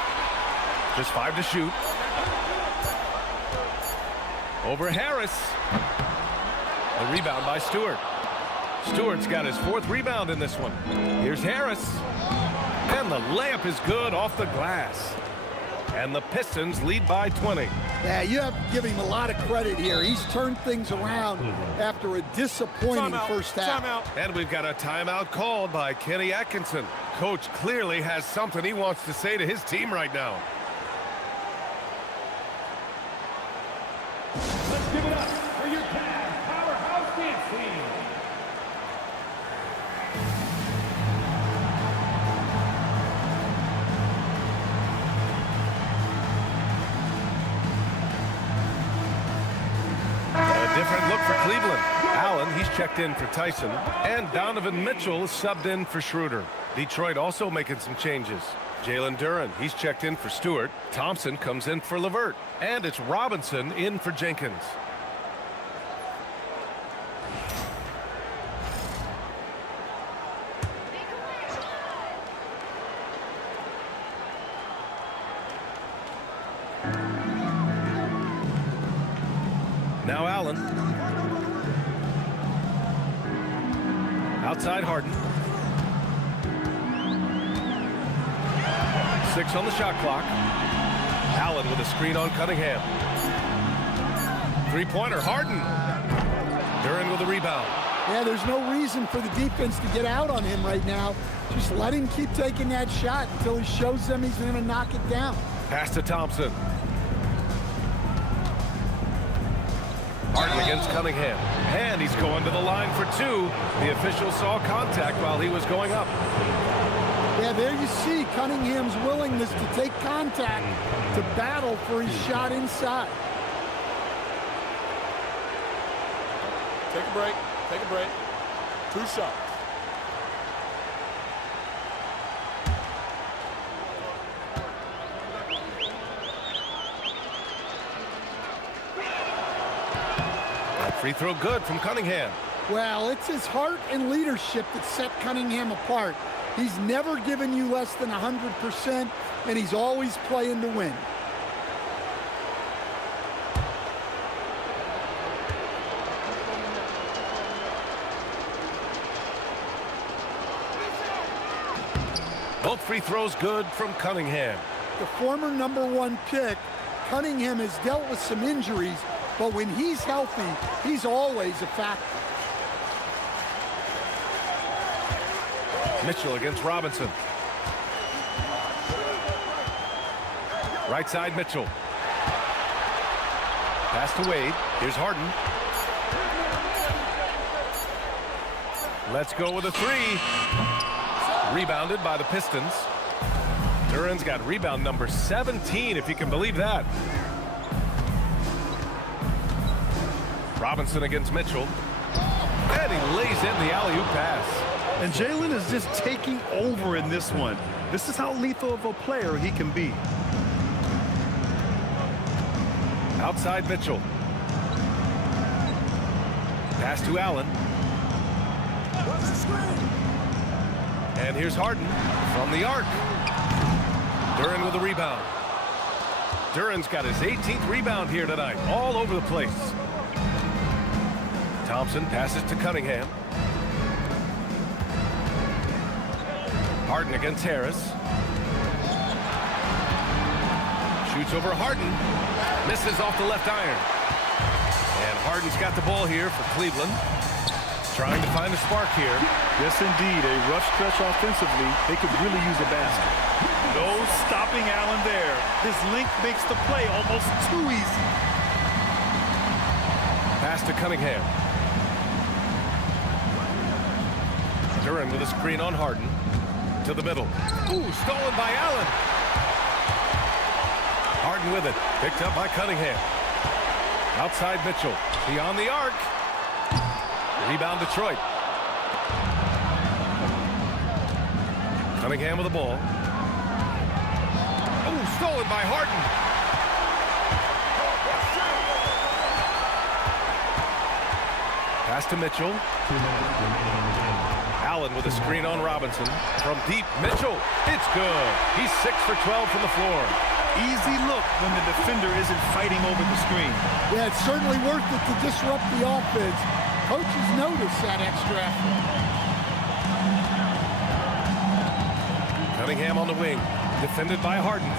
Just 5 to shoot. Over Harris. The rebound by Stewart. Stewart's got his 4th rebound in this one. Here's Harris. And the layup is good off the glass. And the Pistons lead by 20. Yeah, you have to give him a lot of credit here. He's turned things around after a disappointing first half. Timeout. And we've got a timeout called by Kenny Atkinson. Coach clearly has something he wants to say to his team right now. Let's give it up for your Cavs powerhouse dance team. Different look for Cleveland. Allen, he's checked in for Tyson. And Donovan Mitchell is subbed in for Schroeder. Detroit also making some changes. Jalen Duren, he's checked in for Stewart. Thompson comes in for LeVert. And it's Robinson in for Jenkins. Now Allen. Outside Harden. 6 on the shot clock. Allen with a screen on Cunningham. 3-pointer, Harden. Duren with a rebound. Yeah, there's no reason for the defense to get out on him right now. Just let him keep taking that shot until he shows them he's going to knock it down. Pass to Thompson. Harden against Cunningham. And he's going to the line for two. The official saw contact while he was going up. Yeah, there you see Cunningham's willingness to take contact to battle for his shot inside. Take a break. Take a break. 2 shots. That free throw good from Cunningham. Well, it's his heart and leadership that set Cunningham apart. He's never given you less than 100%, and he's always playing to win. Both free throws good from Cunningham. The former #1 pick, Cunningham has dealt with some injuries, but when he's healthy, he's always a factor. Mitchell against Robinson. Right side, Mitchell. Pass to Wade. Here's Harden. Let's go with a three. Rebounded by the Pistons. Duran's got rebound number 17, if you can believe that. Robinson against Mitchell. And he lays in the alley-oop pass. And Jalen is just taking over in this one. This is how lethal of a player he can be. Outside Mitchell. Pass to Allen. And here's Harden from the arc. Duran with a rebound. Duran's got his 18th rebound here tonight, all over the place. Thompson passes to Cunningham. Harden against Harris. Shoots over Harden. Misses off the left iron. And Harden's got the ball here for Cleveland. Trying to find a spark here. Yes, indeed. A rough stretch offensively. They could really use a basket. No stopping Allen there. His length makes the play almost too easy. Pass to Cunningham. Duran with a screen on Harden. To the middle. Ooh, stolen by Allen. Harden with it. Picked up by Cunningham. Outside Mitchell. Beyond the arc. Rebound Detroit. Cunningham with the ball. Oh, stolen by Harden. Pass to Mitchell. Allen with a screen on Robinson. From deep, Mitchell. It's good. He's 6 for 12 from the floor. Easy look when the defender isn't fighting over the screen. Yeah, it's certainly worth it to disrupt the offense. Coaches notice that extra effort. Cunningham on the wing. Defended by Harden.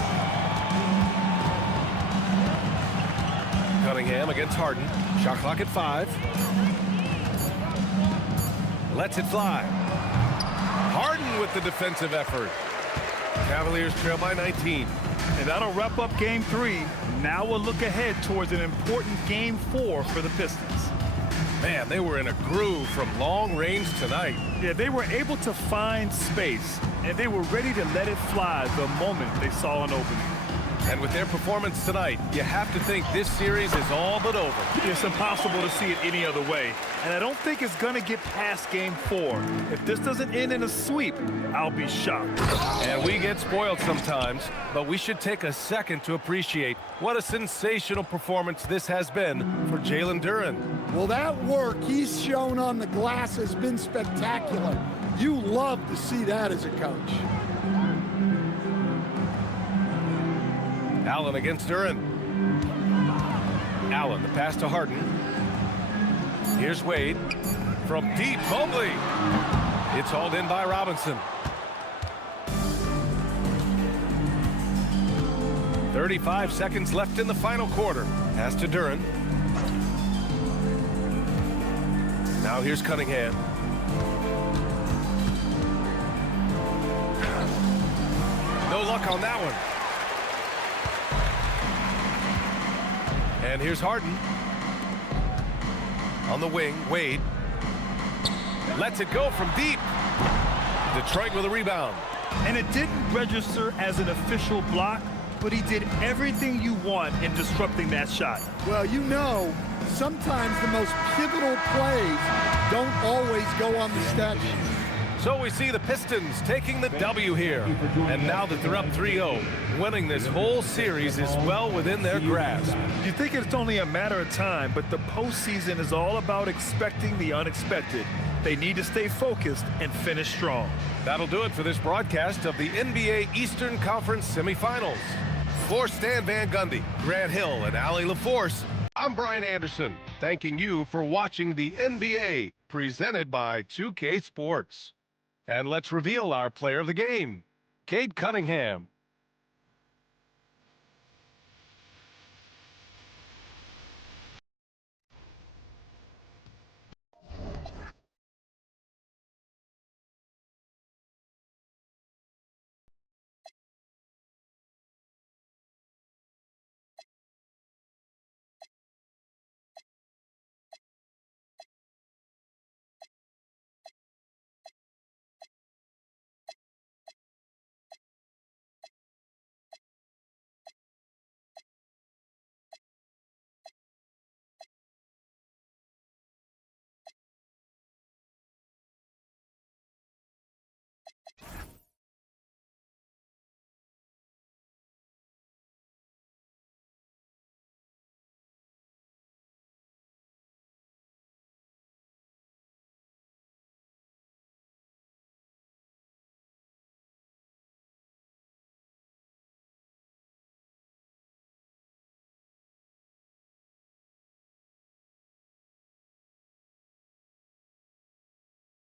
Cunningham against Harden. Shot clock at 5. Lets it fly. Harden with the defensive effort. Cavaliers trail by 19. And that'll wrap up game 3. Now we'll look ahead towards an important game 4 for the Pistons. Man, they were in a groove from long range tonight. Yeah, they were able to find space, and they were ready to let it fly the moment they saw an opening. And with their performance tonight, you have to think this series is all but over. It's impossible to see it any other way, and I don't think it's going to get past game 4. If this doesn't end in a sweep, I'll be shocked. And we get spoiled sometimes, but we should take a second to appreciate what a sensational performance this has been for Jalen Duran. Well, that work he's shown on the glass has been spectacular. You love to see that as a coach. Allen against Duran. Allen, the pass to Harden. Here's Wade. From deep, Mobley. It's hauled in by Robinson. 35 seconds left in the final quarter. Pass to Duran. Now here's Cunningham. No luck on that one. And here's Harden. On the wing, Wade lets it go from deep. Detroit with a rebound. And it didn't register as an official block, but he did everything you want in disrupting that shot. Well, you know, sometimes the most pivotal plays don't always go on the stat sheet. So we see the Pistons taking the W here. And now that they're up 3-0, winning this whole series is well within their grasp. You think it's only a matter of time, but the postseason is all about expecting the unexpected. They need to stay focused and finish strong. That'll do it for this broadcast of the NBA Eastern Conference semifinals. For Stan Van Gundy, Grant Hill, and Allie LaForce, I'm Brian Anderson, thanking you for watching the NBA, presented by 2K Sports. And let's reveal our player of the game, Cade Cunningham.